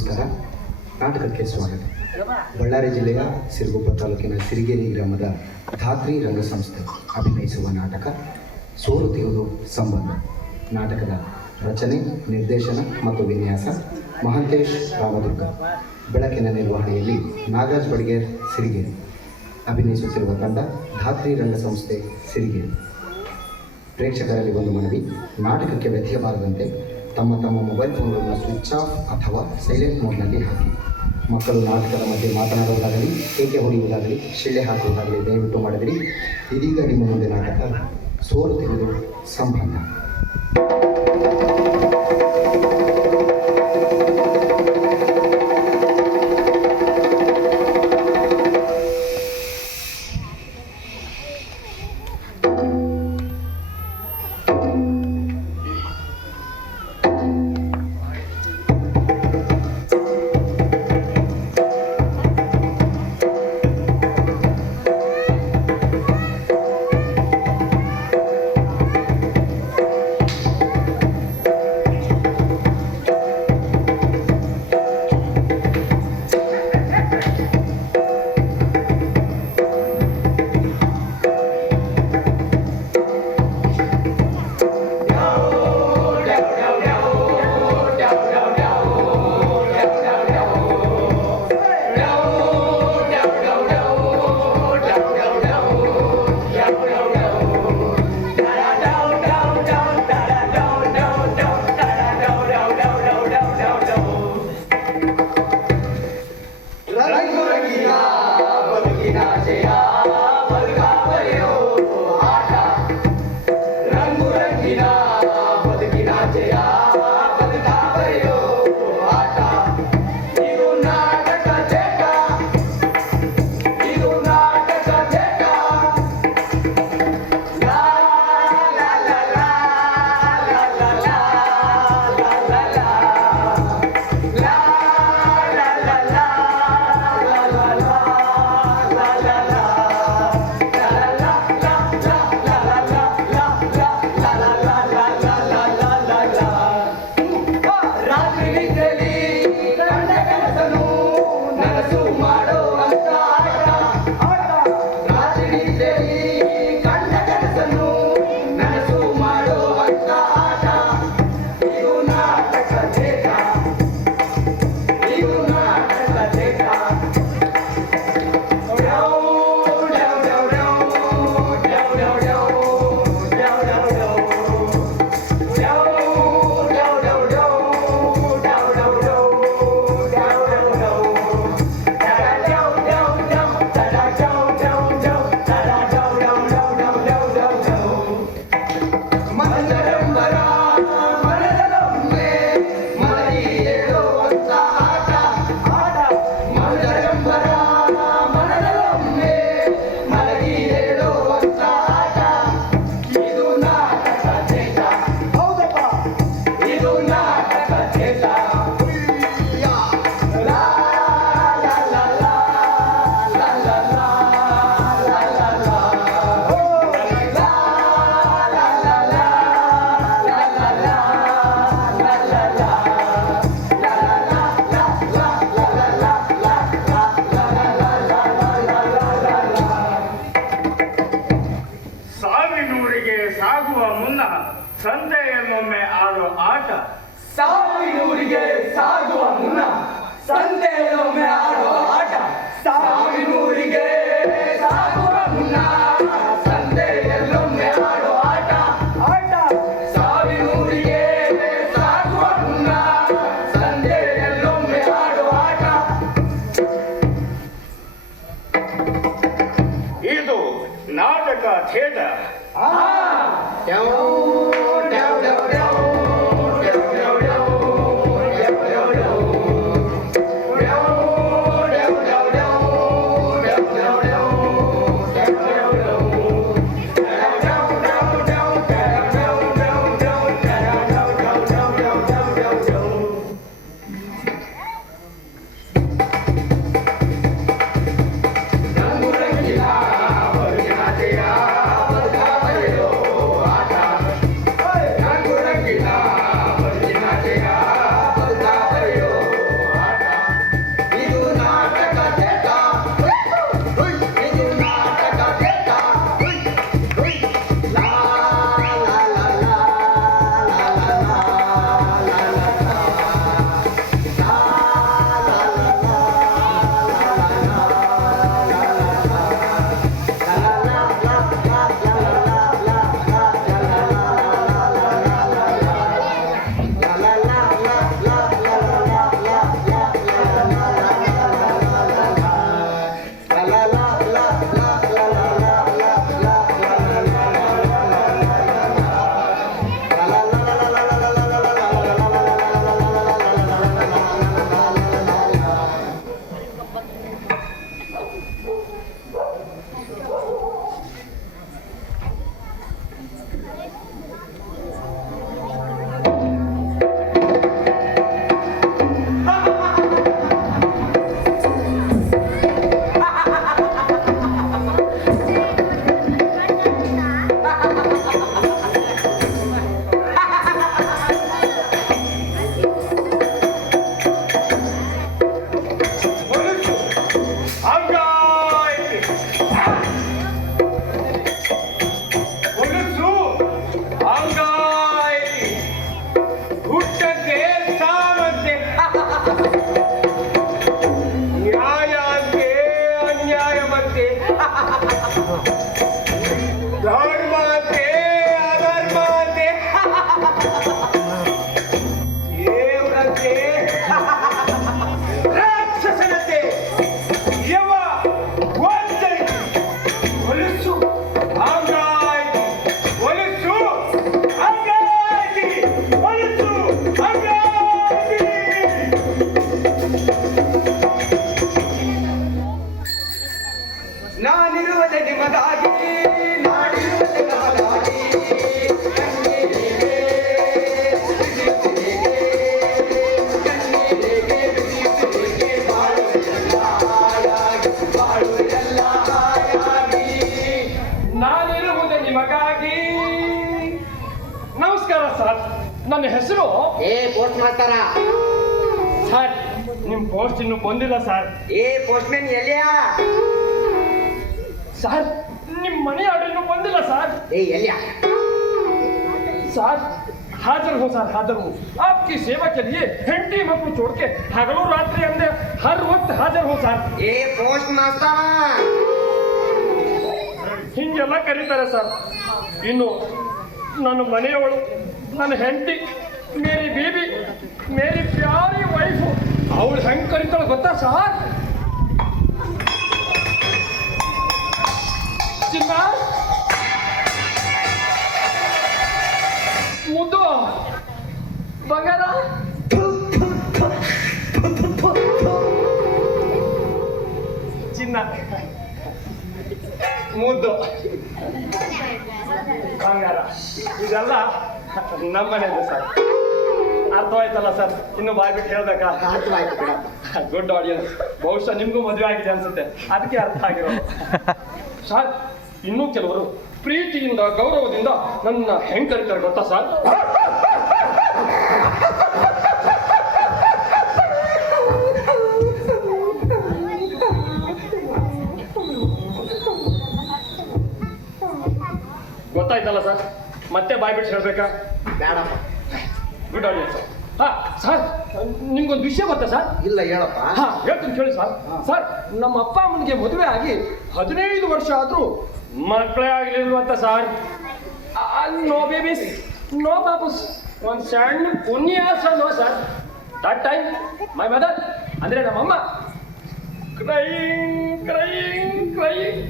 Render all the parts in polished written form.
ನಮಸ್ಕಾರ. ನಾಟಕಕ್ಕೆ ಸ್ವಾಗತ. ಬಳ್ಳಾರಿ ಜಿಲ್ಲೆಯ ಸಿರುಗುಪ್ಪ ತಾಲೂಕಿನ ಸಿರಿಗೇರಿ ಗ್ರಾಮದ ಧಾತ್ರಿ ರಂಗಸಂಸ್ಥೆ ಅಭಿನಯಿಸುವ ನಾಟಕ ಸೋಲು ತೀರುವುದು ಸಂಬಂಧ. ನಾಟಕದ ರಚನೆ, ನಿರ್ದೇಶನ ಮತ್ತು ವಿನ್ಯಾಸ ಮಹಾಂತೇಶ್ ರಾಮದುರ್ಗ. ಬೆಳಕಿನ ನಿರ್ವಹಣೆಯಲ್ಲಿ ನಾಗರಾಜ್ ಬಡಿಗೇರ್ ಸಿರಿಗೇರಿ. ಅಭಿನಯಿಸುತ್ತಿರುವ ತಂಡ ಧಾತ್ರಿ ರಂಗಸಂಸ್ಥೆ ಸಿರಿಗೇರಿ. ಪ್ರೇಕ್ಷಕರಲ್ಲಿ ಒಂದು ಮನವಿ: ನಾಟಕಕ್ಕೆ ವ್ಯತ್ಯಯಬಾರದಂತೆ ತಮ್ಮ ಮೊಬೈಲ್ ಫೋನ್ಗಳನ್ನು ಸ್ವಿಚ್ ಆಫ್ ಅಥವಾ ಸೈಲೆಂಟ್ ಮೋಡ್ನಲ್ಲಿ ಹಾಕಿ. ಮಕ್ಕಳು ನಾಟಕದ ಮಧ್ಯೆ ಮಾತನಾಡುವುದಾಗಲಿ, ಕೇಕೆ ಹೊಡೆಯುವುದಾಗಲಿ, ಶಿಳ್ಳೆ ಹಾಕುವುದಾಗಲಿ ದಯವಿಟ್ಟು ಮಾಡಿದಿರಿ. ಇದೀಗ ನಿಮ್ಮ ಮುಂದೆ ನಾಟಕ ಸೋಲು ತೀರುವುದು ಸಂಬಂಧ. ಸಾಗುವ ಮುನ್ನ ಸಂತೆಯನ್ನೊಮ್ಮೆ ಆಡೋ ಆಟ. ಸಾವಿನೂರಿಗೆ ಸಾಗುವ ಮುನ್ನ ಸಂತೆಯನ್ನೊಮ್ಮೆ ಆಡೋ ಆಟ. ಸಾವಿನೂರಿಗೆ ಸಾಗುವ ಮುನ್ನ ಸಂತೆಯಲ್ಲೊಮ್ಮೆ ಆಡೋ ಆಟ. ಸಾವಿನೂರಿಗೆ ಸಾಗುವ ಮುನ್ನ ಸಂತೆಯಲ್ಲೊಮ್ಮೆ ಆಡೋ ಆಟ. ಇದು ನಾಟಕ ಥಿಯೇಟರ್. ಧರ್ಮತೆ ಅಧರ್ಮತೆ ದೇವರತೆ ರಾಕ್ಷಸನತೆ ಯವ ವಂಚನೆ ಹೊಲಸು ಅಂಗಾಯಿ ಹೊಲಸು ಅಂಗಾಯಿ ಹೊಲಸು ಅಂಗಾಯಿ. ನಾನಿರುವುದೇ ನಿಮಗಾಗಿ ನಾಡಿರುವುದೇ ನಿಮಗಾಗಿ ನಾನಿರುವುದೇ ನಿಮಗಾಗಿ. ನಮಸ್ಕಾರ ಸರ್, ನನ್ನ ಹೆಸರು ಪೋಸ್ಟ್ ಮಾಸ್ತರ ಸರ್. ನಿಮ್ ಪೋಸ್ಟ್ ಇನ್ನು ಬಂದಿಲ್ಲ ಸರ್. ಪೋಸ್ಟ್ ಮ್ಯಾನ್ ಎಲ್ಲಿಯಾ ಸರ್, ನಿಮ್ ಮನಿ ಆರ್ಡರ್ ಇನ್ನೂ ಬಂದಿಲ್ಲ ಸರ್. ಎಲ್ಲಿಯಾ सर हाजिर हो सर, हाजिर हो आपकी सेवा के लिए घंटी मत छोड़ के हगलो रात्रि अंदर हर वक्त हाजिर हो सर. ಪೋಸ್ಟ್ ಮಾಸ್ತರ ಹಿಂಗೆಲ್ಲ ಕರೀತಾರೆ ಸರ್. ಇನ್ನು ನನ್ನ ಮನೆಯವಳು, ನನ್ನ ಹೆಂಡತಿ, ಮೇರಿ ಬೇಬಿ, ಮೇರಿ ಪ್ಯಾರಿ ವೈಫು, ಅವಳು ಹೆಂಗ್ ಕರೀತಾಳೆ ಗೊತ್ತಾ ಸರ್? ಚಿನ್ನ, ಮುದ್ದು, ಬಂಗಾರ, ಚಿನ್ನ, ಮುದ್ದು, ಬಂಗಾರ, ಇದೆಲ್ಲ ನಮ್ಮನೇದು ಸರ್. ಅರ್ಥವಾಯ್ತಲ್ಲ ಸರ್? ಇನ್ನು ಬಾಯ್ ಬಿಟ್ಟು ಹೇಳ್ಬೇಕಾ? ಗುಡ್ ಆಡಿಯನ್ಸ್, ಬಹುಶಃ ನಿಮ್ಗೂ ಮದುವೆ ಆಗಿದೆ ಅನ್ಸುತ್ತೆ, ಅದಕ್ಕೆ ಅರ್ಥ ಆಗಿರೋ ಸರ್. ಇನ್ನೂ ಕೆಲವರು ಪ್ರೀತಿಯಿಂದ ಗೌರವದಿಂದ ನನ್ನ ಹೆಂಗ್ ಕರೀತಾರೆ ಗೊತ್ತಾ ಸರ್? ಗೊತ್ತಾಯ್ತಲ್ಲ ಸರ್? ಮತ್ತೆ ಬಾಯ್ ಬಿಟ್ಟು ಹೇಳ್ಬೇಕಾ? ಬೇಡಪ್ಪ. Good audience. ಹಾ ಸರ್, ನಿಮ್ಗೊಂದು ವಿಷಯ ಗೊತ್ತಾ ಸರ್? ಇಲ್ಲ ಹೇಳಪ್ಪ. ಹಾ ಹೇಳ್ತೀನಿ ಕೇಳಿ ಸರ್. ಸರ್, ನಮ್ಮ ಅಪ್ಪ ಅಮ್ಮನಿಗೆ ಮದುವೆ ಆಗಿ 15 ವರ್ಷ ಆದ್ರೂ ಮಕ್ಕಳೇ ಆಗ್ಲಿಲ್ವಂತ ಸರ್. ನೋ ಬೇಬೀಸ್, ನೋ ಪಾಪಸ್, ಒಂದು ಸಣ್ಣ ಪುಣ್ಯಾಸ no sir. That time my mother, ಅಂದ್ರೆ ನಮ್ಮಮ್ಮ crying crying crying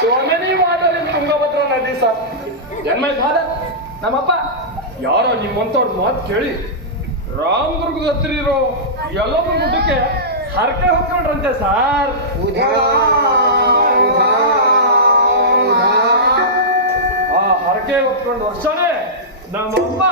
so many water in Tungabhadra ನದಿ ಸರ್. ದೆನ್ ಮೈ ಫಾದರ್, ನಮ್ಮಪ್ಪ ಯಾರೋ ನಿಮ್ಮಂಥವ್ರ ಮಾತು ಕೇಳಿ ರಾಮದುರ್ಗದ ಹತ್ರ ಇರೋ ಎಲ್ಲೊಬ್ಬರ ಗುಡ್ಡಕ್ಕೆ ಹರಕೆ ಹೊತ್ಕೊಂಡ್ರಂತೆ ಸಾರ್. ಆ ಹರಕೆ ಹೊತ್ಕೊಂಡು ವರ್ಷನೇ ನಮ್ಮಮ್ಮ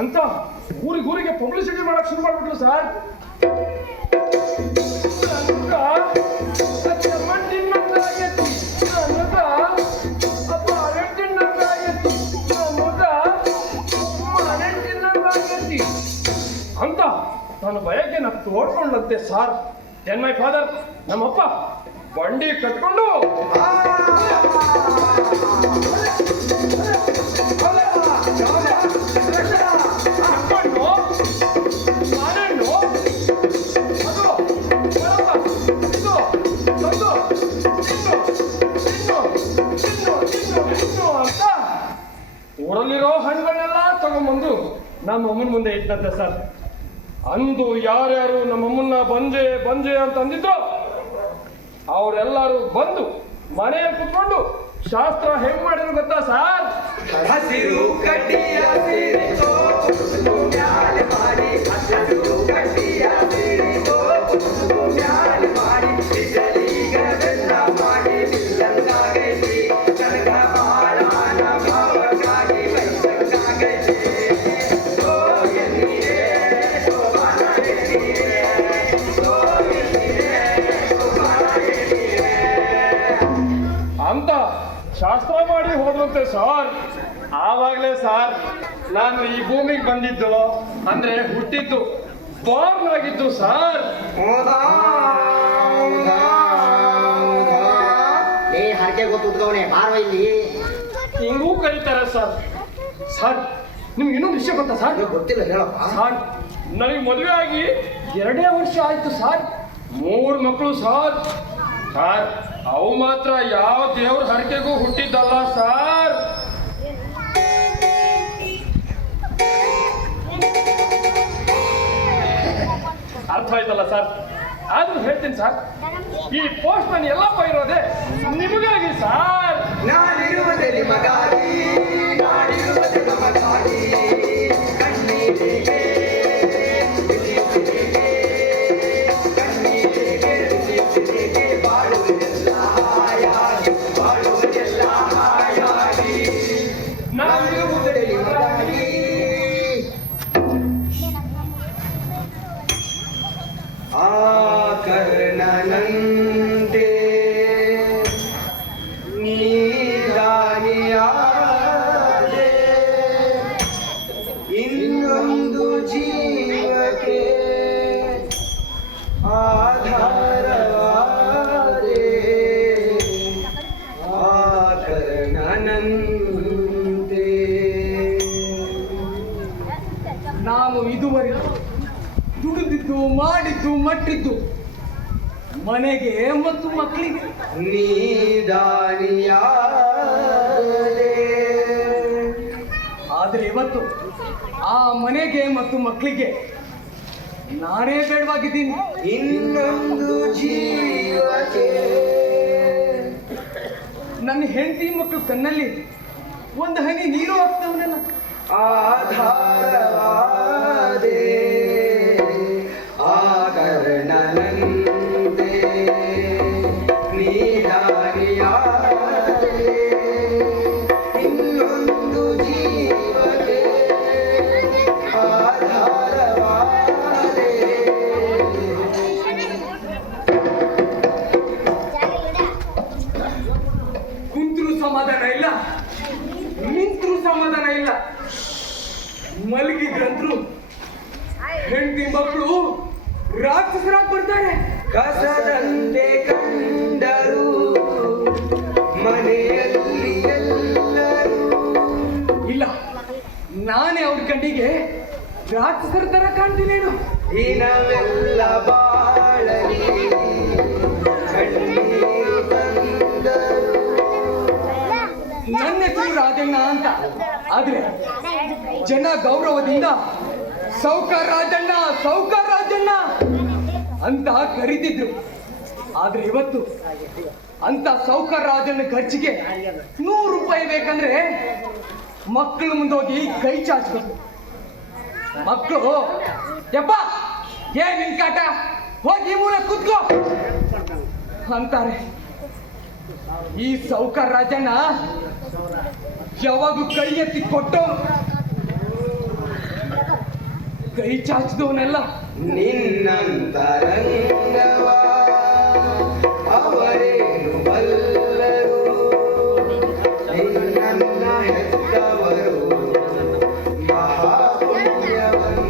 ಅಂತ ಊರಿಗೆ ಪಬ್ಲಿಸಿಟಿ ಮಾಡಕ್ ಶುರು ಮಾಡ್ಬಿಟ್ರು ಸರ್. ಅಂತ ನನ್ನ ಭಯಕ್ಕೆ ನಾನು ತೋಡ್ಕೊಂಡಂತೆ ಸಾರ್. ದೆನ್ ಮೈ ಫಾದರ್, ನಮ್ಮಪ್ಪ ಬಂಡಿ ಕಟ್ಕೊಂಡು ಊರಲ್ಲಿರೋ ಹಣ್ಣುಗಳನ್ನೆಲ್ಲ ತಗೊಂಡ್ಬಂದು ನಮ್ಮ ಅಮ್ಮನ ಮುಂದೆ ಇಟ್ಟಂತೆ ಸರ್. ಅಂದು ಯಾರ್ಯಾರು ನಮ್ಮಮ್ಮನ್ನ ಬಂಜೆ ಬಂಜೆ ಅಂತ ಅಂದಿದ್ರು ಅವರೆಲ್ಲರೂ ಬಂದು ಮನೆಯಲ್ಲಿ ಕುತ್ಕೊಂಡು ಶಾಸ್ತ್ರ ಹೆಂಗ್ ಮಾಡಿದ್ರು ಗೊತ್ತಾ ಸರ್? ಹಸಿರು ಕಡ್ಡಿಯ ಸೀರೆಗೋ ಕುಸುಮು ಮ್ಯಾಲೆ ಮಾಡಿ ಹಸಿರು ಕಡ್ಡಿಯ ಸೀರೆಗೋ ಕುಸುಮು ಮ್ಯಾಲೆ ಮಾಡಿ ಬಿಸಲಿಗ ಬೆಲ್ಲ ಮಾಡಿ ಬಿಲ್ಲಂಗಾಗೈತಿ ಕನಕ ಬಾಳಾನ ಭಾವಕ್ಕಾಗಿ ಬೈಸಕ್ಕಾಗೈತಿ ಓ ಎನ್ನೀರೇ ಸೋಬಾನ ಎನ್ನೀರೇ ಓ ಎನ್ನೀರೇ ಸೋಬಾನ ಎನ್ನೀರೇ ಅಂತ ಶಾಸ್ತ್ರ ಮಾಡಿ ಹೋದ್ರಂತೆ ಸರ್. ಆವಾಗಲೇ ಸರ್ ನಾನು ಈ ಭೂಮಿಗೆ ಬಂದಿದ್ದು, ಅಂದ್ರೆ ಹುಟ್ಟಿದ್ದು, ಬಾರ್ನ್ ಆಗಿದ್ದು ಸರ್. ಏ ಹರಕೆ ಗೊತ್ತುದ್ಗವನೆ ಬಾರ್ವ ಇಲ್ಲಿ ಹಿಂಗೂ ಕರೀತಾರೆ ಸರ್. ಸರ್ ನಿಮ್ಗೆ ಇನ್ನೊಂದು ವಿಷಯ ಗೊತ್ತಾ ಸರ್? ಗೊತ್ತಿಲ್ಲ ಹೇಳಪ್ಪ. ಸರ್ ನನಗೆ ಮದುವೆ ಆಗಿ 2 ವರ್ಷ ಆಯ್ತು ಸರ್. 3 ಮಕ್ಕಳು ಸರ್. ಸರ್ ಅವು ಮಾತ್ರ ಯಾವ ದೇವ್ರ ಹರಕೆಗೂ ಹುಟ್ಟಿದ್ದಲ್ಲ ಸರ್. ಅರ್ಥ ಆಯ್ತಲ್ಲ ಸರ್? ಆದ್ರೂ ಹೇಳ್ತೀನಿ ಸರ್, ಈ ಪೋಸ್ಟ್ ಮ್ಯಾನ್ ಎಲ್ಲಪ್ಪ ಇರೋದೆ ನಿಮಗಾಗಿ ಸರ್. ನಾನಿರುವುದೇ ನಿಮಗಾಗಿ, ನಾನಿರುವುದೇ ನಮಗಾಗಿ, ಕಣ್ಣೀರಿಗೆ ಕಣ್ಣೀರಿಗೆ ಬಿಸಿಲಿಗೆ ಬಾಳುವುದೆಲ್ಲ ಹಾಯಾಗಿ, ಬಾಳುವುದೆಲ್ಲ ಹಾಯಾಗಿ, ನಾನಿರುವುದೇ ನಿಮಗಾಗಿ. ಆ ಕರ್ಣನಂತೆ ನೀರಾನಿಯಾದೆ, ಇನ್ನೊಂದು ಜೀವಕ್ಕೆ ಆಧಾರವಾದೆ. ಆ ಕರ್ಣನಂತೆ ನಾನು ಇದುವರೆಗೆ ದುಡಿದಿದ್ದು ಮಾಡಿದ್ದು ಮಟ್ಟಿದ್ದು ಮನೆಗೆ ಮತ್ತು ಮಕ್ಕಳಿಗೆ. ನೀದಾನಿಯಾದೆ, ಆದರೆ ಇವತ್ತು ಆ ಮನೆಗೆ ಮತ್ತು ಮಕ್ಕಳಿಗೆ ನಾನೇ ಬೇಡವಾಗಿದ್ದೀನಿ. ಇನ್ನೊಂದು ಜೀವಕ್ಕೆ ನನ್ನ ಹೆಂಡತಿ ಮಕ್ಕಳು ಕಣ್ಣಲ್ಲಿ ಒಂದು ಹನಿ ನೀರು ಹಾಕ್ತವನಲ್ಲ. ಆಧಾರವಾದೆ. ಆ ಕರ್ಣನಂತೆ ನೀರಾನಿಯಾದೆ, ಇನ್ನೊಂದು ಜೀವಕ್ಕೆ ಆಧಾರವಾದೆ. ಕುಂತರೂ ಸಮಾಧಾನ ಇಲ್ಲ, ನಿಂತರೂ ಸಮಾಧಾನ ಇಲ್ಲ. ಮಲಗಿದ್ರಂದ್ರು ಹೆಂಡತಿ ಮಕ್ಕಳು ರಾಕ್ಷಸರಾಗಿ ಬರ್ತಾರೆ. ಕಸದಂತೆ ಕಂಡರು ಮನೆಯಲ್ಲಿ ಎಲ್ಲರೂ. ಇಲ್ಲ, ನಾನೇ ಅವ್ರ ಕಣ್ಣಿಗೆ ರಾಕ್ಷಸರ ತರ ಕಾಣ್ತೀನೇನು? ದಿನವೆಲ್ಲ ಬಾಳಲಿ ಕಣ್ಣೀರು ತಂದರು. ನನ್ನ ಹೆಸರು ರಾಜಣ್ಣ ಅಂತ, ಆದ್ರೆ ಜನ ಗೌರವದಿಂದ ಸೌಕರ್ ರಾಜಣ್ಣ, ಸೌಕರ್ ರಾಜಣ್ಣ ಅಂತ ಕರೀತಿದ್ರು. ಆದ್ರೆ ಇವತ್ತು ಅಂತ ಸೌಕರ್ ರಾಜಣ್ಣ ಖರ್ಚಿಗೆ 100 ರೂಪಾಯಿ ಬೇಕಂದ್ರೆ ಮಕ್ಕಳು ಮುಂದೋಗಿ ಕೈ ಚಾಚಬೇಕು. ಮಕ್ಕಳು ಯಪ್ಪ ಏನ್ ನಿನ್ ಕಾಟ, ಹೋಗಿ ಮೂಲೆ ಕೂತ್ಕೋ ಅಂತಾರೆ. ಈ ಸೌಕರ್ ರಾಜಣ್ಣ ಯಾವಾಗ ಕೈ ಎತ್ತಿ ಕೊಟ್ಟವನು, ಕೈ ಚಾಚಿದವನೆಲ್ಲ ನಿನ್ನಂತರಂಗವ ಅವರೇನು ಬಲ್ಲರು, ನಿನ್ನ ಹೆತ್ತವರು ಮಹಾಪುಣ್ಯವಂತರು.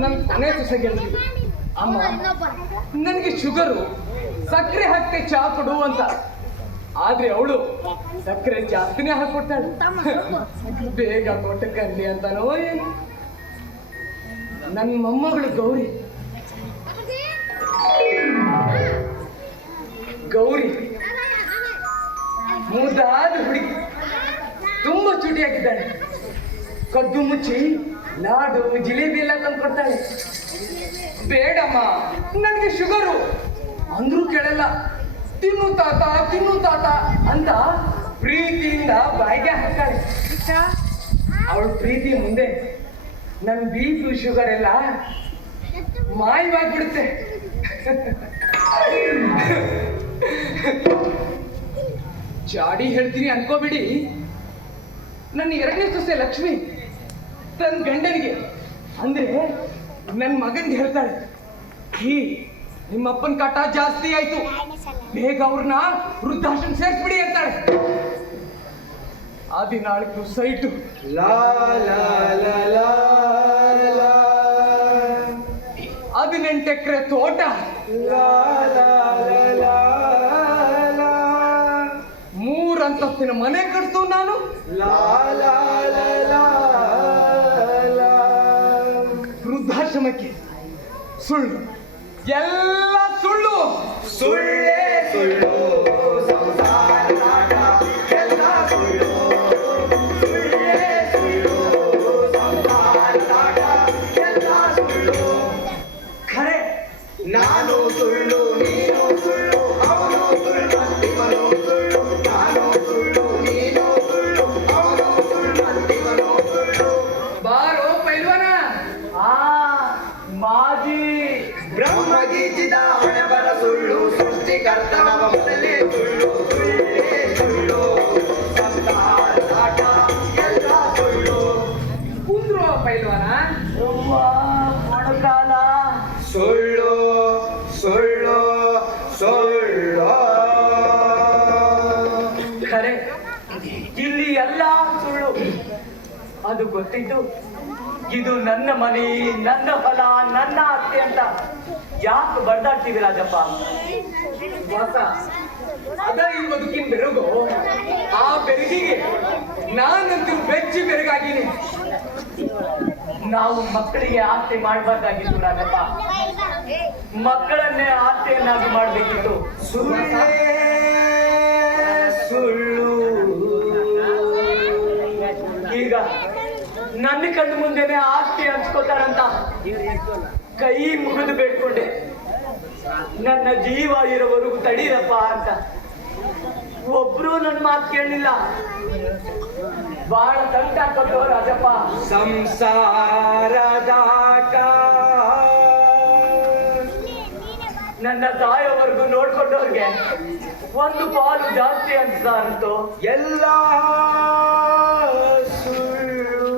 ನನ್ನ ಕೊನೆ ಸೊಸೆಗೆ ಅಮ್ಮ ನನಗೆ ಶುಗರು, ಸಕ್ಕರೆ ಹಾಕ್ತೆ ಚಾ ಕೊಡು ಅಂತ. ಆದ್ರೆ ಅವಳು ಸಕ್ಕರೆ ಜಾಸ್ತಿನೇ ಹಾಕೊಡ್ತಾಳೆ. ಬೇಗ ಕೊಟ್ಟ ಕರ್ಲಿ ಅಂತಾನೋ ಏನು. ನನ್ನ ಮೊಮ್ಮಗಳು ಗೌರಿ, ಗೌರಿ ಮುದ್ದಾದ ಹುಡುಗಿ, ತುಂಬಾ ಚೂಟಿಯಾಗಿದ್ದಾಳೆ. ಕದ್ದು ಮುಚ್ಚಿ ಲಾಡು ಜಿಲೇಬಿ ಎಲ್ಲ ತಂದು ಕೊಡ್ತಾಳೆ. ಬೇಡಮ್ಮ ನನಗೆ ಶುಗರು ಅಂದ್ರೂ ಕೇಳಲ್ಲ. ತಿನ್ನು ತಾತ ಅಂತ ಪ್ರೀತಿಯಿಂದ ಬಾಯಿಗೆ ಹಾಕ್ತಾಳೆ. ಅವಳ ಪ್ರೀತಿ ಮುಂದೆ ನನ್ BP ಶುಗರ್ ಎಲ್ಲ ಮಾಯವಾಗ್ಬಿಡುತ್ತೆ. ಚಾಡಿ ಹೇಳ್ತೀನಿ ಅನ್ಕೋಬಿಡಿ. ನನ್ನ 2ನೇ ಸೊಸೆ ಲಕ್ಷ್ಮಿ ತನ್ನ ಗಂಡನಿಗೆ ಅಂದ್ರೆ ನನ್ನ ಮಗನ್ಗೆ ಹೇಳ್ತಾಳೆ, ನಿಮ್ಮಪ್ಪನ ಕಾಟ ಜಾಸ್ತಿ ಆಯ್ತು, ಬೇಗ ಅವ್ರನ್ನ ವೃದ್ಧಾಶ್ರಮ ಸೇರಿಸ್ಬಿಡಿ ಅಂತಾಳೆ. ಆ ದಿನಾಳಕ್ಕೂ ಸೈಟು ಲಾ ಲಾ ಲಾ ಲಾ ಲಾ 18 ಎಕರೆ ತೋಟ, ಲಾ ಲಾ ಲಾ ಲಾ ಲಾ 3 ಅಂತಸ್ತಿನ ಮನೆ ಕಟ್ತು ನಾನು. ಲಾ ಲಾ ಲಾ ಲಾ ಲಾ ವೃದ್ಧಾಶ್ರಮಕ್ಕೆ ಸುಳ್ಳು, ಎಲ್ಲ ಸುಳ್ಳು. ಸುಳ್ಳೇ ಸುಳ್ಳು ಸಂಸಾರದಾಗ ಎಲ್ಲ ಸುಳ್ಳು. ಸುಳ್ಳೇ ಸುಳ್ಳು ಸಂಸಾರದಾಗ ಎಲ್ಲ ಸುಳ್ಳು. ಖರೆ ನಾನು ಸುಳ್ಳು ನೀನು ಸುಳ್ಳು ಅವನು ಸುಳ್ಳು ಇವನು ಸುಳ್ಳು. ನಾನು ಸುಳ್ಳು ನೀನು ಸುಳ್ಳು ಅವನು ಸುಳ್ಳು ಇವನು ಸುಳ್ಳು. ಬಾರೋ ಪೈಲ್ವಾನ. ಮಾಜಿ ಬ್ರಹ್ಮಗೀಚಿದ ಹಣೆಬರ ಸುಳ್ಳು ಸೃಷ್ಟಿಕರ್ತನ ಮೊದಲೇ ಸುಳ್ಳು. ಸುಳ್ಳೇ ಸುಳ್ಳು ಸಂಸಾರದಾಗ ಎಲ್ಲ ಸುಳ್ಳು. ಕುಂದ್ರು ಪೈಲ್ವಾನ. ಮೊಣಕಾಲ ಸುಳ್ಳು ಸುಳ್ಳು ಸುಳ್ಳು. ಖರೆ ಇಲ್ಲಿ ಎಲ್ಲ ಸುಳ್ಳು. ಅದು ಗೊತ್ತಿದ್ದು ಇದು ನನ್ನ ಮನೆ, ನನ್ನ ಹೊಲ, ನನ್ನ ಆಸ್ತಿ ಅಂತ ಯಾಕೆ ಬಡ್ದಾಡ್ತೀವಿ ರಾಜಪ್ಪ? ವಾಸ ಅದ ಈ ಬದುಕಿನ ಬೆರಗು. ಆ ಬೆರಗಿಗೆ ನಾನಂತೂ ಬೆಚ್ಚಿ ಬೆರಗಾಗಿನಿ. ನಾವು ಮಕ್ಕಳಿಗೆ ಆಸ್ತಿ ಮಾಡಬಾರ್ದಾಗಿತ್ತು ರಾಜಪ್ಪ, ಮಕ್ಕಳನ್ನೇ ಆಸ್ತಿಯನ್ನಾಗಿ ಮಾಡಬೇಕಿತ್ತು. ಸುಳ್ಳೇ ಸುಳ್ಳು. ಈಗ ನನ್ನ ಕಣ್ಣು ಮುಂದೆನೆ ಆಸ್ತಿ ಹಂಚ್ಕೋತಾರಂತ ಕೈ ಮುಗಿದು ಬೇಡ್ಕೊಂಡೆ, ನನ್ನ ಜೀವ ಇರೋವರೆಗೂ ತಡೀರಪ್ಪ ಅಂತ. ಒಬ್ರು ನನ್ನ ಮಾತು ಕೇಳಲಿಲ್ಲ. ಬಹಳ ತಂಟ ಹಾಕೋದು ರಾಜಪ್ಪ. ಸಂಸಾರದಾಟ ನನ್ನ ತಾಯೋವರೆಗೂ ನೋಡ್ಕೊಂಡವ್ರಿಗೆ ಒಂದು ಪಾಲು ಜಾಸ್ತಿ ಅನ್ಸಾರಂತೋ. ಎಲ್ಲ ಸುಳ್ಳು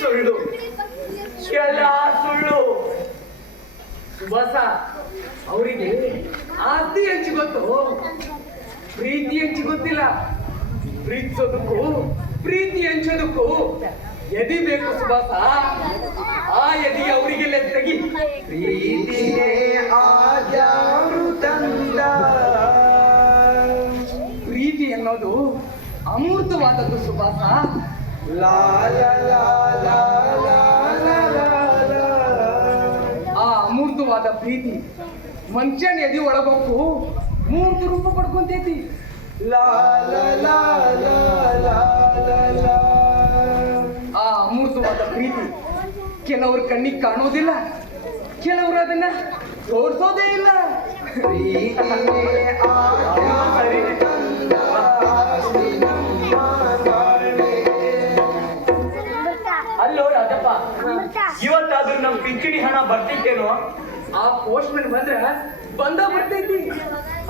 ಸುಳ್ಳು, ಎಲ್ಲ ಸುಳ್ಳು. ಸುಭಾಸ ಅವರಿಗೆ ಆಸ್ತಿ ಹಂಚಿ ಗೊತ್ತು, ಪ್ರೀತಿ ಹಂಚಿ ಗೊತ್ತಿಲ್ಲ. ಪ್ರೀತಿಸೋದಕ್ಕೂ ಪ್ರೀತಿ ಹಂಚೋದಕ್ಕೂ ಎದಿ ಬೇಕು ಸುಭಾಸ. ಆ ಎದಿ ಅವರಿಗೆಲ್ಲ ತೆಗಿ. ಪ್ರೀತಿಗೆ ಆದ್ಯಾರು ತಂದ. ಪ್ರೀತಿ ಅನ್ನೋದು ಅಮೂರ್ತವಾದದ್ದು ಸುಭಾಸ. ಲಾ ಲಾ ಲಾ ಲಾ ಲಾ ಲಾ ಲಾ ಲಾ. ಆ ಅಮೂರ್ತವಾದ ಪ್ರೀತಿ ಮನುಷ್ಯನ ಎದಿ ಒಳಗೋಕು 3 ರೂಪ ಪಡ್ಕೊಂತೈತಿ. ಲಾ ಲಾ ಲಾ ಲಾ ಲಾ ಲಾ ಲಾ. ಆ ಅಮೂರ್ತವಾದ ಪ್ರೀತಿ ಕೆಲವ್ರ ಕಣ್ಣಿಗೆ ಕಾಣೋದಿಲ್ಲ, ಕೆಲವರು ಅದನ್ನ ತೋರಿಸೋದೇ ಇಲ್ಲ. ಪ್ರೀತಿಗೆ ಆದ್ಯಾರು ತಂದ. ಆಸ್ತಿ ನಮ್ಮ ಬಾಳ್ವೆ. ಅಲ್ಲೋ ರಾಜಪ್ಪ, ಇವತ್ತಾದ್ರೂ ನಮ್ ಪಿಂಚಣಿ ಹಣ ಬರ್ತಿತ್ತೇನೋ? ಆ ಪೋಸ್ಟ್ ಮ್ಯಾನ್ ಬಂದ್ರ ಬಂದ ಬರ್ತೈತಿ.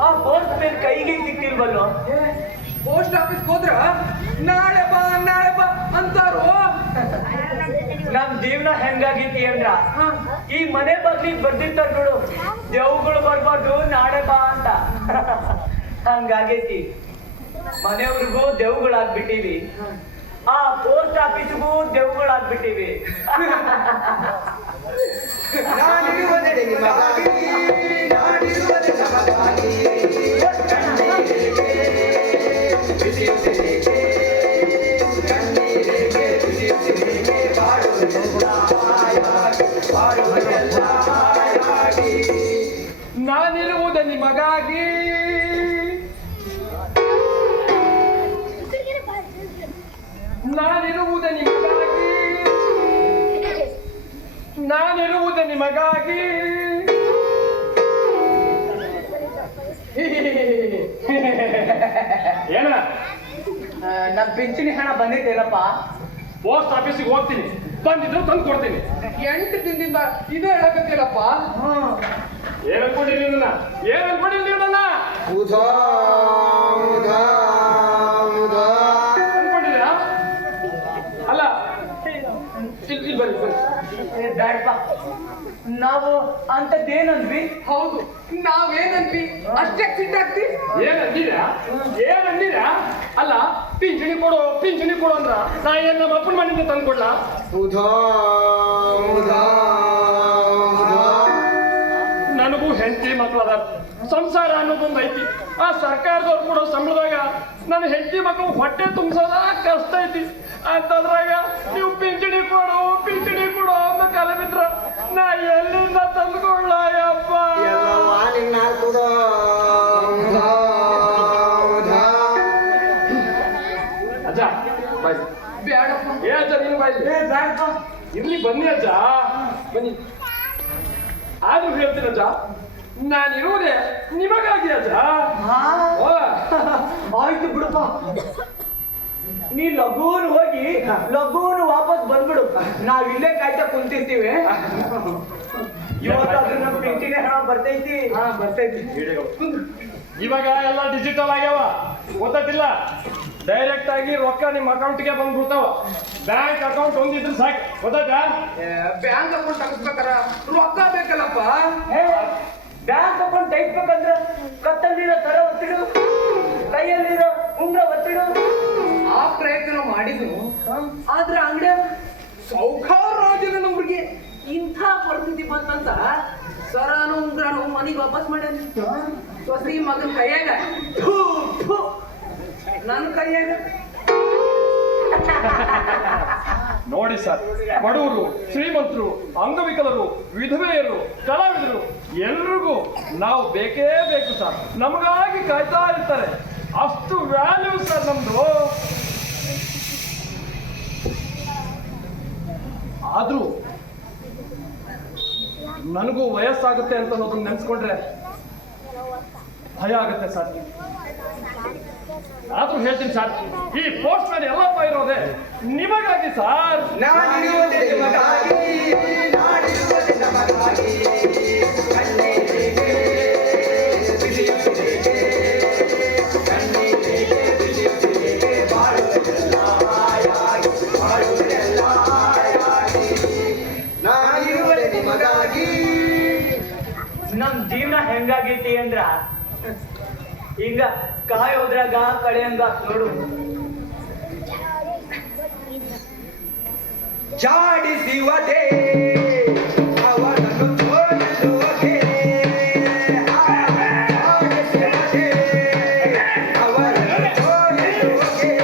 ಆ ಪೋಸ್ಟ್ ಮ್ಯಾನ್ ಕೈಗೆ ಸಿಕ್ತಿಲ್ವಲ್ಲೋ? ಪೋಸ್ಟ್ ಆಫೀಸ್ ಹೋದ್ರ ನಾಳೆ ಬಾ ಅಂತಾರೋ. ನಮ್ ಜೀವನ ಹೆಂಗಾಗೈತಿ ಅಂದ್ರ ಈ ಮನೆ ಬಗ್ಲಿಗೆ ಬರ್ದಿರ್ತಾರ ನೋಡು, ದೇವುಗಳು ಬರ್ಬಾರ್ದು ನಾಳೆ ಬಾ ಅಂತ. ಹಂಗಾಗೈತಿ. ಮನೆಯವ್ರಿಗೂ ದೇವುಗಳಾಗ್ಬಿಟ್ಟಿವಿ, ಆ ಪೋಸ್ಟ್ ಆಫೀಸ್ಗೂ ದೇವುಗಳಾಗ್ಬಿಟ್ಟಿವಿ. ನಾನಿರುವುದೇ ನಿಮಗಾಗಿ, ನಾನಿರುವುದೇ ನಮಗಾಗಿ. ಕಣ್ಣೀರಿಗೆ ಬಿಸಿಯುತ್ತಿರಿಗೆ, ಕಣ್ಣೀರಿಗೆ ಬಿಸಿಯುತ್ತಿರಿಗೆ. ಬಾಳುವುದೆಲ್ಲ ಹಾಯಾಗಿ, ಬಾಳುವುದೆಲ್ಲ ಹಾಯಾಗಿ. ನಾನಿರುವುದು ನಿಮಗಾಗಿ, ನಾನಿರುವುದು ನಿಮಗಾಗಿ, ನಾನಿರುವುದು ನಿಮಗಾಗಿ. ನನ್ನ ಪಿಂಚಣಿ ಹಣ ಬಂದಿದ್ದೇನಪ್ಪ? ಪೋಸ್ಟ್ ಆಫೀಸಿಗೆ ಹೋಗ್ತೀನಿ, ಬಂದಿದ್ರು ತಂದು ಕೊಡ್ತೀನಿ. 8 ದಿನದಿಂದ ಇದೇ ಹೇಳಕತ್ತಿಲ್ಲಪ್ಪ. ಏನ್ ಅನ್ಕೊಂಡಿರಿ ನನ್ನ? ಏನ್ ಅನ್ಕೊಂಡಿರಿ ನೀವು ನನ್ನ? ಉಧಾ ಉಧಾ ಉಧಾ ಅನ್ಕೊಂಡಿರಾ? ಅಲ್ಲ, ಇಲ್ಲಿ ಬರ್ರಿ ಬರ್ರಿ. ಬ್ಯಾಡಪ್ಪ, ನಾವು ಅಂತದ್ದೇನಂದ್ವಿ? ಹೌದು, ನಾವೇನಂದ್ವಿ ಅಷ್ಟೇ ಸಿಟ್ಟಾಗ್ತಿ. ಏನಂದಿರಾ? ಏನಂದಿರಾ? ಅಲ್ಲ, ಪಿಂಚಣಿ ಕೊಡು ಅಂದ್ರ ನಾ ಏನ್ ನಮ್ಮ ಅಪ್ಪನ ಮನೆಯಿಂದ ತಂದು ಕೊಡ್ಲಾ? ಉಧಾ ಉಧಾ ಉಧಾ ನನಗೂ ಹೆಂಡತಿ ಮಕ್ಕಳು ಅದಾರ, ಸಂಸಾರ ಅನ್ನೋದೊಂದು ಐತಿ. ಆ ಸರ್ಕಾರದವ್ರು ಕೊಡೋ ಸಂಬಳದಾಗ ನನ್ನ ಹೆಂಡತಿ ಮಕ್ಕಳು ಹೊಟ್ಟೆ ತುಂಬಿಸೋದ ಕಷ್ಟ ಐತಿ. ಅಂತದ್ರಾಗ ನೀವು ಪಿಂಚಣಿ ಕೊಡು ಅಂತ ಕಾಲ ಬಿದ್ರ ನಾ ಎಲ್ಲಿಂದ ತಂದ್ಕೊಳ್ಳ ಯಪ್ಪ? ಎಲ್ಲವ್ವ ನಿನ್ನ ಹಾಕುದ ಉಧಾ ಉಧಾ ಅಜ್ಜ ಬಾಯ್. ಬೇಡಪ್ಪ. ಏ ಅಜ್ಜ ನೀನು ಬಾಯ್. ಬ್ಯಾಡಪ್ಪ. ಇರ್ಲಿ ಬನ್ನಿ ಅಜ್ಜ, ಬನ್ನಿ. ಆದ್ರೂ ಹೇಳ್ತೀನಿ ಅಜ್ಜ, ನಾನಿರುವುದೇ ನಿಮಗಾಗಿ ಅಜ್ಜ. ಓ, ಆಯ್ತು ಬಿಡಪ್ಪ, ನೀ ಲಘೂನ್ ಹೋಗಿ ಲಘೂನ್ ವಾಪಸ್ ಬಂದ್ಬಿಡು. ನಾವ್ ಇಲ್ಲೇ ಕಾಯ್ತಾ ಕುಂತಿರ್ತೀವಿ. ಇವತ್ತಾದ್ರೂ ನಮ್ ಪಿಂಚಣಿ ಹಣ ಬರ್ತೈತಿ. ಬರ್ತೈತಿ. ಇವಾಗ ಎಲ್ಲ ಡಿಜಿಟಲ್ ಆಗ್ಯಾವ, ಗೊತ್ತಿಲ್ಲ. ಡೈರೆಕ್ಟ್ ಆಗಿ ರೊಕ್ಕ ನಿಮ್ಮ ಅಕೌಂಟ್ಗೆ ಬಂದ್ಬಿಡ್ತಾವ. ಬ್ಯಾಂಕ್ ಅಕೌಂಟ್ ಒಂದಿದ್ರೆ ಸಾಕು, ಗೊತ್ತಾಯ್ತಾ? ಬ್ಯಾಂಕ್ ಅಕೌಂಟ್ ತಗಸ್ಬೇಕಾರ ರೊಕ್ಕ ಬೇಕಲ್ಲಪ್ಪ. ಬ್ಯಾಂಕ್ ಅಕೌಂಟ್ ತೆಗಿಬೇಕಂದ್ರ ಕತ್ತಲ್ಲಿರೋ ತರ ಒತ್ತಿಡು, ಕೈಯಲ್ಲಿರೋ ಉಂಗ್ರ ಒತ್ತಿಡು. ಆ ಪ್ರಯತ್ನ ಮಾಡಿದ್ರು, ಆದ್ರೆ ಅಂಗಡಿಯ ಸೌಖಾರ ರಾಜನ ನಮ್ರಿಗೆ ಇಂಥ ಪರಿಸ್ಥಿತಿ ಬಂತಂತ ಸರಾನು ಉಂಗ್ರಾನು ಮನೆಗೆ ವಾಪಸ್ ಮಾಡ್ಯಾನ. ಸೊಸಿ ಮಗನ ಕೈಯಾಗ ಥು, ಥು. ನನ್ನ ಕೈಯಾಗ ನೋಡಿ ಸರ್, ಬಡವರು, ಶ್ರೀಮಂತರು, ಅಂಗವಿಕಲರು, ವಿಧವೆಯರು, ಕಲಾವಿದರು ಎಲ್ರಿಗೂ ನಾವು ಬೇಕೇ ಬೇಕು ಸರ್. ನಮಗಾಗಿ ಕಾಯ್ತಾ ಇರ್ತಾರೆ. ಅಷ್ಟು ವ್ಯಾಲ್ಯೂ ಸರ್ ನಮ್ದು. ಆದ್ರೂ ನನಗೂ ವಯಸ್ಸಾಗುತ್ತೆ ಅಂತ ಅನ್ನೋದನ್ನ ನೆನ್ಸ್ಕೊಂಡ್ರೆ ಭಯ ಆಗುತ್ತೆ ಸರ್. ಆದ್ರೂ ಹೇಳ್ತೀನಿ ಸರ್, ಈ ಪೋಸ್ಟ್ ಮೇಲೆ ಎಲ್ಲಪ್ಪ ಇರೋದೆ ನಿಮಗಾಗಿ ಸರ್. ನಾನಿರುವುದೇ ನಿಮಗಾಗಿ, ನಾನಿರುವುದೇ ನಮಗಾಗಿ. ಕಣ್ಣೀರಿಗೆ ಬಿಸಿಯುತ್ತಿರಿಗೆ, ಕಣ್ಣೀರಿಗೆ ಬಿಸಿಯುತ್ತಿರಿಗೆ, ಬಾಳುವುದೆಲ್ಲ ಹಾಯಾಗಿ, ಬಾಳುವುದೆಲ್ಲ ಹಾಯಾಗಿ. ನಾನಿರುವುದೇ ನಿಮಗಾಗಿ. ನಮ್ ಜೀವನ ಹೆಂಗಾಗೈತಿ ಅಂದ್ರ ಈಗ ಕಾಯಿ ಹೋದ್ರಾಗ ಕಳೆ ಹಂಗ ನೋಡು. ಜಾಡಿಸುವುದೇ ಅವನನ್ನು ತೋರಿಸುವುದೇ, ಜಾಡಿಸುವುದೇ ಅವನನ್ನು ತೋರಿಸುವುದೇ.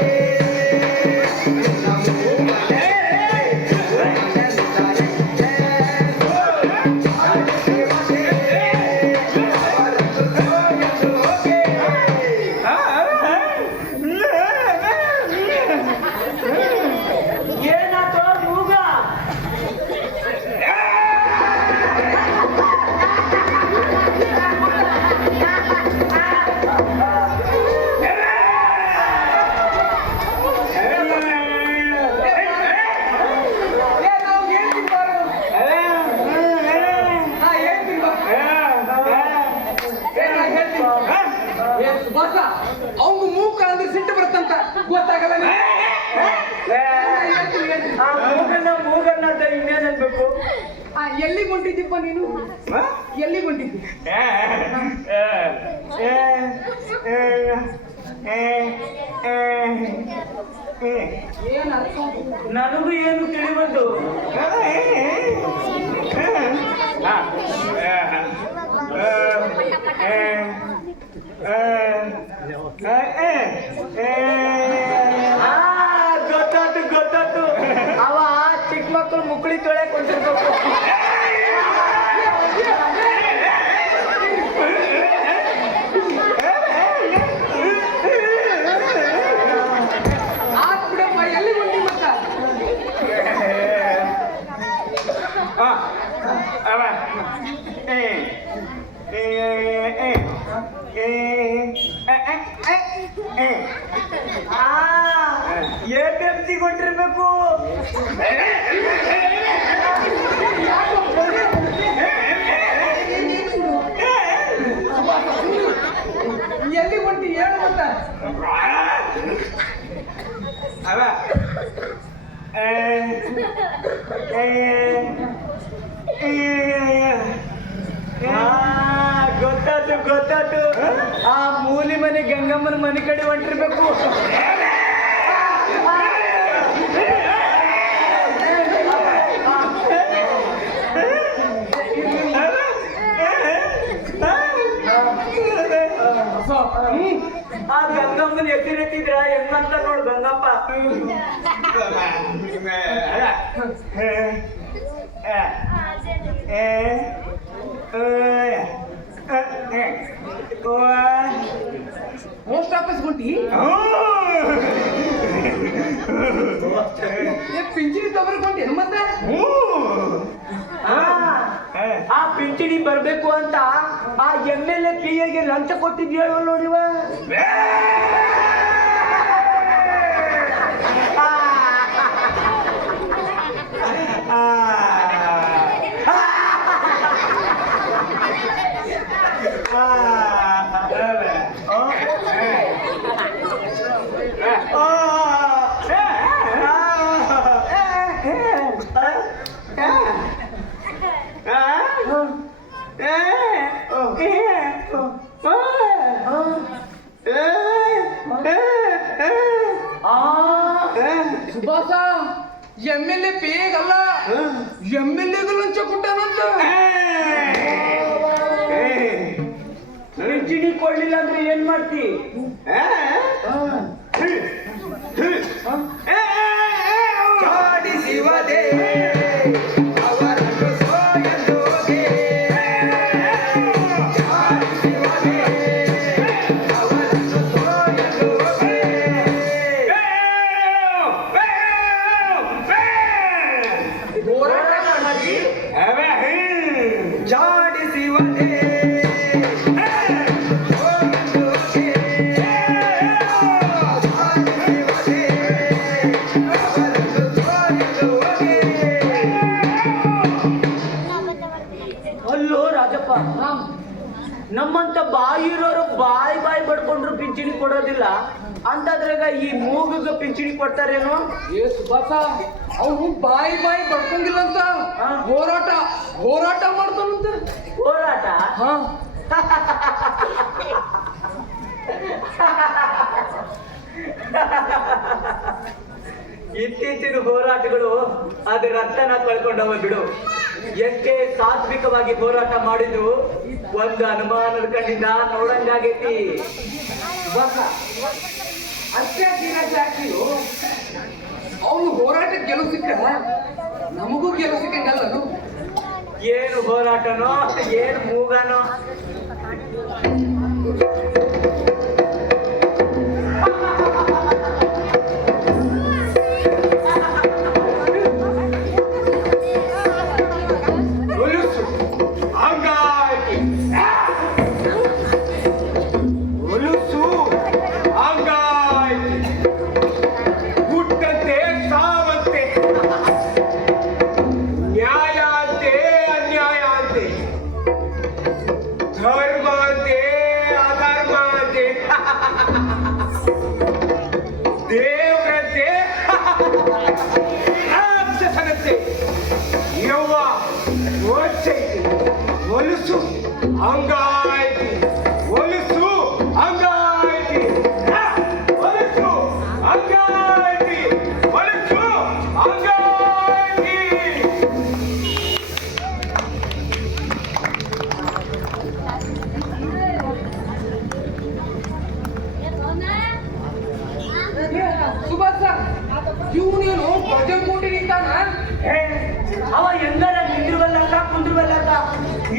ನಮ್ಮೂರೇ ನನ್ನೆಲ್ಲರೇ, ಜಾಡಿಸುವುದೇ ಅವನನ್ನು ತೋರಿಸುವುದೇ. ಏನಾತೋ ಮೂಗ? ಅವಂಗ ಮೂಕ ಅಂದ್ರೆ ಸಿಟ್ಟು ಬರುತ್ತಂತ ಗೊತ್ತಾಗಲ್ಲ ನಿಂಗೆ? ಮೂಗನ್ನ ಅಂತ ಇನ್ನೇನ್ ಅನ್ಬೇಕು? ಎಲ್ಲಿಗೆ ಹೊಂಟಿದ್ದೀಪ್ಪ ನೀನು? ಎಲ್ಲಿಗೆ ಹೊಂಟಿದ್ದಿ? ಏನ್ ಅರ್ಥ? ನನಗೂ ಏನು ತಿಳಿಬಂತು. ಗೊತ್ತಾತು. ಅವ ಚಿಕ್ಕ ಮಕ್ಕಳು ಮುಕ್ಕಳಿ ತೊಳೆಕ್ ಹೊಂಟಿರ್ಬೇಕು. ಆತ್ ಬಿಡಪ್ಪ, ಎಲ್ಲಿಗೆ ಹೊಂಟಿ ಮತ್ತ? APMC ಕೊಟ್ಟಿರ್ಬೇಕು. ಎಲ್ಲಿ ಕೊಟ್ಟಿ ಹೇಳು ಮತ್ತ ಅವ ಗೊತ್ತಾತು ಆ ಮೂಲಿ ಮನೆ ಗಂಗಮ್ಮನ ಮನೆ ಕಡೆ ಹೊಂಟಿರ್ಬೇಕು. ಆ ಗಂಗಮ್ಮನ ಎತ್ತಿರ ಹೆಂಗಂತ ನೋಡು ಗಂಗಪ್ಪ. ಪೋಸ್ಟ್ ಆಫೀಸ್ ಹೊಂಟಿ ಪಿಂಚಣಿ ತಗೊಳ್ಕೊಂಡೇನು ಮತ್ತೆ ಆ ಪಿಂಚಣಿ ಬರ್ಬೇಕು ಅಂತ ಆ MLA PA ಗೆ ಲಂಚ ಕೊಟ್ಟಿದ್ಯ ನೋಡಿವ. ಸುಭಾಸ MLA ಪೇಗಲ್ಲ MLAಗೂ ಲಂಚ ಕೊಟ್ಟಾನಂತ. ಪಿಂಚಣಿ ಕೊಡ್ಲಿಲ್ಲ ಅಂದ್ರೆ ಏನ್ ಮಾಡ್ತಿ? ಜಾಡಿಸಿವದೆ ಅವರನ್ನು ಸೋಯಲೋದೆ ಜಾಡಿಸಿವದೆ ಅವರನ್ನು ಸೋಯಲೋದೆ ಹೋರಾಟ ಮಾಡಿ ಜಾಡಿಸಿವದೆ ಅಲ್ಲೋ ರಾಜಪ್ಪ, ನಮ್ಮಂತ ಬಾಯಿ ಇರೋರು ಬಾಯಿ ಬಡ್ಕೊಂಡ್ರು ಪಿಂಚಣಿ ಕೊಡೋದಿಲ್ಲ ಅಂತದ್ರಾಗ ಈ ಮೂಗಗ ಪಿಂಚಣಿ ಕೊಡ್ತಾರೇನೋ? ಏ ಸುಭಾಸ ಅವನು ಬಾಯಿ ಬಡ್ಕೊಂಗಿಲ್ಲ ಅಂತ ಹೋರಾಟ ಮಾಡ್ತಾನಂತ. ಹೋರಾಟ? ಹಾ ಇತ್ತೀಚಿನ ಹೋರಾಟಗಳು ಅದು ರಕ್ತನ ಕಳ್ಕೊಂಡವ ಬಿಡು. ಎಷ್ಟೇ ಸಾತ್ವಿಕವಾಗಿ ಹೋರಾಟ ಮಾಡಿದ್ರು ಒಂದು ಅನುಮಾನದ ಕಣ್ಣಿಂದ ನೋಡಂಗಾಗೈತಿ. ಅವನು ಹೋರಾಟಕ್ಕೆ ಗೆಲುವು ಸಿಕ್ಕ ನಮಗೂ ಗೆಲುವು ಸಿಕ್ಕಂಗಲ್ಲನು. ಏನು ಹೋರಾಟನೋ ಏನು ಮೂಗನೋ. ದೇವ್ರಂತೆ ರಾಕ್ಷಸನಂತೆ ಯವ್ವ ಓಡ್ಸೈತಿ ಹೊಲಸು ಹಂಗಾಯ್ತಿ ಹೊಲಸು ಹಂಗಾಯ್ತಿ ಹೊಲಸು ಹಂಗಾಯ್ತಿ ಹೊಲಸು ಹಂಗಾಯ್ತಿ. ಸುಭಾಸ ಇವನೇನು ಭಜನ್ ಮೂಟಿ ನಿಂತಾನ. ಅವ ಎಂದಾರ ನಿಂದಿರುವಲ್ಲಕ್ಕ ಕುಂದ್ರುವಲ್ಲಕ್ಕ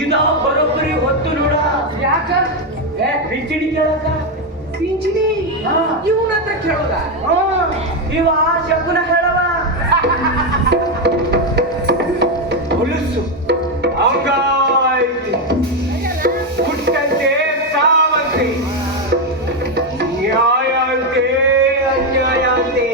ಇದಾವ ಬರೋಬ್ಬರಿ ಹೊತ್ತು ನೋಡ. ಯಾಕ ಪಿಂಚಣಿ ಕೇಳಕ್ಕ. ಪಿಂಚಣಿ ಇವನ ಹತ್ರ ಕೇಳೋದ. ಇವ ಶಕುನ ಹೇಳವ. ಹೊಲಸು ಹಂಗಾಯ್ತಿ ಹುಟ್ಟಂತೆ ಸಾವಂತೆ ನ್ಯಾಯ ಅಂತೆ ಅನ್ಯಾಯ ಅಂತೆ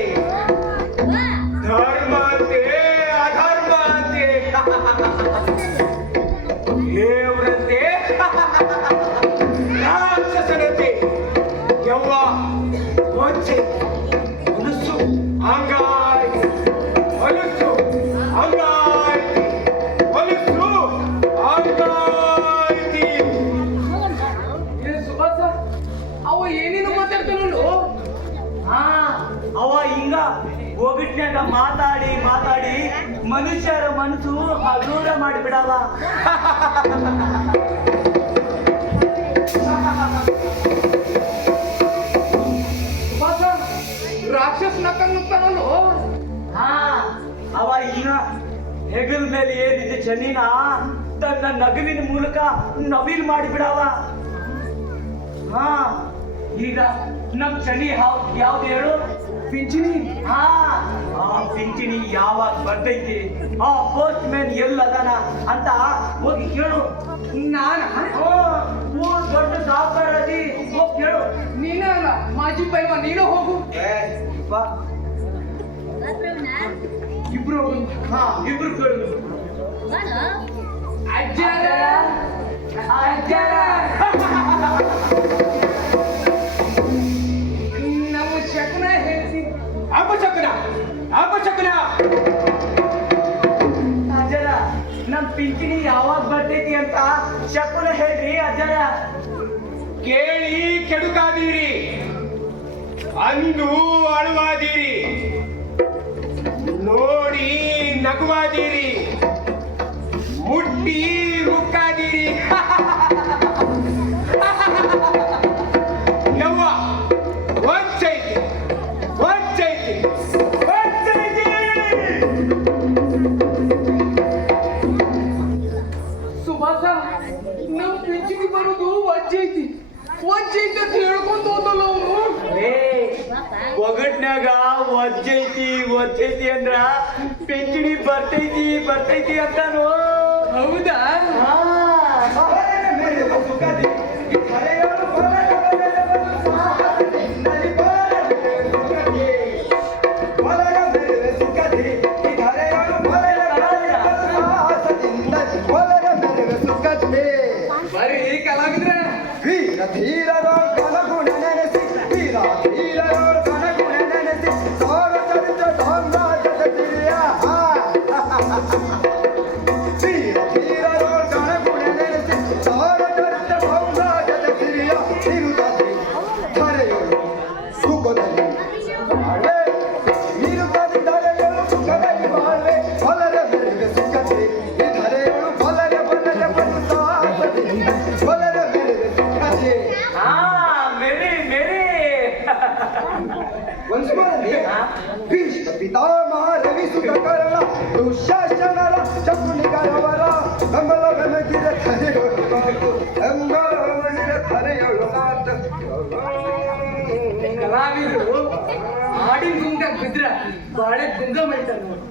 ಹಿಂಗ ಒಗಿಟ್ನ್ಯಾಗ ಮಾತಾಡಿ ಮಾತಾಡಿ ಮನುಷ್ಯರ ಮನಸ್ಸು ಹಗೂರ ಮಾಡಿಬಿಡಲ್ಲ. ರಾಕ್ಷಸ ನಕ್ಕನ್ನುತ್ತಾನಲ್ಲೋ. ಹಾ ಅವ ಈಗ ಹೆಗಲ್ ಮೇಲೆ ಏನಿದೆ ಚನಿನ ತನ್ನ ನಗುವಿನ ಮೂಲಕ ನವಿಲ್ ಮಾಡಿಬಿಡವ. ಹಾ ಈಗ ನಮ್ ಚನಿ ಯಾವ್ದು ಹೇಳು? ಪಿಂಚಣಿ. ಹಾ ಆ ಪಿಂಚಣಿ ಯಾವಾಗ ಬರ್ತೈತಿ, ಆ ಪೋಸ್ಟ್ ಮ್ಯಾನ್ ಎಲ್ಲದನ ಅಂತ ಹೋಗಿ ಕೇಳು. ಊರ್ ದೊಡ್ಡ ಸಾವುಕಾರ ಅದಿ, ಹೋಗಿ ಕೇಳು. ನೀನೇ ಅಲ್ಲ ಮಾಜಿ ಪೈಲ್ವ, ನೀನು ಹೋಗು. ಬಾ ಇಬ್ರು ಹೋಗು. ಹಾ ಇಬ್ರು ಕೇಳು. ಅಜ್ಜಾರ ಅಜ್ಜಾರ ನಮ್ಮ ಶಕುನ ಹೇಳ್ತಿ. ಅಪಶಕುನ ಅಪಶಕುನ. ಅಜ್ಜರ ನಮ್ ಪಿಂಚಣಿ ಯಾವಾಗ ಬರ್ತೈತಿ ಅಂತ ಶಕುನ ಹೇಳ್ರಿ ಅಜ್ಜರ. ಕೇಳಿ ಕೆಡುಕಾದೀರಿ, ಅಂದು ಅಳುವಾದೀರಿ, ನೋಡಿ ನಗುವಾದೀರಿ, ಮುಟ್ಟಿ ಮುಕ್ಕಾದೀರಿ. ಯವ್ವ ವಂಚೈತಿ ವಂಚೈತಿ ವಂಚೈತಿ. ಸುಭಾಸ, ನಮ್ ಪಿಂಚಣಿ ಬರೋದು ವಜ್ಜೈತಿ ವಜ್ಜೈತಿ ಅಂತ ಹೇಳ್ಕೊಂತ ಹೋದಲ್ಲ ಅವನು. ಒಗಟ್ನ್ಯಾಗ ಒಜ್ಜೈತಿ ಒಜ್ಜೈತಿ ಅಂದ್ರ ಪಿಂಚಣಿ ಬರ್ತೈತಿ ಬರ್ತೈತಿ ಅಂತಾನು. ಹೌದಾ? ಬರೀ ಕಲಾವಿದ್ರೆ ವೀರ ಧೀರರೋ ಕನಗುಣ ನೆನೆಸಿ, ವೀರ ಧೀರರೋ ಕನಗುಣ ನೆನೆಸಿ, ಸಾರ್ವಜನಿಕ ಸಾಮ್ರಾಜ್ಯದ ಸಿರಿಯ. ವೀರ ಧೀರರೋ ಕನಗುಣ ನೆನೆಸಿ, ಸಾರ್ವಜನಿಕ ಸಾಮ್ರಾಜ್ಯದ ಸಿರಿಯ. ನಿರುತ್ತದೆ ಧರೆಯೊಳು ಸುಖದಲ್ಲಿ ಬಾಳ್ವೆ, ನಿರುತ್ತದೆ ಧರೆಯೊಳು ಸುಖದಲ್ಲಿ ಬಾಳ್ವೆ. ಹೊಲರ ಬೆರಗೆ ಸುಖತೆ ಈ ಧರೆಯೊಳು ಹೊಲರ ಬಲದ ಬಲಿಸಾಸದಿಂದ ಹೊಲರ ಬೆರಗೆ ಸುಖತೆ. ಮೇರಿ ಮೇರಿ ಭೀಷ್ಮ ಪಿತಾಮಹ ರವಿಸುತ ಕರ್ಣ ದುಶ್ಯಾಸನರ ಶಕುನಿಗಳವರ ಬೆಂಬಲ ಬೆನಗಿದ ತಲೆಯೊಳು ಮಾತು, ಬೆಂಬಲವನಿರ ತಲೆಯೊಳು ಮಾತು. ಕಲಾವಿದ್ರು ಹಾಡಿನ ಗುಂಗಾಗ ಬಿದ್ರ ಬಾಳೆ ಗುಂಗ ಮಾಡ್ತಾರ ನೋಡು.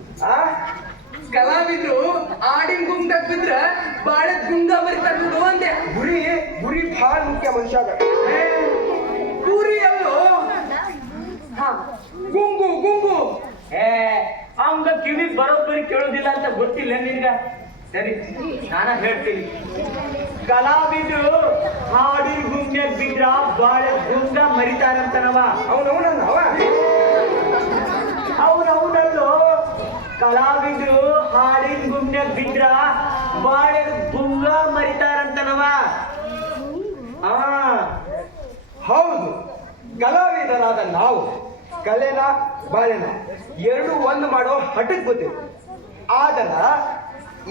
ಕಲಾವಿದ್ರು ಹಾಡಿನ ಗುಂಗಾಗ ಬಿದ್ರ ಬಾಳೆ ಗುಂಗ ಮರಿತಾರ ನೋಡು ಅಂದೆ. ಗುರಿ ಗುರಿ ಭಾಳ ಮುಖ್ಯ ಮನುಷ್ಯಾಗ. ಪೂರಿ ಅಲ್ಲೋ. ಹಾ, ಗುಂಗು ಗುಂಗು. ಅವಂಗ ಕಿವಿ ಬರೋಬ್ಬರಿ ಕೇಳೋದಿಲ್ಲ ಅಂತ ಗೊತ್ತಿಲ್ಲ ನಿನ್ಗ. ಸರಿ ನಾನ ಹೇಳ್ತೀನಿ. ಕಲಾವಿದ್ರು ಹಾಡಿನ ಗುಂಗ್ಯಾಗ ಬಿದ್ರ ಬಾಳೆ ಗುಂಗ ಮರಿತಾರಂತನವ. ಅವನಲ್ಲೋ ಕಲಾವಿದ್ರು ಹಾಡಿನ ಗುಂಗ್ಯಾಗ ಬಿದ್ರ ಬಾಳೆ ಗುಂಗ ಮರಿತಾರಂತನವ. ಹೌದು, ಕಲಾವಿದರಾದ ನಾವು ಕಲೆನ ಬಾಳೆನ ಎರಡು ಒಂದು ಮಾಡೋ ಹಠಕ್ಕೆ ಗೊತ್ತಿದೆ. ಆದ್ರ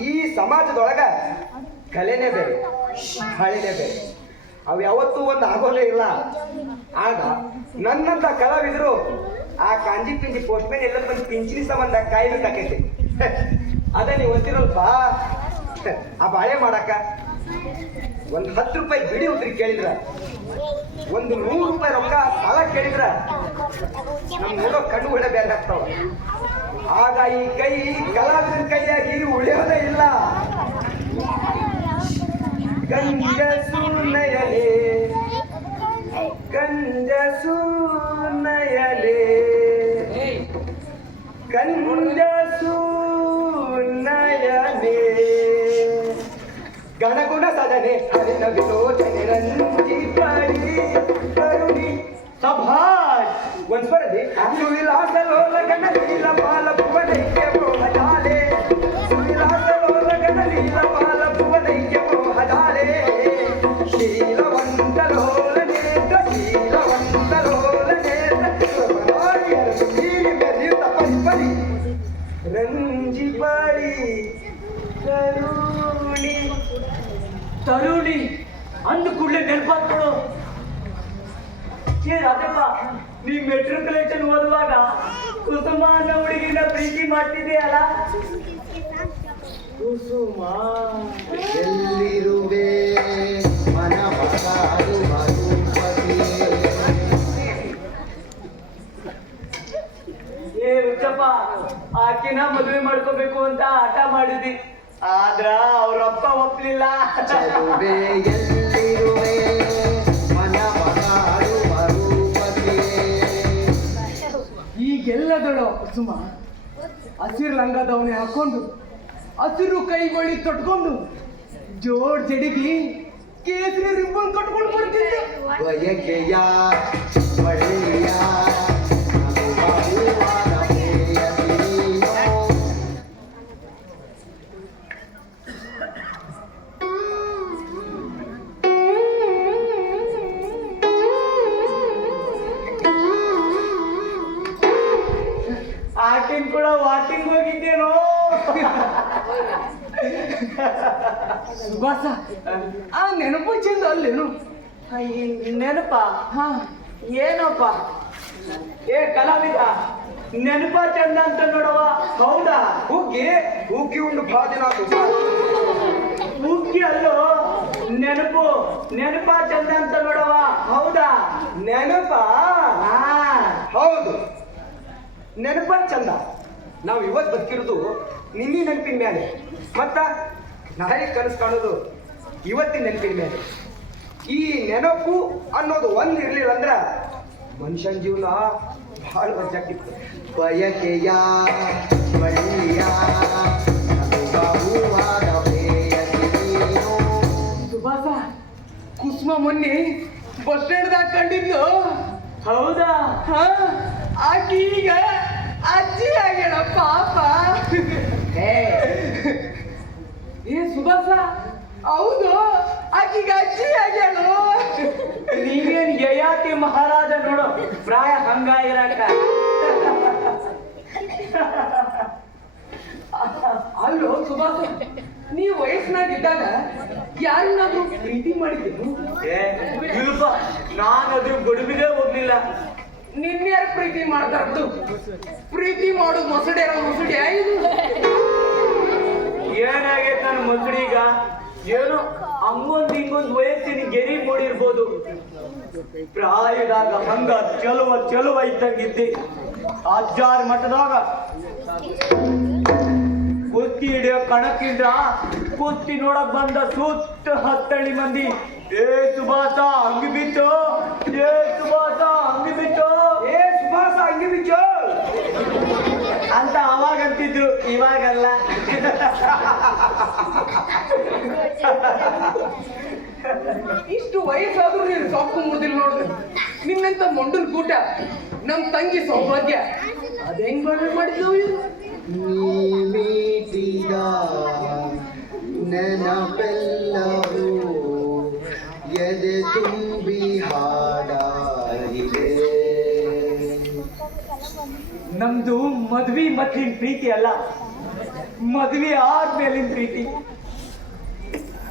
ಈ ಸಮಾಜದೊಳಗ ಕಲೆನೇ ಬೇರೆ, ಬಾಳೆನೇ ಬೇರೆ. ಅವು ಯಾವತ್ತೂ ಒಂದು ಆಗೋಲೇ ಇಲ್ಲ. ಆಗ ನನ್ನಂತ ಕಲಾವಿದರು ಆ ಕಾಂಜಿ ಪಿಂಜಿ ಪೋಸ್ಟ್ಮೇನ್ ಎಲ್ಲ ಬಂದು ಪಿಂಚಿನಿ ಸಂಬಂಧ ಕಾಯ್ಬೇಕಾಕೈತಿ. ಅದೇ ನೀವು ಗೊತ್ತಿರಲ್ಪ, ಆ ಬಾಳೆ ಮಾಡಾಕ ಒಂದು 10 ರೂಪಾಯಿ ಬಿಡಿ ಉದ್ರಿ ಕೇಳಿದ್ರ, ಒಂದು 100 ರೂಪಾಯಿ ರೊಕ್ಕ ಸಾಲ ಕೇಳಿದ್ರ ನಮ್ ನೋಡೋ ಕಣ್ಣು ಒಳ್ಳೆ ಬೇರೆ ಆಗ್ತಾವ. ಆಗ ಈ ಕೈ ಕಲಾವಿದನ ಕೈಯಾಗಿ ಉಳಿಯೋದೇ ಇಲ್ಲ. ಗಂಜಸು ನಯಲೆ ಗಂಜಸು ನಯಲೆ ಗಂಜಸು ನಯನೆ ಗಣಗುಣ ಸದನೆ ಹರಿನ ವಿಲೋಚನೆ ರಂಜಿ ಪಡಿ ಕರುಣಿ ಸಭಾಷ್. ಒಂದ್ ಸ್ವರದಿ ಸುವಿಲಾಸ ಲೋಲ ಗಣ ಲೀಲ ಪಾಲ ಭುವನೈಕ್ಯ ಮೋಹಜಾಲೆ, ಸುವಿಲಾಸ ಲೋಲ ಗಣ ಲೀಲ ಪಾಲ ಭುವನೈಕ್ಯ ಮೋಹಜಾಲೆ. ಶೀಲವಂತ ಲೋಲ ನೇತ್ರ ಶೀಲವಂತ ಲೋಲ ನೇತ್ರ ಸ್ವರಾಡಿಯರು ನೀಲಿ ತರುಣಿ ಅಂದ ಕೂಡಲೇ ನೆನಪಾಗ್ಕೊಡು. ರಾಜಪ್ಪ, ನೀ ಮೆಟ್ರಿಕ್ಯುಲೇಷನ್ ಓದುವಾಗ ಕುಸುಮ ಅನ್ನೋ ಹುಡುಗಿನ ಪ್ರೀತಿ ಮಾಡ್ತಿದೆಯಲ್ಲ? ಕುಸುಮ ಎಲ್ಲಿರುವೆ ಮನವಾಗುವ ರೂಪವೇ. ಏ ಹುಚ್ಚಪ್ಪ, ಆಕಿನ ಮದುವೆ ಮಾಡ್ಕೋಬೇಕು ಅಂತ ಹಠ ಮಾಡಿದ್ವಿ, ಆದ್ರ ಅವ್ರಪ್ಪ ಒಪ್ಲಿಲ್ಲ. ಚೆಲುವೆ ಎಲ್ಲಿರುವೆ ಮನವಾಗುವ ರೂಪವೇ. ಈಗೆಲ್ಲದಳು ಕುಸುಮ ಹಸಿರು ಲಂಗದವನೇ ಹಾಕೊಂಡು ಹಸಿರು ಕೈಗೊಳ್ಳಿ ತೊಟ್ಕೊಂಡು ಜೋಡ್ ಜಡಿಗಿ ಕೇಸರಿ ರಿಬ್ಬನ್ ಕಟ್ಕೊಂಡು ಬರ್ತಿದ್ದೆ. ಬಯಕೆಯ ಒಳ್ಳೆಯ ನಗುವಾಗುವ ಪ್ರೇಯಸಿ ನೀನು. ಆಕಿನ್ ಕೂಡ ವಾಕಿಂಗ್ ಹೋಗಿದ್ದೇನೋ. ಸುಭಾಸ, ಆ ನೆನಪು ಚಂದ ಅಲ್ಲೇನು? ನೆನಪ? ಹಾ, ಏನಪ್ಪ? ಏ ಕಲಾವಿದ, ನೆನಪ ಚಂದ ಅಂತ ನೋಡವ. ಹೌದಾ? ಹುಗ್ಗಿ ಉಂಡು ಭಾಳ ದಿನ ಆತು. ಮುಖ್ಯ ಅಲ್ಲೋ, ನೆನಪು ನೆನಪ ಚಂದ ಅಂತ ನೋಡವ. ಹೌದಾ? ನೆನಪ? ಹಾ, ಹೌದು, ನೆನಪ ಚಂದ. ನಾವು ಇವತ್ತು ಬದುಕಿರೋದು ನಿನ್ನೆ ನೆನಪಿನ ಮೇಲೆ, ಮತ್ತ ನಾಳೆ ಕನಸು ಕಾಣೋದು ಇವತ್ತಿನ ನೆನಪಿನ ಮೇಲೆ. ಈ ನೆನಪು ಅನ್ನೋದು ಒಂದು ಇರ್ಲಿಲ್ಲ ಅಂದ್ರ ಮನುಷ್ಯನ ಜೀವನ ಬಹಳ ವಜ್ಜಾಕಿತ್ತು. ಬಯಕೆಯ ಒಳ್ಳೆಯ ನಗುವಾಗುವ ಪ್ರೇಯಸಿ ನೀನು. ಸುಭಾಸ, ಕುಸುಮ ಮೊನ್ನೆ ಬಸ್ ಸ್ಟ್ಯಾಂಡ್ದಾಗ ಕಂಡಿದ್ಲು. ಹೌದಾ? ಹಾ, ಆಕಿ ಈಗ ಅಜ್ಜಿ ಆಗ್ಯಾಳ ಪಾಪ. ಏ ಸುಭಾಸ, ಹೌದು, ಆಕಿಗ ಅಜ್ಜಿ ಆಗ್ಯಾಳು. ನೀವೇನ್ ಯಯಾತಿ ಮಹಾರಾಜ ನೋಡು, ಪ್ರಾಯ ಹಂಗ ಇರಾಕ. ಅಲ್ಲೋ ಸುಭಾಸ, ನೀ ವಯಸ್ಸಿನಾಗಿದ್ದಾಗ ಯಾರನ್ನಾದ್ರೂ ಪ್ರೀತಿ ಮಾಡಿದ್ದೇನು? ಇಲ್ಪ, ನಾನದ್ರ ಗಡುಬಿಗೆ ಹೋಗ್ಲಿಲ್ಲ. ನಿನ್ಯಾರ ಪ್ರೀತಿ ಮಾಡ್ತಾರದು? ಪ್ರೀತಿ ಮಾಡು ಮೊಸಡಿಯಾರ ಮೊಸಡಿ ಇದು. ಏನಾಗೈತೆ ನನ್ನ ಮಕ್ಕಳೀಗ? ಏನೋ ಹಂಗೊಂದು ಹಿಂಗೊಂದು ವಯಸ್ಸಿನ ಗೆರಿ ಮೂಡಿರ್ಬೋದು. ಪ್ರಾಯದಾಗ ಹಂಗ ಚೆಲುವ ಇದ್ದಂಗಿದ್ದಿ. ಅಜ್ಜಾರ ಮಠದಾಗ ಕುಸ್ತಿ ಹಿಡಿಯೋ ಕಣಕ್ಕಿಂದ ಕುಸ್ತಿ ನೋಡಕ್ ಬಂದ ಸುತ್ತ 10 ಮಂದಿ ಏ ಸುಭಾಸ ಹಂಗಿ ಬಿತ್ತು, ಏ ಸುಭಾಸ ಹಂಗಿ ಬಿತ್ತು, ಏ ಸುಭಾಸ ಅಂಗಿ ಬಿಚ್ಚು ಅಂತ ಅವಾಗ ಅಂತಿದ್ರು, ಇವಾಗಲ್ಲ. ಇಷ್ಟು ವಯಸ್ಸಾದ್ರೂ ನೀನು ಸೊಪ್ಪು ಮುರಿದಿಲ್ಲ ನೋಡ್ರಿ. ನಿನ್ನಂತ ಮೊಂಡಲ್ ಕೂಟ ನಮ್ ತಂಗಿ ಸೌಭಾಗ್ಯ ಅದ ಹೆಂಗ್ ಮಾಡಿದ್ವು? ನೀಮೀಟಿದ ನೆನಪೆಲ್ಲವೂ ಎದೆ ತುಂಬಿ ಹಾಡಾಗಿದೆ. ನಮ್ದು ಮದ್ವಿ ಮದ್ಲಿನ ಪ್ರೀತಿ ಅಲ್ಲ, ಮದ್ವಿ ಆದ್ಮೇಲಿನ ಪ್ರೀತಿ.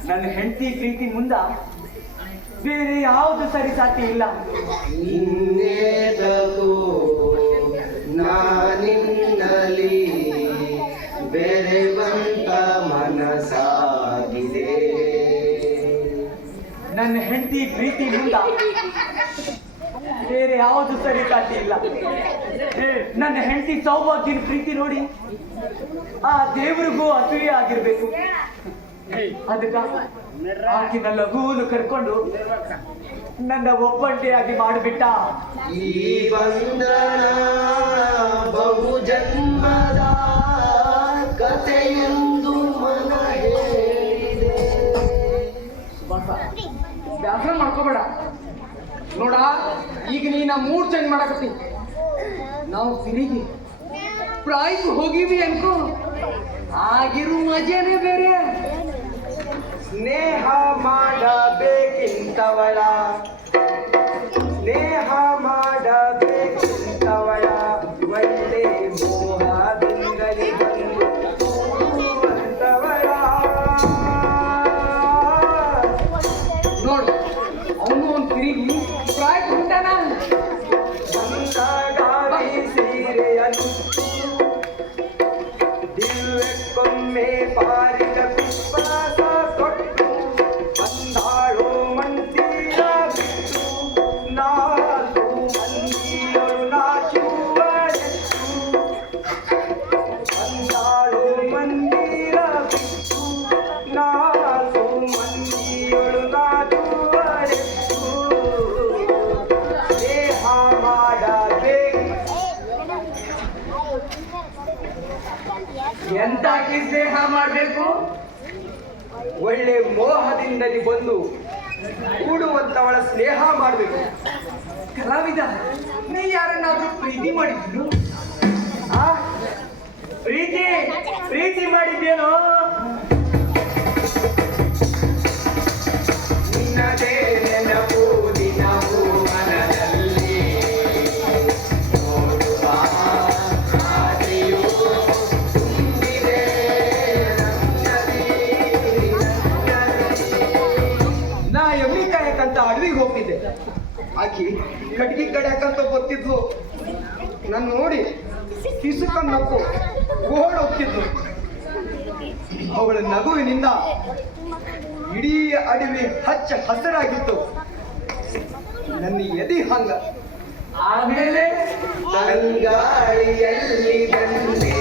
ನನ್ನ ಹೆಂಡತಿ ಪ್ರೀತಿ ಮುಂದ ಬೇರೆ ಯಾವುದು ಸರಿ ಸಾಟಿ ಇಲ್ಲ. ಇನ್ನೇದಕ್ಕೂ ನಾನಿನ್ನಲಿ ಬೆರೆವಂತ ಮನಸಾಗಿದೆ. ನನ್ನ ಹೆಂಡತಿ ಪ್ರೀತಿ ಮುಂದ ಬೇರೆ ಯಾವುದು ಸರಿ ಸಾಟಿ ಇಲ್ಲ. ನನ್ನ ಹೆಂಡತಿ ಸೌಭಾಗ್ಯನ ಪ್ರೀತಿ ನೋಡಿ ಆ ದೇವರಿಗೂ ಅಸೂಯೆ ಆಗಿರ್ಬೇಕು. ಅದಕ್ಕ ಆಕಿನ ಲಘೂನು ಕರ್ಕೊಂಡು ನನ್ನ ಒಬ್ಬಂಟಿಯಾಗಿ ಮಾಡಿಬಿಟ್ಟ. ಈ ಬಂಧನ ಬಹು ಜನ್ಮದ ಕಥೆಯೆಂದು ಮನ ಹೇಳಿದೆ. ಬ್ಯಾಸರ ಮಾಡ್ಕೋಬೇಡ ನೋಡ, ಈಗ ನೀನ ಮೂಡ್ ಚೇಂಜ್ ಮಾಡಕತ್ತಿ. ನಾವು ತಿರುಗಿ ಪ್ರಾಯಕ್ಕೆ ಹೋಗಿವಿ ಅನ್ಕೋ, ಆಗಿರು ಮಜಾನೇ ಬೇರೆ. ಸ್ನೇಹ ಮಾಡಬೇಕಿಂತವಳ, ಸ್ನೇಹ ಮಾಡಬೇಕಿಂತವಳ ಒಳ್ಳೆ ಮೋಹದಿಂದಲಿ ಬಂದು ಕೂರುವಂತವಳ. ಸೀರೆಯನು ದಿವ್ಯಕ್ಕೊಮ್ಮೆ ಪಾರಿದ ಕುಪ್ಪಾಸ ಕೊಟ್ಟು ಬಂದಾಳೋ ಮಂದಿರ ಬಿಟ್ಟು ನಾಲ್ಕು ಮಂದಿಯರು ನಾಚುವರೆತ್ತು ಬಂದಾಳೋ ಮಂದಿರ ಬಿಟ್ಟು ನಾಲ್ಕು ಮಂದಿಯರು ನಾಚುವರೆತ್ತು ದೇಹ ಮಾಡಬೇಕು ಎಂತಾಕಿ ಸ್ನೇಹ ಮಾಡ್ಬೇಕು? ಒಳ್ಳೆ ಮೋಹದಿಂದಲೇ ಬಂದು ಕೂಡುವಂತವಳ ಸ್ನೇಹ ಮಾಡಬೇಕು. ಕಲಾವಿದ, ನೀ ಯಾರನ್ನಾದ್ರೂ ಪ್ರೀತಿ ಮಾಡಿದ್ರು? ಆ ಪ್ರೀತಿ ಮಾಡಿದ್ದೇನೋ? ನಿನ್ನದೇ ನೆನಪು ದಿನವೂ ಮನದಲ್ಲಿ ನೋಡುವ ಆಸೆಯು ತುಂಬಿದೆ ನನ್ನಲ್ಲಿ. ನಾ ಎಮ್ಮಿ ಕಾಯಕಂತ ಅಡವಿಗೆ ಹೋಗ್ತಿದ್ದೆ. ಆಕಿ ಕಟ್ಗಿ ಕಡಿಯಾಕಂತ ಗೊತ್ತಿದ್ಲು. ನಾನು ನೋಡಿ ಕಿಸುಕನ್ನಪ್ಪು ಓಡ್ ಹೋಗ್ತಿದ್ಲು. ಅವಳ ನಗುವಿನಿಂದ ಇಡೀ ಅಡವಿ ಹಚ್ಚ ಹಸಿರಾಗಿತ್ತು. ನನ್ನ ಎದಿ ಹಂಗ. ಆಮೇಲೆ ತಂಗಾಳಿಯಲ್ಲಿ ಬಂದೆ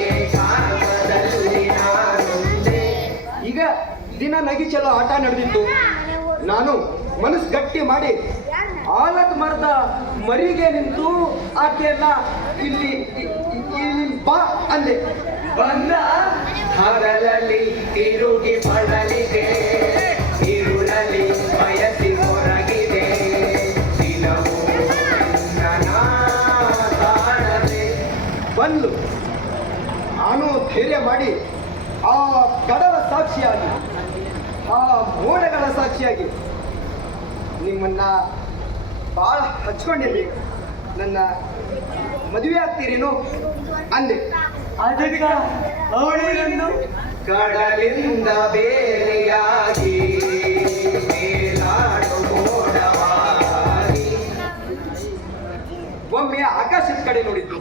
ಏಕಾಂತದಲ್ಲಿ ನಾನೊಂದೇ. ಈಗ ದಿನ ನಗಿ ಚಲೋ ಆಟ ನಡೆದಿತ್ತು. ನಾನು ಮನಸ್ಸು ಗಟ್ಟಿ ಮಾಡಿ ಆಲದ ಮರದ ಮರಿಗೆ ನಿಂತು ಆಕೆಯನ್ನ ಇಲ್ಲಿ ಬಾ ಅಂದೆ. ಬಂದ ಹಗಲಲ್ಲಿ ತಿರುಗಿ ಪಡಲಿದೆ, ഇരുಳಲ್ಲಿ ಬಯಸಿ ಹೊರಗಿದೆ, ದಿನವೂ ನನ್ನ ಕಾಣದೆ. ಬಂದ್ಲು. ನಾನು ಧೈರ್ಯ ಮಾಡಿ ಆ ಕಡಲ ಸಾಕ್ಷಿಯಾಗಿ, ಆ ಮೋಡಗಳ ಸಾಕ್ಷಿಯಾಗಿ ನಿಮ್ಮನ್ನ ಭಾಳ ಹಚ್ಕೊಂಡಿದ್ದೆ. ನನ್ನ ಮದುವೆ ಆಗ್ತೀರೇನು ಅಂದೆ. ಅದಕ್ಕ ಅವಳೇನಂದು? ಕಡಲಿಂದ ಬೇರೆಯಾಗಿ ಮೇಲಾಡು ಮೋಡವಾಗಿ. ಒಮ್ಮೆ ಆಕಾಶದ ಕಡೆ ನೋಡಿದ್ದು,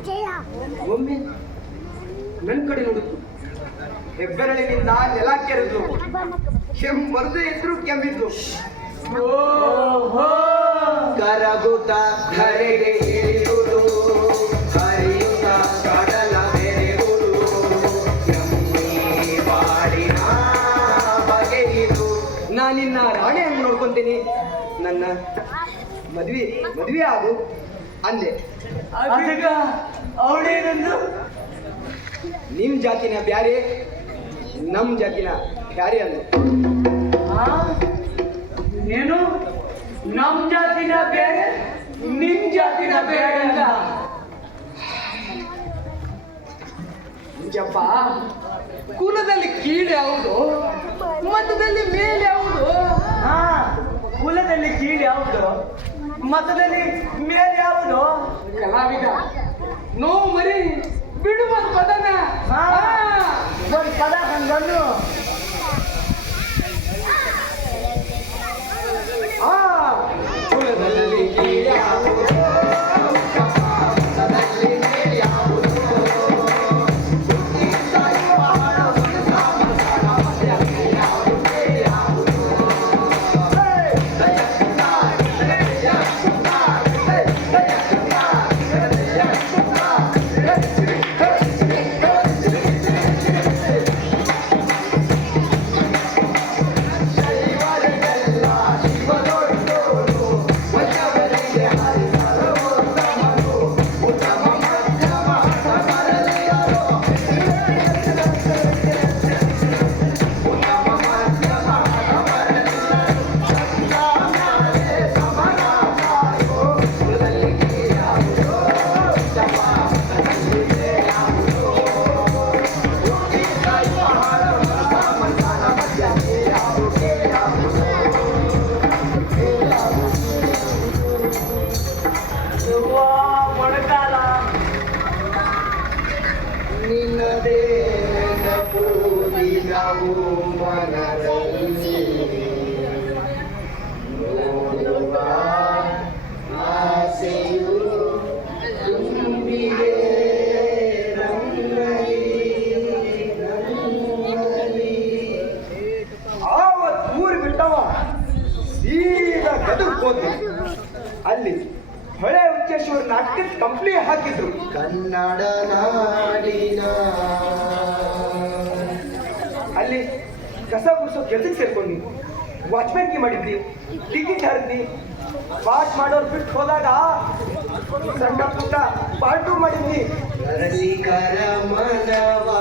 ಒಮ್ಮೆ ನನ್ನ ಕಡೆ ನೋಡಿದ್ದು. ಹೆಬ್ಬೆರಳಿನಿಂದ ನೆಲ ಕೆರೆದ್ಲು. ಕೆಮ್ಮರ್ದೇ ಇದ್ರು ಕೆಮ್ಮಿದ್ಲು. ಕರಗುತ್ತ ಧರೆಗೆ ಇಳಿಯುವುದು, ಹರಿಯುತ್ತ ಕಡಲ ಬೆರೆಯುವುದು, ಎಮ್ಮಿ ಬಾಡಿನ ಬಗೆಯಿದು. ನಾನಿನ್ನ ರಾಣಿ ಹಂಗೆ ನೋಡ್ಕೊಂತೀನಿ, ನನ್ನ ಮದ್ವೆ ಆಗು ಅಂದೆ. ಅದಕ್ಕ ಅವಳೇನಂದು? ನಿಮ್ ಜಾತಿನ ಬ್ಯಾರೆ, ನಮ್ ಜಾತಿನ ಬ್ಯಾರೆ ಅಂದು. ಏನು ನಮ್ ಜಾತಿನ ಬೇರೆ, ನಿಮ್ ಜಾತಿನ ಬೇರೆ ಅಂತ? ಜಪ್ಪ, ಕುಲದಲ್ಲಿ ಕೀಳು ಯಾವುದು, ಮತದಲ್ಲಿ ಮೇಲೆ ಯಾವುದು? ಹಾ, ಕುಲದಲ್ಲಿ ಕೀಳು ಯಾವುದು, ಮತದಲ್ಲಿ ಮೇಲೆ ಯಾವುದು? ಕಲಾವಿದ ನೋವು ಮರಿ ಬಿಡುವ ಪದನ. ಒಂದು ಪದ ಕಂಡು ಆ ಕುಲದಲ್ಲಿ ಕೀಳು ಯಾವುದು, ಮತದಲ್ಲಿ ಮೇಲೆ ಯಾವುದು? ಮೊಣಕಾಲ ನಿನ್ನದೇ ನೆನಪು ದಿನವೂ ಮನದಲ್ಲಿ ನೋಡುವ ಆಸೆಯು ತುಂಬ ಆವತ್ತು ಊರು ಬಿಟ್ಟವ ಸೀದಾ ಗದಗ್ ಹೋದ್ವಿ. ಅಲ್ಲಿ ಹೊಳೆ ಉಚ್ಚೇಶ್ವರ ನಾಟಕದ ಕಂಪ್ನಿ ಹಾಕಿದ್ರು. ಕನ್ನಡ ನಾಡಿನ ಅಲ್ಲಿ ಕಸ ಗುಡಿಸೋ ಕೆಲ್ಸಕ್ಕೆ ಸೇರ್ಕೊಂಡ್ವಿ. ವಾಚ್ಮ್ಯಾನ್ಗೆ ಮಾಡಿದ್ವಿ, ಟಿಕೆಟ್ ಹರಿದ್ವಿ. ಪಾಠ ಮಾಡೋರು ಬಿಟ್ಟು ಹೋದಾಗ ಸಣ್ಣ ಪುಟ್ಟ ಪಾರ್ಟು ಮಾಡಿದ್ವಿ. ರಸಿಕರ ಮನವಾ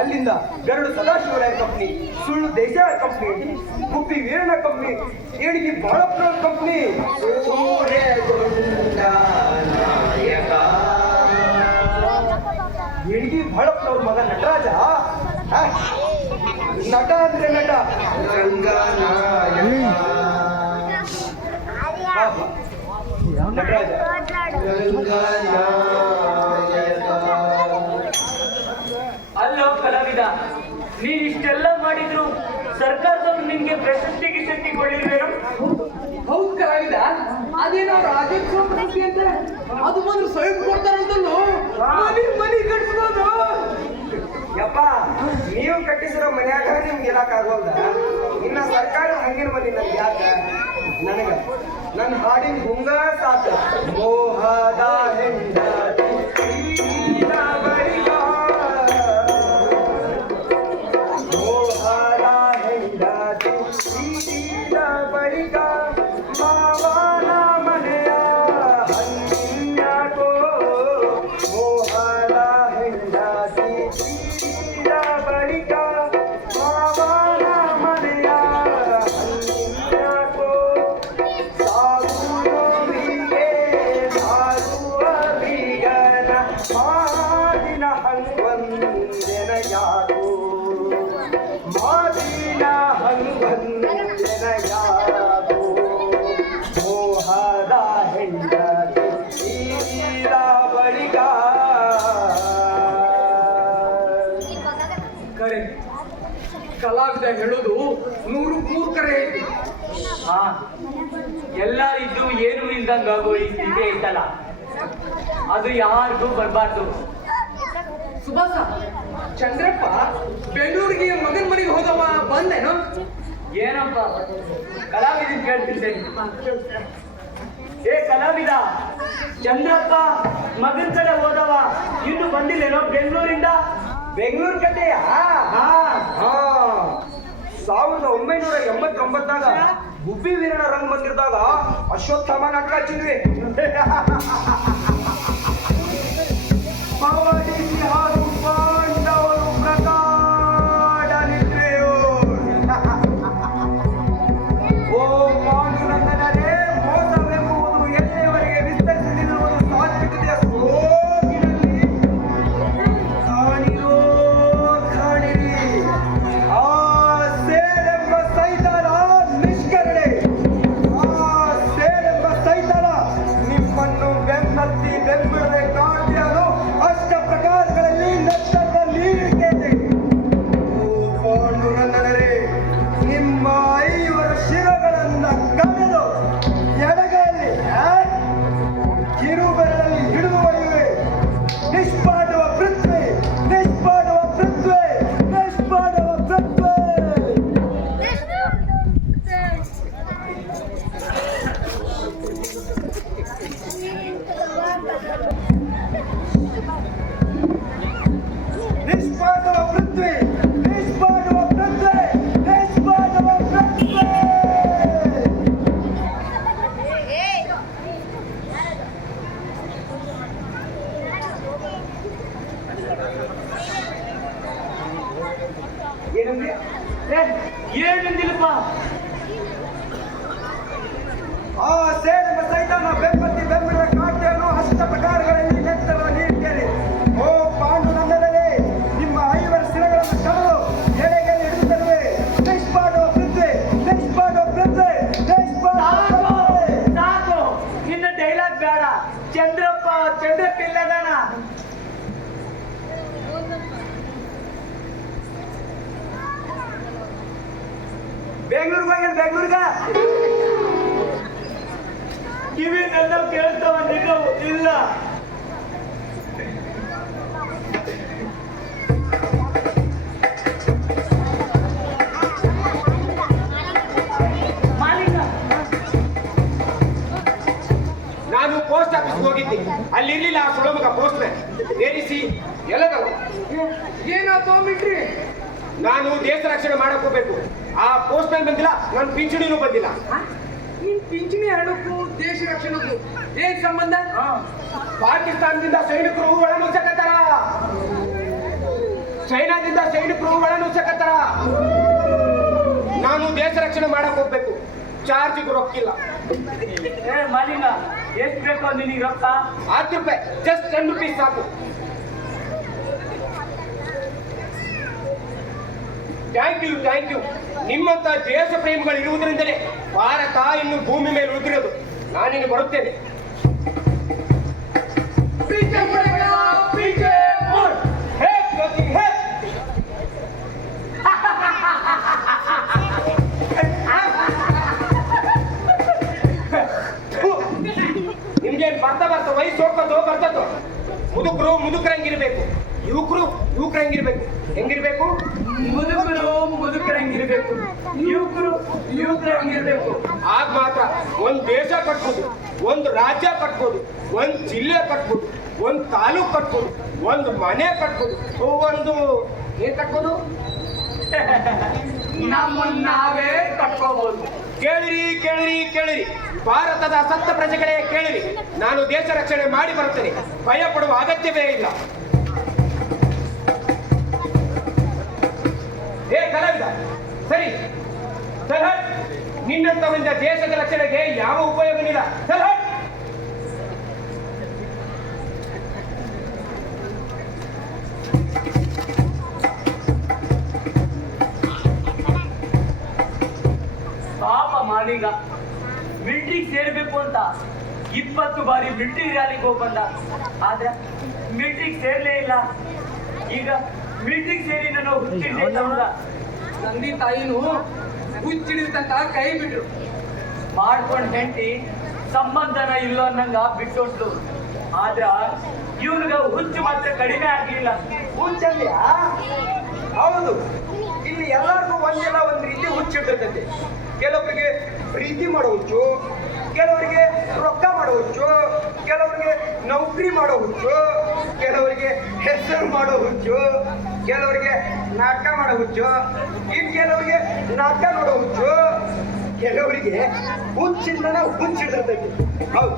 ಅಲ್ಲಿಂದ ಗರುಡು ಸದಾಶಿವರಾಯ ಕಂಪ್ನಿ, ಸುಳ್ಳು Desai company, Gubbi Veeranna company, ಏಣಿಗೆ ಬಾಳಪ್ಪನವ್ರ company, ಸೂರ್ಯಗೊಂಡ ನಾಯಕ ಏಣಿಗೆ ಬಾಳಪ್ಪನವ್ರ ಮಗ ನಟರಾಜ. ಆ, ನಟ ಅಂದ್ರೆ ನಟ. ರಂಗನಾಯಕ ನಟರಾಜ ರಂಗನಾಯಕ ಅಲ್ಲೋ ಕಲಾವಿದ, ನೀನ್ ಇಷ್ಟೆಲ್ಲ ಮಾಡಿದ್ರು ಸರ್ಕಾರದವ್ರು ನಿನ್ಗೆ ಪ್ರಶಸ್ತಿ ಗಿಶಸ್ತಿ ಕೊಡಿಲ್ವೇನೋ? ಹೌದ್ ಕಲಾವಿದ, ಅದೇನೋ ರಾಜ್ಯೋತ್ಸವ ಪ್ರಶಸ್ತಿ ಅಂತ ಅದು ಬಂದು ಸ್ವಯಂ ಕೊಡ್ತಾರಂತಲ್ಲೋ. ಮನಿ ಕಟ್ಸ್ಬೋದು. ಯಪ್ಪ, ನೀವು ಕಟ್ಟಿಸಿರೋ ಮನ್ಯಾಗ ನಿಮ್ಗೆ ಇರಕ್ಕಾಗೋಲ್ದ, ಇನ್ನ ಸರ್ಕಾರದ ಹಂಗಿನ ಮನಿ ನನ್ಗೆ ಯಾಕ? ನನಗ ನನ್ನ ಹಾಡಿನ ಗುಂಗ ಸಾಕ. ಮೋಹದ ಹೆಂಡತಿ ಬಳಿಕ, ಮೋಹದ ಹೆಂಡತಿ ಬಳಿಕ, ಮಾವನ ಮನೆಯ ಹಣ್ಣಿನ್ಯಾಕೋ, ಮೋಹದ ಹೆಂಡತಿ ಬಳಿಕ, ಮಾವನ ಮನೆಯ ಹಣ್ಣಿನ್ಯಾಕೋ, ಸಾಗುವಿಗೆ ಸಾರುವ ಬೀಗನ ಮಾದಿನ ಹಂಗೊಂದೆನ ಯಾಕೋ, ಮಾದಿನ ಹಂಗೊಂದೆನ ಯಾಕೋ, ಮೋಹದ ಹೆಂಡತಿ ಬಳಿಕ. ಕರೆ ಕಲಾವಿದ ಹೇಳೋದು 100 ಕರೆ ಐತಿ. ಹಾ, ಎಲ್ಲ ಇದ್ದು ಏನು ಇಲ್ದಂಗಾಗೋ ಈ ಸ್ಥಿತಿ ಐತಲ್ಲ, ಅದು ಯಾರಿಗೂ ಬರ್ಬಾರ್ದು. ಸುಭಾಸ, ಚಂದ್ರಪ್ಪ ಬೆಂಗಳೂರಿಗೆ ಮಗನ್ ಮನೆಗೆ ಹೋದವ ಬಂದೇನೋ? ಏನಪ್ಪ ಕಲಾವಿದ ಕೇಳ್ತಿದ್ದೇನೆ. ಏ ಕಲಾವಿದ, ಚಂದ್ರಪ್ಪ ಮಗನ್ ಕಡೆ ಹೋದವ ಇನ್ನು ಬಂದಿಲ್ಲೇನೋ ಬೆಂಗಳೂರಿಂದ? ಬೆಂಗಳೂರು ಕತೆಯ? ಹಾ, 1989 ಗುಬ್ಬಿ ವೀರಣ್ಣ ರಂಗ್ ಬಂದಿರ್ದಾಗ ಅಶ್ವತ್ಥಾಮ ನಾಟಕ ಹಚ್ಚಿದ್ವಿ. ಪವಡಿಸಿ ಹಾರು ಪಾಂಡವರು ಪ್ರಕಾಡ ನಿದ್ರೆಯೋ. ಓ ಪಾಂಡುರಂಗನರೇ, ಮೋಸವೆಂಬುದು ಎಲ್ಲಿಯವರೆಗೆ ವಿಸ್ತರಿಸಿ ನಿಲ್ಲುವುದು ಸಾತ್ವಿಕತೆಯ ಸೋಗಿನಲ್ಲಿ ಕಾಣಿರೋ ಕಾಣಿರಿ. ಆ ಸೇಡೆಂಬ ಸೈತಾನ ನಿಷ್ಕರಣೆ, ಆ ಸೇಡೆಂಬ ಸೈತಾನ ನಿಮ್ಮನ್ನು ಬೆನ್ನತ್ತಿ ಬೆಂಬಿಡದೆ ಕಾಣ್ತಿಯಲು ಅಷ್ಟ ಪ್ರಕಾರಗಳಲ್ಲಿ ನಷ್ಟದ ನೀಡಿದ್ದೇನೆ. ಓ ಪಾಂಡುರಂಗನರೇ, ನಿಮ್ಮ 5 ಶಿರಗಳನ್ನ ಕಳೆದು ಎಡಗೈಯಲ್ಲಿ ಕಿರುಬೆರಳಲ್ಲಿ ಹಿಡಿದು ಒಯ್ಯುವೆ. ನಿಷ್ಪಾಡುವ ಪೃಥ್ವಿ, ನಿಷ್ಪಾಡುವ ಪೃಥ್ವಿ, ನಿಷ್ಪಾಡುವ ಪೃಥ್ವಿ. ನಿಷ್ಪಾಡುವ ಪೃಥ್ವಿ, ನಿಷ್ಪಾಡುವ ಪೃಥ್ವಿ, ನಿಷ್ಪಾಡುವ ಪೃಥ್ವಿ. ಏನಂದ್ರೆ ಏನಂದಿಲ್ಲಪ್ಪ? ಆ ಸೇಡೆಂಬ ಸೈತಾನ ಬೆಂಬತ್ತಿ ಬೆಂಬಿಡದ ಕಾಣ್ತೇನೋ ಅಷ್ಟ ಪ್ರಕಾರಗಳಲ್ಲಿ ನೆತ್ತರ ನೀಡ್ತೇನೆ. ಓ ಪಾಂಡುರಂಗನರೇ, ನಿಮ್ಮ 5 ಶಿರಗಳನ್ನು ಕಳೆದು ಎಡೆಗೆಯಲ್ಲಿ ಹಿಡಿದು ತರುವೆ. ನಿಷ್ಪಾಡುವ ಪೃಥ್ವಿ, ನಿಷ್ಪಾಡುವ ಪೃಥ್ವಿ, ನಿಷ್ಪಾಡುವ ಪೃಥ್ವಿ. ಸಾಕು, ನಿನ್ನ ಡೈಲಾಗ್ ಬೇಡ. ಚಂದ್ರಪ್ಪ ಇಲ್ಲದಾನ. ಬೆಂಗಳೂರಿಗೆ ಹೋಗ್ಯಾನ, ಬೆಂಗಳೂರಿಗೆ. ಕಿವಿ ನನ್ನ ಕೇಳ್ತಾವ, ನಿನ್ನ ಇಲ್ಲ. ಅಲ್ಲಿ ಇರ್ಲಿಲ್ಲ ಆ ಸುಳಮಗ ಪೋಸ್ಟ್ಮನ್ ಏರಿಸಿ ಎಲ್ಲದಲ್ಲ. ಏನಾಯ್ತು ಮಿಲ್ಟ್ರಿ? ನಾನು ದೇಶ ರಕ್ಷಣೆ ಮಾಡಕ್ ಹೋಗ್ಬೇಕು, ಆ ಪೋಸ್ಟ್ಮನ್ ಬಂದಿಲ್ಲ, ನನ್ನ ಪಿಂಚಣಿನೂ ಬಂದಿಲ್ಲ. ನಿನ್ ಪಿಂಚಣಿ ಹಣಕ್ಕೂ ದೇಶ ರಕ್ಷಣೆಗೂ ಏನ್ ಸಂಬಂಧ? ಪಾಕಿಸ್ತಾನದಿಂದ ಸೈನಿಕರು ಒಳನುಗ್ಸಕತ್ತಾರ, ಚೈನಾದಿಂದ ಸೈನಿಕರು ಒಳನುಗ್ಸಕತ್ತಾರ. ನಾನು ದೇಶ ರಕ್ಷಣೆ ಮಾಡಕ್ ಹೋಗ್ಬೇಕು, ಚಾರ್ಜಿಗೂ ರೊಕ್ಕಿಲ್ಲ. ಮಾಲಿಂಗ ಎಷ್ಟು ಬೇಕು ನಿನಗೆ ರೊಕ್ಕ? 10 ರೂಪಾಯಿ, ಜಸ್ಟ್ 10 rupees ಸಾಕು. Thank you. ನಿಮ್ಮಂತ ದೇಶ ಪ್ರೇಮಿಗಳು ಇರುವುದರಿಂದಲೇ ಭಾರತ ಇನ್ನು ಭೂಮಿ ಮೇಲೆ ಉಳಿದಿರೋದು. ನಾನಿನ್ನು ಬರುತ್ತೇನೆ. ನಿಮ್ಗೇನು ಬರ್ತಾ ವಯಸ್ಸು ಹೋಗ್ತದೋ ಬರ್ತದೋ. ಮುದುಕರಂಗಿರ್ಬೇಕು, ಯುವಕರು ಹೆಂಗಿರ್ಬೇಕು? ಮುದುಕರಂಗಿರ್ಬೇಕು, ಯುವಕರಂಗಿರ್ಬೇಕು. ಆಗ ಮಾತ್ರ ಒಂದ್ ದೇಶ ಕಟ್ಬೋದು, ಒಂದು ರಾಜ್ಯ ಕಟ್ಬೋದು, ಒಂದ್ ಜಿಲ್ಲೆ ಕಟ್ಬೋದು, ಒಂದ್ ತಾಲೂಕ್ ಕಟ್ಬೋದು, ಒಂದು ಮನೆ ಕಟ್ಬೋದು, ಏನ್ ಕಟ್ಬೋದು? ನಾವೇ ಕಟ್ಕೋಬಹುದು. ಕೇಳಿರಿ, ಭಾರತದ ಸತ್ತ ಪ್ರಜೆಗಳೇ ಕೇಳಿರಿ, ನಾನು ದೇಶ ರಕ್ಷಣೆ ಮಾಡಿ ಬರುತ್ತೇನೆ, ಭಯ ಪಡುವ ಅಗತ್ಯವೇ ಇಲ್ಲ. ಹೇ ಕಲಾವಿದ, ಸರಿ ಸಲ್ಹಟ್, ನಿನ್ನಂತವರಿಂದ ದೇಶದ ರಕ್ಷಣೆಗೆ ಯಾವ ಉಪಯೋಗವಿಲ್ಲ. ಸಲ್ಹಟ್. ಪಾಪ ಮಾಲಿಗ ಮಿಲಿಟರಿಗೆ ಸೇರ್ಬೇಕು ಅಂತ 20 ಬಾರಿ ಮಿಲಿಟರಿ ರ್ಯಾಲಿಗೆ ಹೋಗಿ ಬಂದ, ಆದ್ರೆ ಮಿಲಿಟರಿಗೆ ಸೇರ್ಲೇ ಇಲ್ಲ. ಈಗ ಮಿಲಿಟರಿಗೆ ಸೇರಿ ನಾನು ಹುಚ್ಚಿಡ್ಲಿಲ್ಲ. ತಂದೆ ತಾಯಿನೂ ಹುಚ್ಚಿಡಿದಂತ ಕೈ ಬಿಟ್ರು. ಮಾಡ್ಕೊಂಡ್ ಹೆಂಡತಿ ಸಂಬಂಧನ ಇಲ್ಲ ಅನ್ನಂಗ ಬಿಟ್ಟೊಟ್ಟು. ಆದ್ರ ಇವನಿಗ ಹುಚ್ಚು ಮಾತ್ರ ಕಡಿಮೆ ಆಗ್ಲಿಲ್ಲ. ಹುಚ್ಚಲ್ಯಾ? ಹೌದು, ಇಲ್ಲಿ ಎಲ್ಲರಿಗೂ ಒಂದೆಲ್ಲ ಒಂದ್ ರೀತಿ ಹುಚ್ಚಿರ್ತೈತೆ. ಕೆಲವರಿಗೆ ಪ್ರೀತಿ ಮಾಡೋ ಹುಚ್ಚು, ಕೆಲವರಿಗೆ ರೊಕ್ಕ ಮಾಡೋ ಹುಚ್ಚು, ಕೆಲವರಿಗೆ ನೌಕರಿ ಮಾಡೋ ಹುಚ್ಚು, ಕೆಲವರಿಗೆ ಹೆಸರು ಮಾಡೋ ಹುಚ್ಚು, ಕೆಲವರಿಗೆ ನಾಟಕ ಮಾಡೋ ಹುಚ್ಚು, ಇನ್ ಕೆಲವರಿಗೆ ನಾಟಕ ನೋಡೋ ಹುಚ್ಚು, ಕೆಲವರಿಗೆ ಹುಚ್ಚಿಂದನ ಹುಚ್ಚಿಡ್ತೈತಿ. ಹೌದು,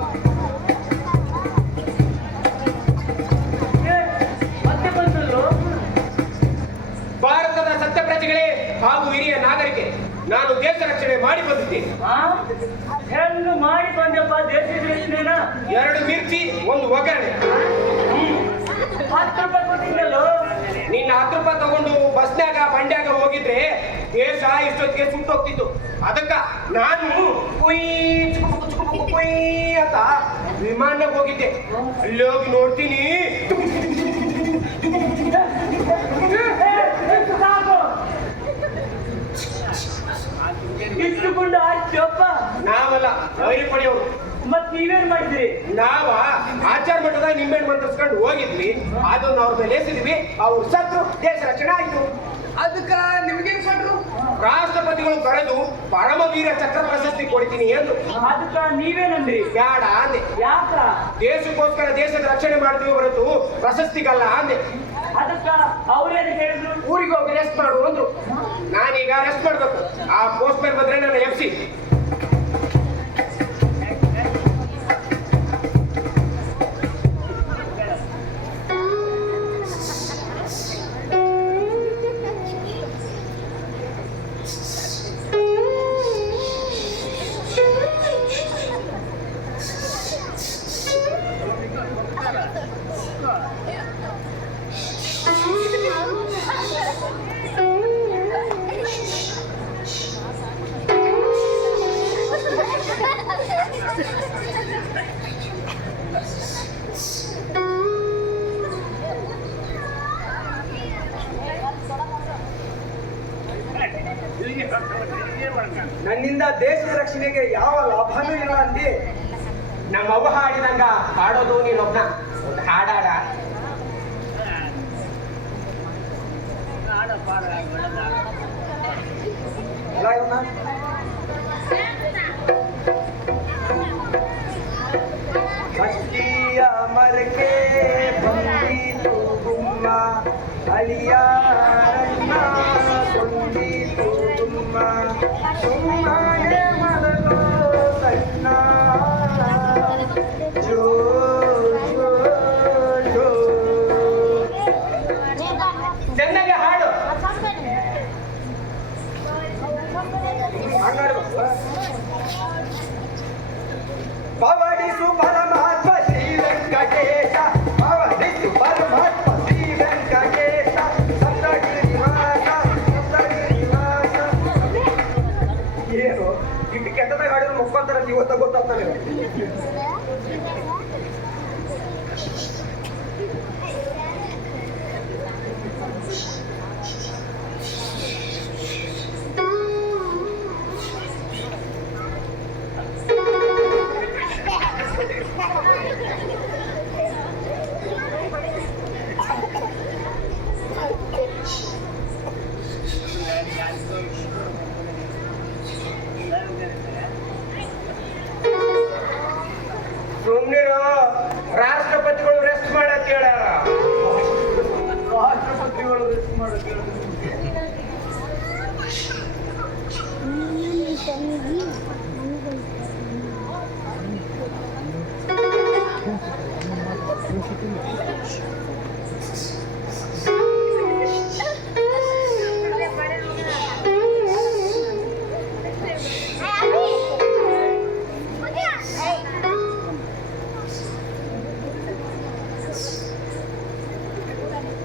ಮತ್ತೆ ಬಂದಲ್ಲೋ. ಭಾರತದ ಸತ್ಯ ಪ್ರಜೆಗಳೇ ಹಾಗೂ ಹಿರಿಯ ನಾಗರಿಕೆ, ನಾನು ದೇಶ ರಕ್ಷಣೆ ಮಾಡಿ ಬಂದಿದ್ದೇನೆ. ಹೆಂಗ ಮಾಡಿ ಬಂದಪ್ಪ ದೇಶದ ರಕ್ಷಣೆನ? 2 ಮಿರ್ಚಿ, 1 ಒಗ್ಗರಣೆ. 10 ರೂಪಾಯಿ ಕೊಟ್ಟಿದ್ದಲ್ಲೋ. ನಿನ್ನ 10 ರೂಪಾಯಿ ತಗೊಂಡು ಬಸ್ನ್ಯಾಗ ಬಂಡ್ಯಾಗ ಹೋಗಿದ್ರೆ ದೇಶ ಇಷ್ಟೊತ್ತಿಗೆ ಸುಟ್ಟೋಗ್ತಿತ್ತು. ಅದಕ್ಕ ನಾನು ಕುಯ್ ಅಂತ ವಿಮಾನಕ್ಕೆ ಹೋಗಿದ್ದೆ. ಅಲ್ಲಿ ಹೋಗಿ ನೋಡ್ತೀನಿ, ಇಷ್ಟು ಗುಂಡ ಆಯ್ತಪ್ಪ. ನಾವಲ್ಲ ವೈರಿ ಪಡೆಯೋರು. ಮತ್ ನೀವೇನ್ ಮಾಡಿದ್ರಿ? ನಾವ ಆಚಾರ ಮಠದ ನಿಂಬೆಹಣ್ಣು ಮಂತ್ರಿಸ್ಕೊಂಡು ಹೋಗಿದ್ವಿ, ಅದನ್ನ ಅವ್ರ ಮೇಲೆ ಎಸಿದ್ವಿ, ಅವ್ರು ಸತ್ರು, ದೇಶ ರಕ್ಷಣೆ ಆಯ್ತು. ಅದಕ್ಕ ನಿಮ್ಗೇನ್ ಕೊಟ್ರು? ರಾಷ್ಟ್ರಪತಿಗಳು ಕರೆದು ಪರಮವೀರ ಚಕ್ರ ಪ್ರಶಸ್ತಿ ಕೊಡ್ತೀನಿ ಎಂದು. ಅದಕ್ಕ ನೀವೇನಂದ್ರಿ? ಬೇಡ ಅಂದೆ. ಯಾಕ? ದೇಶಕ್ಕೋಸ್ಕರ ದೇಶದ ರಕ್ಷಣೆ ಮಾಡ್ತೀವಿ ಹೊರತು ಪ್ರಶಸ್ತಿಗಲ್ಲ ಅಂದೆ. ಅದಕ್ಕ ಅವ್ರೇನು ಹೇಳಿದ್ರು? ಊರಿಗೆ ಹೋಗಿ ರೆಸ್ಟ್ ಮಾಡು ಅಂದ್ರು. ನಾನೀಗ ರೆಸ್ಟ್ ಮಾಡ್ಬೇಕು. ಆ ಪೋಸ್ಟ್ ಮ್ಯಾನ್ ಬಂದ್ರೆ ನನ್ನ ಎಫ್ಸಿ. ನನ್ನಿಂದ ದೇಶದ ರಕ್ಷಣೆಗೆ ಯಾವ ಲಾಭನೂ ಇಲ್ಲ ಅಂದಿ. ನಮ್ಮ ಅವ್ವ ಹಾಡಿದಂಗ ಹಾಡೋದು ನೀನೊಬ್ನ. ಒಂದು ಹಾಡಾಡ. ಅಲ್ಲ ಇವನ್ನ ಶಕ್ತಿಯ ಹರಕೆ ಬಂದಿತು ಗುಮ್ಮ ಅಳಿಯಾರನ್ನ ಕೊಂದಿತು ಗುಮ್ಮ ಸುಮ್ಮನೆ ಮಲಗೋ ಸಣ್ಣ ಜೋ ಜೋ ಜೋ ಚೆನ್ನಾಗಿ ಹಾಡು ಪವಡಿಸು ಪರಮಾತ್ಮ ಶ್ರೀ ವೆಂಕಟೇಶ ಪವಡಿಸು ಪರಮಾತ್ಮ ಶ್ರೀ ವೆಂಕಟೇಶ ಸಪ್ತಗಿರಿ ನಿವಾಸ ಏನು ಇಟ್ಟು ಕೆಟ್ಟದಾಗ ಹಾಡಿದ್ರು ಮುಖಾಂತರ ಇವತ್ತ ಗೊತ್ತಾಗ್ತದೆ ಸುಮ್ಮನಿರೋ ರಾಷ್ಟ್ರಪತಿಗಳು ರೆಸ್ಟ್ ಮಾಡಕ್ ಹೇಳ್ಯಾರ ರಾಷ್ಟ್ರಪತಿಗಳು ರೆಸ್ಟ್ ಮಾಡಕ್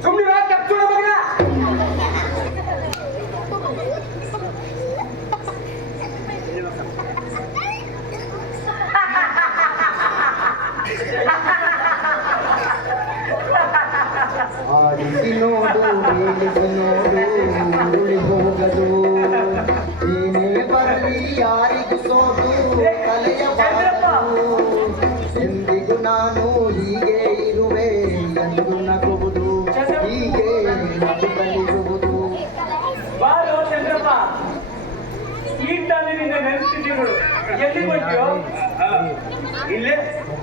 ಸುಮ್ಮನಿರೋ ಕೆಪ್ಚುಳ ಮಗ ಆಡಿಸಿ ನೋಡು ಬೀಳಿಸಿ ನೋಡು ಉರುಳಿ ಹೋಗದು ಏನೇ ಬರಲಿ ಯಾರಿಗೂ ಸೋತು ಕಲೆಯಬಾರದು ಎಂದಿಗೂ ನಾನು ಹೀಗೆ ಇರುವೆ ಎಂದು ನಗುವುದು ಹೀಗೆ ನಗುತ್ತಲಿರುವುದು ಬಾರೋ ಚಂದ್ರಪ್ಪ ಈ ತಾನಿನಿಂದ ನೆನೆಸ್ತಿದ್ದೀವಿ ನೋಡು ಎಲ್ಲಿ ಕೊಟ್ಟಿಯೋ ಇಲ್ಲೇ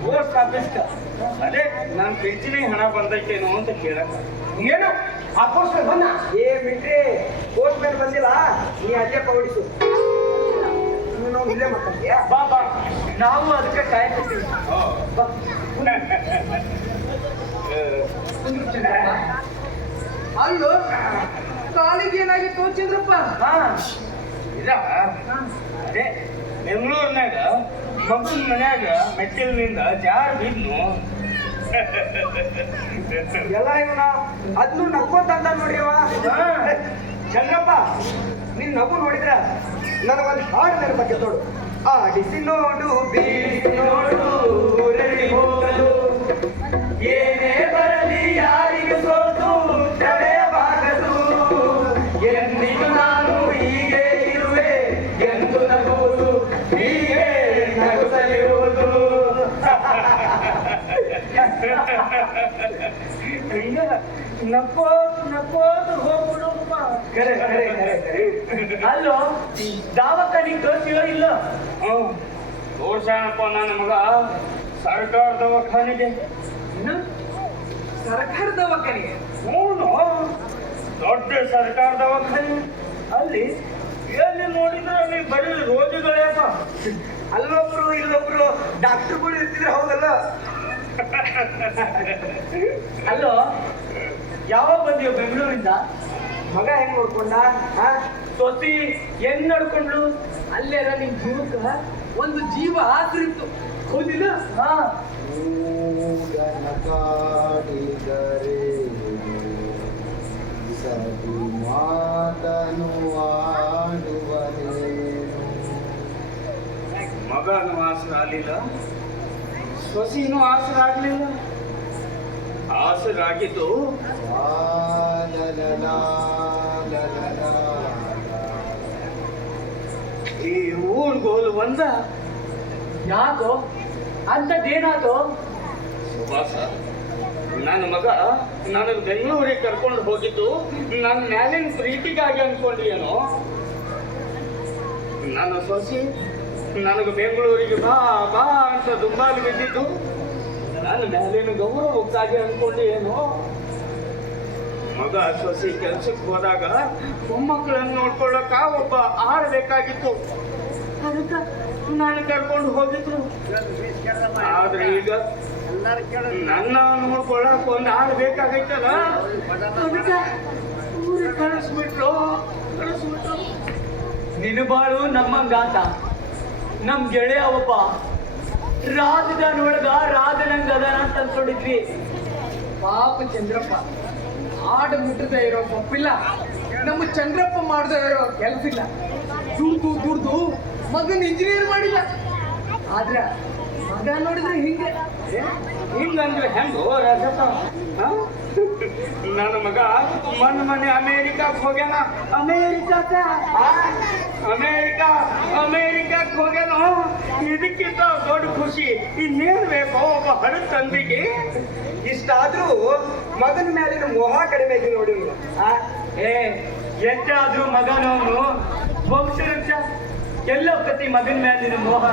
ಪೋಸ್ಟ್ ಆಫೀಸ್ ಅದೇ ನಾನು ಪಿಂಚಣಿ ಹಣ ಬಂದೈತೇನೋ ಅಂತ ಕೇಳಕ್ಕ ಏನು ಆ ಪೋಸ್ಟ್ ಬಂದ ಏ ಬಿಟ್ರಿ ಪೋಸ್ಟ್ ಮೇಲೆ ಬಂದಿಲ್ಲ ನೀ ಅಲ್ಲೇ ಪವಡಿಸು ನಾವು ಇಲ್ಲೇ ಮಾತಾಡ್ತೀಯ ಬಾ ಬಾ ನಾವು ಅದಕ್ಕೆ ಕಾಯ್ತಿದ್ದೀವಿ ಬಾ. ಅಲ್ಲೋ ಕಾಲಿಗೆ ಏನಾಗಿತ್ತು ಚಂದ್ರಪ್ಪ ಹಾ ಇದ ಅದೇ ಬೆಂಗಳೂರಿನಾಗ ಮಗನ ಮನ್ಯಾಗ ಮೆಟ್ಟಿಲಿನಿಂದ ಜಾರ್ ಬಿದ್ನು ಎಲ್ಲ ಇವನ ಅದ್ನು ನಕ್ಕೋತ ಅಂತ ನೋಡ್ರಿವ ಚಂದ್ರಪ್ಪ ನಿನ್ ನಗು ನೋಡಿದ್ರ ನನಗೊಂದು ಹಾಡು ನೆನಪಕ್ಕೆ ನೋಡು ಆಡಿಸಿ ನೋಡು ಬೀಳಿಸಿ ನೋಡು ಊರಲ್ಲಿ ಹೋಗಲು ಏನೇ ಬರಲಿ ಯಾರಿಗೆ ಸೋತು ತಡೆಯಬಾರದು ಎಂದಿಗೂ ನಾನು ಹೀಗೆ ಇರುವೆ ಎಂದು ನಗುವುದು ಹೀಗೆ ನಗುತ್ತಲಿರುವುದು ಈಗ ನಕ್ಕೋದು ಹೋಗ್ಬಿಡಪ್ಪ ಕರೆ ಕರೆ ಕರೆ ಕರೆ ಅಲ್ಲೋ ದಾವಖಾನಿಗೆ ತೋರಿಸಿರೋ ಇಲ್ಲ ತೋರ್ಸಣಪ್ಪ ನನ್ನ ಮಗ ಸರ್ಕಾರ ದವಾಖಾನೆಗೆ ಸರ್ಕಾರ ದವಾಖಾನೆಗೆ ಹ್ಞೂ ದೊಡ್ಡ ಸರ್ಕಾರ ದವಾಖಾನೆ ಅಲ್ಲಿ ಎಲ್ಲಿ ನೋಡಿದ್ರೆ ಅಲ್ಲಿ ಬರೀ ರೋಗಿಗಳೇಪ ಅಲ್ಲೊಬ್ರು ಇಲ್ಲೊಬ್ರು ಡಾಕ್ಟರ್ಗಳು ಇರ್ತಿದ್ರೆ ಹೌದಲ್ಲ ಅಲ್ಲೋ ಯಾವಾಗ ಬಂದಿಯೋ ಬೆಂಗಳೂರಿಂದ ಮಗ ಹೆಂಗ್ ನೋಡ್ಕೊಂಡ ಹಾ ಸೊಸಿ ಹೆಂಗ್ ನಡ್ಕೊಂಡ್ಲು ಅಲ್ಲೇರ ನಿನ್ ಜೀವಕ್ಕ ಒಂದು ಜೀವ ಆಸರಿತ್ತು ಹೌದಿಲ್ಲ ಹಾ ಮೂಗನ ಕಾಡಿದರೆ ಸದಿ ಮಾತನು ಆಡುವನೇನು ಮಗನು ಆಸರ ಆಗಲಿಲ್ಲ ಸೊಸಿನೂ ಆಸರ ಆಗಲಿಲ್ಲ ಆಸರಾಗಿದ್ದು ಈ ಊರ್ಗೋಲು ಒಂದ ಯಾಕೋ ಅಂತದ್ದೇನಾತೋ ಸುಭಾಸ ನನ್ನ ಮಗ ನನಗೆ ಬೆಂಗಳೂರಿಗೆ ಕರ್ಕೊಂಡು ಹೋಗಿದ್ದು ನನ್ನ ಮ್ಯಾಲಿನ ಪ್ರೀತಿಗಾಗಿ ಅನ್ಕೊಂಡ್ರೇನೋ ನನ್ನ ಸೊಸಿ ನನಗೆ ಬೆಂಗಳೂರಿಗೆ ಬಾ ಬಾ ಅಂತ ದುಂಬಾಲು ಬಿದ್ದಿದ್ದು ನನ್ನ ನನ್ನ ಮೇಲೇನು ಗೌರವ ಹೋಗ್ತಾಗೆ ಅನ್ಕೊಂಡು ಏನು ಮಗ ಸೊಸಿ ಕೆಲ್ಸಕ್ಕೆ ಹೋದಾಗ ಮೊಮ್ಮಕ್ಕಳನ್ನು ನೋಡ್ಕೊಳ್ಳಕ ಒಬ್ಬ ಆಳ್ಬೇಕಾಗಿತ್ತು ಅದಕ್ಕೆ ನಾನು ಕರ್ಕೊಂಡು ಹೋಗಿದ್ರು. ಆದ್ರೆ ಈಗ ನನ್ನ ನೋಡ್ಕೊಳ್ಳಕ್ ಒಂದು ಆಳು ಬೇಕಾಗೈತಲ್ಲ, ಅದಕ್ಕೆ ಊರಿಗೆ ಕಳಿಸ್ಬಿಟ್ರು. ನಿನಬಾಳು ನಮ್ಮಂಗಾತ ನಮ್ ಗೆಳೆಯ ಒಬ್ಬ ರಾಜಧಾನೊಳಗ ರಾಜನಂಗ ಅದನ ಅಂತ ಅನ್ಕೊಂಡಿದ್ವಿ. ಪಾಪ ಚಂದ್ರಪ್ಪ ಆಡ ಮುಟ್ಟದೆ ಇರೋ ತಪ್ಪಿಲ್ಲ, ನಮ್ಮ ಚಂದ್ರಪ್ಪ ಮಾಡದೆ ಇರೋ ಕೆಲಸ ಇಲ್ಲ. ದುಡ್ದು ಮಗನ್ ಇಂಜಿನಿಯರ್ ಮಾಡಿಲ್ಲ, ಆದ್ರೆ ಮಗ ನೋಡಿದ್ರೆ ಹಿಂಗೆ ಹಿಂಗಂದ್ರೆ ಹೆಂಗೋ ರಾಜಪ್ಪ? ನನ್ನ ಮಗ ಮೊನ್ನೆ ಅಮೇರಿಕಾಕ್ ಹೋಗ್ಯಾನ. ಅಮೇರಿಕಾಕ್ ಹೋಗ್ಯಾನ. ಇದಕ್ಕಿಂತ ದೊಡ್ಡ ಖುಷಿ ಇನ್ನೇನ್ ಬೇಕೋ ಒಬ್ಬ ಹಣ ತಂದಿಗೆ. ಇಷ್ಟಾದ್ರೂ ಮಗನ ಮೇಲಿನ ಮೋಹ ಕಡಿಮೆ ಆಗಿ ನೋಡಿ. ಏ ಎಷ್ಟಾದ್ರೂ ಮಗನವನು ವಂಶವೃಕ್ಷ ಎಲ್ಲ ಪ್ರತಿ ಮಗನ ಮೇಲಿನ ಮೋಹ.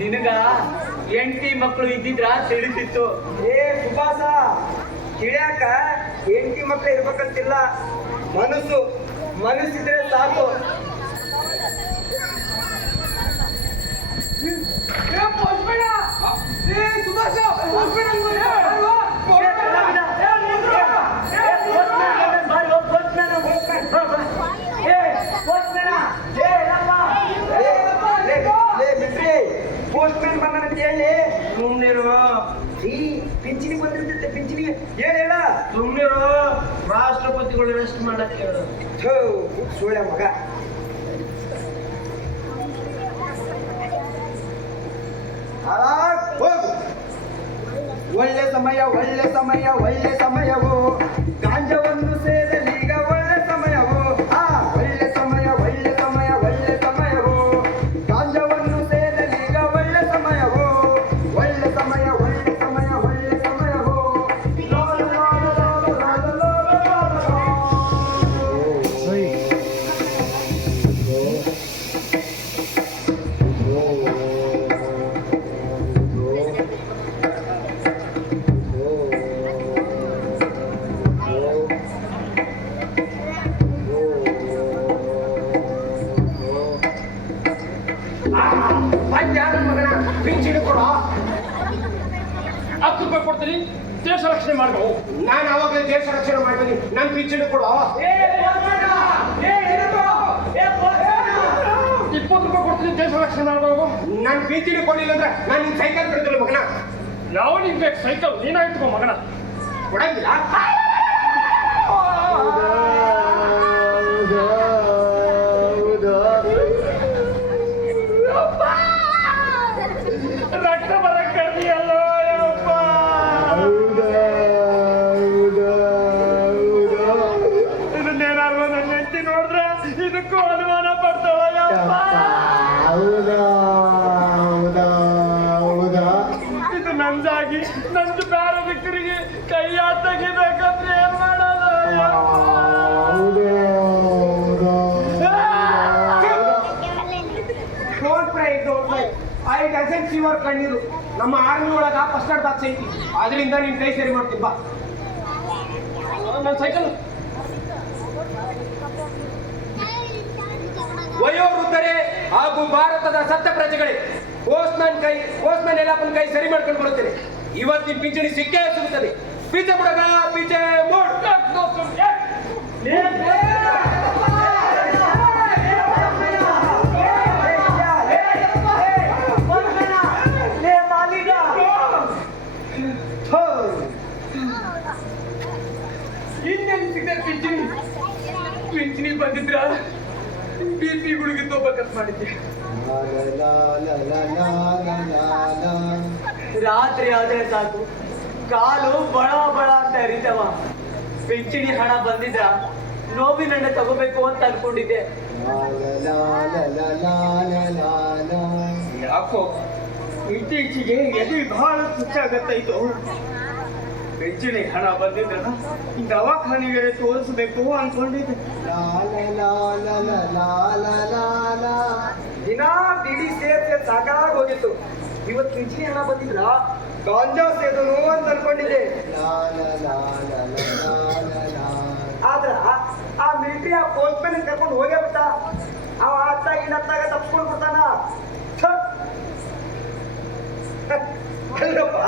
ನಿನಗ 8 ಮಕ್ಕಳು ಇದ್ದಿದ್ರ ತಿಳಿತಿತ್ತು. ಏ ಸುಭಾಸ, ತಿಳಿಯಾಕ 8 ಮಕ್ಳು ಇರ್ಬೇಕಂತಿಲ್ಲ, ಮನಸ್ಸಿದ್ರೆ ಸಾಕು. ಪೋಸ್ಟ್ಮ್ಯಾನ್ ಬಂದ ಅಂತ ಹೇಳಿ ಸುಮ್ನಿರುವ ಈ ಪಿಂಚಣಿ ಬಂದಿರ್ತೈತೆ. ಪಿಂಚಣಿ ಹೇಳ ಸುಮ್ನಿರುವ ರಾಷ್ಟ್ರಪತಿಗಳು ರೆಸ್ಟ್ ಮಾಡಕ್ ಹೇಳು. ಸುಳ್ಳ ಮಗ. ಹೋಗು. ಒಳ್ಳೆ ಸಮಯವೋ ಗಾಂಜವನ್ನು ಸೇರಲೀಗ ಒಳ್ಳೆ ಸಮಯವೋ. ಒಳ್ಳೆ ಸಮಯವೋ ಗಾಂಜವನ್ನು ಸೇರಲೀಗ ಒಳ್ಳೆ ಸಮಯವೋ. ಒಳ್ಳೆ ಸಮಯವೋ ಪಿಂಚಣಿ ಕೊಡ. 10 ರೂಪಾಯಿ ಕೊಡ್ತೀನಿ, ದೇಶ ರಕ್ಷಣೆ ಮಾಡ್ಕೋ. ನಾನು ಅವಾಗಲೇ ದೇಶ ರಕ್ಷಣೆ ಮಾಡ್ತೀನಿ. ನನ್ ಪಿಂಚಣಿ ಕೊಡ. 20 ರೂಪಾಯಿ ಕೊಡ್ತೀನಿ, ದೇಶ ರಕ್ಷಣೆ ಮಾಡ್ಬೇಕು. ನನ್ ಪಿಂಚಣಿ ಕೊಡಲಿಲ್ಲ ಅಂದ್ರೆ ನಾನು ನಿನ್ ಸೈಕಲ್ ಬಿಡ್ತೀನಿ ಮಗನ. ಯಾವ ನಿನ್ ಬೇಕು ಸೈಕಲ್? ನೀನಾಯ್ತು ಮಗನ. ಕೊಡಂಗಿಲ್ಲ. ರಕ್ತ ಬರಕ್ ಕರ್ದಿಯಲ್ಲ ಯಪ್ಪ. ಇದನ್ನೇನಾದ್ರು ನನ್ನ ಹೆಂಡತಿ ನೋಡಿದ್ರೆ ಇದಕ್ಕೂ ಅನುಮಾನ ಪಡ್ತಾಳ ಯಪ್ಪ. ಇದು ನಂದಾಗಿ ನಂದು ಬೇರೆ ವ್ಯಕ್ತಿಗೆ ಕೈ ತೆಗಿಬೇಕಂದ್ರೆ ಏನ್ ಮಾಡೋದು? ಐ ಡಸಂಟ್ ಸಿ ಯುವರ್ ಕಣ್ಣೀರು. ನಮ್ಮ ಆರ್ಮಿ ಒಳಗ ಫಸ್ಟ್ ಏಡ್ ಬಾಕ್ಸ್ ಐತಿ, ಅದರಿಂದ ನಿನ್ ಕೈ ಸರಿ ಮಾಡ್ತೀನಿ ಬಾ. ನನ್ನ ಸೈಕಲ್. ವಯೋವೃದ್ಧರೇ ಹಾಗೂ ಭಾರತದ ಸತ್ತ ಪ್ರಜೆಗಳೇ, ಪೋಸ್ಟ್ಮನ್ ಎಲ್ಲಪ್ಪನ ಕೈ ಸರಿ ಮಾಡ್ಕೊಂಡು ಬರುತ್ತೇನೆ. ಇವತ್ತಿನ ಪಿಂಚಣಿ ಸಿಕ್ಕೇ ಸಿಗುತ್ತದೆ. ಪೀಚೆ ಬಿಡಗ ಪೀಚೆ ಮೋಡ್. ಪಿಂಚಣಿ ಬಂದಿದ್ರ BP ಗುಳಿಗೆ ಖರ್ಚು ಮಾಡಿದ್ದೆ. ರಾತ್ರಿ ಆದ್ರೆ ಸಾಕು ಕಾಲು ಬಳ ಅಂತ ಹರಿತವ. ಪಿಂಚಣಿ ಹಣ ಬಂದಿದ್ರ ನೋವಿನಣ್ಣ ತಗೋಬೇಕು ಅಂತ ಅನ್ಕೊಂಡಿದ್ದೆ. ಯಾಕೋ ಇತ್ತೀಚೆಗೆ ಎದೆ ಬಹಳ ತುಚ್ಚಾಗತ್ತಾಯ್ತು. ಪಿಂಚಣಿ ಹಣ ಬಂದಿದ್ರ ದವಾಖಾನೆಗೆ ತೋರಿಸ್ಬೇಕು ಅನ್ಕೊಂಡಿದ್ದೆ. ದಿನ ಬಿಡಿ ಸೇರ್ಸಿ ಸಾಕಾಗಿ ಹೋಗಿತ್ತು. ಇವತ್ತು ಪಿಂಚಣಿ ಹಣ ಬಂದಿದ್ರ ಗಾಂಜಾ ಸೇದನು ಅಂತ ಅನ್ಕೊಂಡಿದ್ದೆ. ಲಾ ಲಾ ಲಾ ಲಾ ಲಾ ಲಾ ಲಾ. ಆದ್ರ ಆ ಮಿಲಿಟರಿ ಆ ಪೋಸ್ಟ್ ಮ್ಯಾನ್ ಕರ್ಕೊಂಡು ಹೋಗೇ ಬಿಟ್ಟ. ಅವ ಹತ್ತಾಗಿ ನತ್ತಾಗ ತಪ್ಸ್ಕೊಂಡು ಬಿಡ್ತಾನ. ಛ! ಅಲ್ಲಪ್ಪ,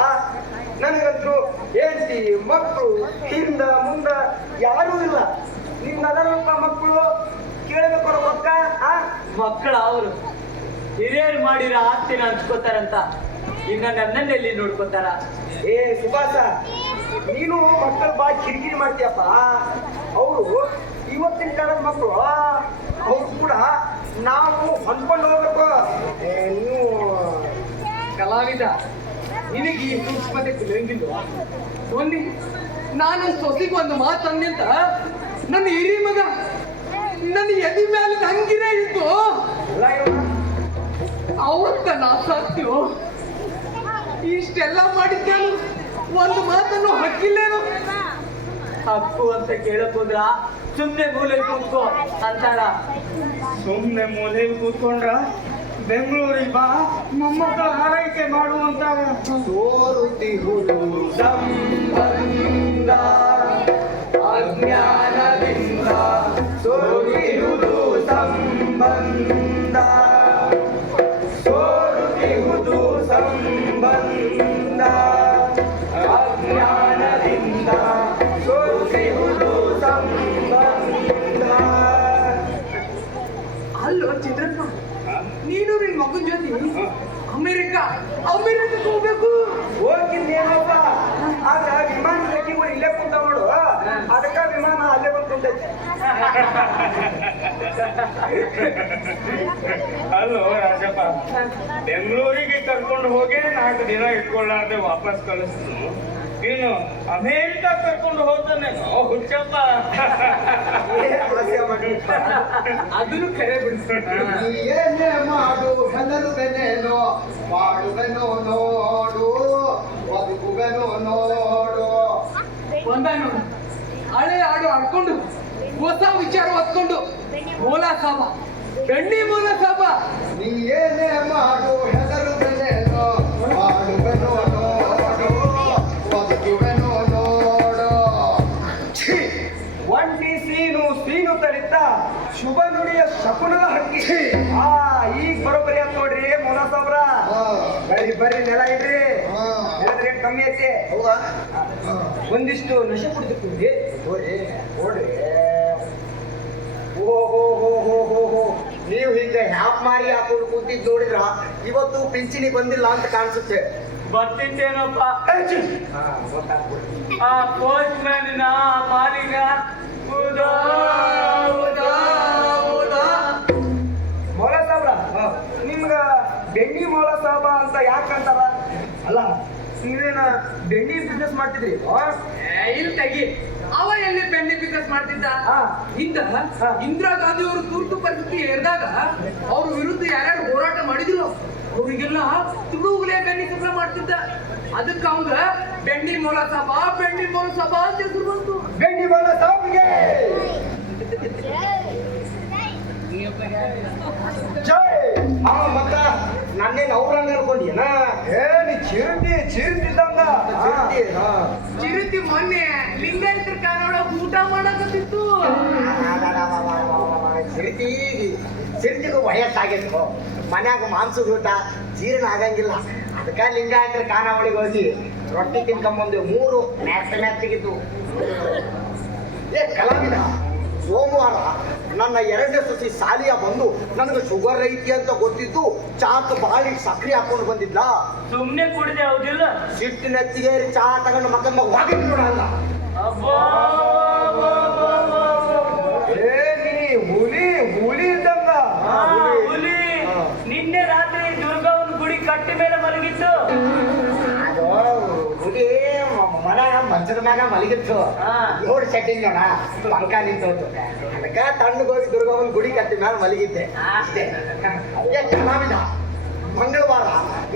ನನಗಂತೂ ಹೆಂಡತಿ ಮಕ್ಕಳು ಹಿಂದ ಮುಂದ ಯಾರೂ ಇಲ್ಲ. ನಿಮ್ಗೆ ಅದರಪ್ಪ ಮಕ್ಕಳು ಕೇಳಬೇಕು ರೊಕ್ಕ. ಮಕ್ಕಳ ಅವರು ಹಿರಿಯರು ಮಾಡಿರೋ ಆಸ್ತಿನ ಹಂಚ್ಕೋತಾರಂತ ಇನ್ನ ನನ್ನೆಲ್ಲಿ ನೋಡ್ಕೋತಾರ? ಏ ಸುಭಾಸ, ನೀನು ಮಕ್ಕಳು ಬಾ ಕಿರಿಕಿರಿ ಮಾಡ್ತೀಯಪ್ಪ. ಅವರು ಇವತ್ತಿನ ಕಾಲದ ಮಕ್ಕಳು, ಅವ್ರು ಕೂಡ ನಾವು ಹೊಂದ್ಕೊಂಡು ಹೋಗ್ಬೇಕು. ನೀವು ಕಲಾವಿದ, ನಿನಗೆ ಈ ಸೂಕ್ಷ್ಮತೆ ತಿಳಿಯಂಗಿಲ್ಲ. ಒಂದಿ ನಾನು ಸೊಸಿಗೆ ಒಂದು ಮಾತು ಅಂದಿಂತ ನನ್ನ ಹಿರಿ ಮಗ ನನ್ನ ಎದಿ ಮೇಲೆ ಹಂಗಿರೇ ಇತ್ತು. ಎಲ್ಲ ಇವ್ನ ಅವತ್ತ ನಾ ಸತ್ಯು ಇಷ್ಟೆಲ್ಲ ಮಾಡಿದ್ದೇನು, ಒಂದು ಮಾತನ್ನು ಹಕ್ಕಿಲ್ಲೇನು? ಹಕ್ಕು ಅಂತ ಕೇಳಕ್ ಹೋದ್ರ ಸುಮ್ನೆ ಮೂಲೆ ಕೂತ್ಕೋ ಅಂತಾರ. ಸುಮ್ಮನೆ ಮೂಲೆಯಲ್ಲಿ ಕೂತ್ಕೊಂಡ್ರ ಬೆಂಗಳೂರಿಗೆ ಬಾ ಮೊಮ್ಮಕ್ಕಳ ಆರೈಕೆ ಮಾಡುವಂತ ಸೋರುತ್ತಿಹುದು ಸಂಬಂಧ ಅಜ್ಞಾನದಿಂದ ಸೋರುತ್ತಿಹುದು ಸಂಬಂಧ ಸೋರುತ್ತಿಹುದು ಸಂಬಂಧ ಅಜ್ಞಾನದಿಂದ ಸೋರುತ್ತಿಹುದು ಸಂಬಂಧ. ಅಲ್ಲೋ ಚಿತ್ರಪ್ಪ, ನೀನು ನಿನ್ ಮಗನ ಜೊತೆ ಅಮೆರಿಕಕ್ಕೆ ಹೋಗ್ಬೇಕು. ಹೋಗಿದ್ದೇನಪ್ಪ, ಆದ್ರೆ ವಿಮಾನ ರೆಕ್ಕಿಗಳು ಇಲ್ಲೇ ಕುಂತ ನೋಡು, ಅದಕ್ಕ ವಿಮಾನ ಅಲ್ಲೇ ಬಂದು ಕುಂತೈತಿ. ಅಲ್ಲೋ ರಾಜಪ್ಪ, ಬೆಂಗಳೂರಿಗೆ ಕರ್ಕೊಂಡು ಹೋಗಿ 4 ದಿನ ಇಟ್ಕೊಳ್ಳಾರ್ದೆ ವಾಪಸ್ ಕಳಿಸ್ತು. ನೀನು ಅಮೇರಿಕ ಕರ್ಕೊಂಡು ಹೋಗ್ತಾನೇನೋ ಹುಚ್ಚಪ್ಪ. ಅದನ್ನು ಕರೆ ಬಿಡಿಸ. ಏನೇ ಮಾಡು ಹೆದರುವೆನೇನೋ ಮಾಡುವೆನೋ ನೋಡು ಬದುಕುವೆನೋ ನೋಡು. ಒಂದಾನು ಹಳೆ ಹಾಡು ಹಾಡ್ಕೊಂಡು ಹೊಸ ವಿಚಾರ ಹೊತ್ಕೊಂಡು ಮೂಲ ಸಾಬ ಬೆಣ್ಣಿ ಮೂಲ ಸಾಬ. ನೀ ಏನೇ ಮಾಡು ಹೆದರುವೆನೇನೋ ಮಾಡುವೆನೋ ನೋಡು ಬದುಕುವೆನೋ ನೋಡು. ಒಂಟಿ ಸೀನು ತಡಿತ ಶುಭ ನುಡಿಯ ಶಕುನದ ಹಕ್ಕಿ. ಈಗ ಬರೋಬ್ಬರಿ ಅಂತ ನೋಡ್ರಿ ಮೋನ ಸಾಬ್ರ. ಬರ್ರಿ ನೆಲ ಇಡ್ರಿ. ನೆಲದ ಕಮ್ಮಿ ಐತಿ. ಹೌದಾ? ಒಂದಿಷ್ಟು ನಶೆ ಕುಡಿದಿರ್ತೀವಿ. ನೋಡ್ರಿ ಓಹೋ, ನೀವು ಹಿಂಗೆ ಹ್ಯಾಪ್ ಮಾರಿ ಹಾಕೊಂಡು ಕೂತಿದ್ದು ನೋಡಿದ್ರ ಇವತ್ತು ಪಿಂಚಣಿ ಬಂದಿಲ್ಲ ಅಂತ ಕಾಣಿಸುತ್ತೆ. ಬರ್ತಿದ್ದೇನಪ್ಪ. ಆ ಪೋಸ್ಟ್ ಮ್ಯಾನಿನ ಮಾಲಿಗ ಮೌಲ ಸಾಬ್ರ, ನಿಮ್ಗ ಬೆಣ್ಣಿ ಮೌಲ ಸಾಬ ಅಂತ ಯಾಕಂತಾರ? ಅಲ್ಲ, ನೀವೇನ ಬೆಣ್ಣಿ ಬಿಸ್ನೆಸ್ ಮಾಡ್ತಿದ್ರಿ? ಇಲ್ಲಿ ತೆಗಿ. ಅವ ಎಲ್ಲಿ ಬೆಣ್ಣಿ ಬಿಸ್ನೆಸ್ ಮಾಡ್ತಿದ್ದ? ಹಿಂದ ಇಂದಿರಾ ಗಾಂಧಿ ಅವರು ತುರ್ತು ಪರಿಸ್ಥಿತಿ ಹೇಳಿದಾಗ ಅವ್ರ ವಿರುದ್ಧ ಯಾರ್ಯಾರು ಹೋರಾಟ ಮಾಡಿದ್ರು ಅವರಿಗೆಲ್ಲ ತುಳುಗುಲೇ ಬೆಣ್ಣಿ ಸಪ್ಲೈ ಮಾಡ್ತಿದ್ದ. ಅದಕ್ಕೆ ಅವಂಗ ಬೆಣ್ಣಿ ಮೌಲ ಸಾಬ ಅಂತ ಹೆಸರು ಬಂತು. ಬೆಣ್ಣಿ ಮೌಲ ಸಾಬ್ಗೆ ಜೈ. ಮತ್ತ ನನ್ನೇನು ಅವ್ರಂಗ ಅನ್ಕೊಂಡಿಯನ? ನೀ ಚಿರುತಿದ್ದಂಗ. ಚಿರುತಿ ಮೊನ್ನೆ ಲಿಂಗಾಯತರ ಕಾನೋಡ ಊಟ ಮಾಡಕತ್ತಿತ್ತು. ಸಿರಿತಿಗೂ ವಯಸ್ಸಾಗಿತ್ತು. ಮನ್ಯಾಗ ಮಾಂಸದ ಊಟ ಜೀರ್ಣ ಆಗಂಗಿಲ್ಲ. ಅದಕ್ಕೆ ಲಿಂಗಾಯತರ ಖಾನಾವಳಿಗೆ ಹೋಗಿ ರೊಟ್ಟಿ ತಿನ್ಕೊಂಬಂದು 3 ಮೆತ್ತಗಿದ್ದು. ಏ ಕಲಾವಿದ, ಸೋಮವಾರ ನನ್ನ 2ನೇ ಸೊಸಿ ಸಾಲಿಯ ಬಂದು ನನಗೆ ಶುಗರ್ ಐತಿ ಅಂತ ಗೊತ್ತಿದ್ದು ಚಾಕ್ ಬಾಳಿ ಸಕ್ರೆ ಹಾಕೊಂಡು ಬಂದಿದ್ದ. ಸುಮ್ನೆ ಕುಡಿದೆ ಹೌದಿಲ್ಲ? ಸಿಟ್ಟಿನೆತ್ತಿಗೆ ಚಾ ತಗೊಂಡು ಮಕ್ಕಳ ಹೋಗಿ ನೋಡಲ್ಲ. ನೀ ಹುಲಿ ಇದ್ದಂಗ. ಹುಲಿ ನಿನ್ನೆ ರಾತ್ರಿ ದುರ್ಗವನ್ ಗುಡಿ ಕಟ್ಟಿ ಮೇಲೆ ಮಲಗಿತ್ತು. ಅದು ಹುಲಿ ಮನ್ಯಾಗ ಮಂಚದ ಮ್ಯಾಗ ಮಲಗಿತ್ತು. ನೋಡಿ ಸೆಟ್ಟಿಂಗ್ ನೋಡ ಪಂಕ ನಿಂತೋತು. ಅದಕ್ಕೆ ತಣ್ಣಗೋಗಿ ದುರ್ಗವನ್ ಗುಡಿ ಕಟ್ಟಿ ಮ್ಯಾಲ ಮಲಗಿದ್ದೆ ಅಷ್ಟೇ. ಏ ಕಲಾವಿದ, ಮಂಗಳವಾರ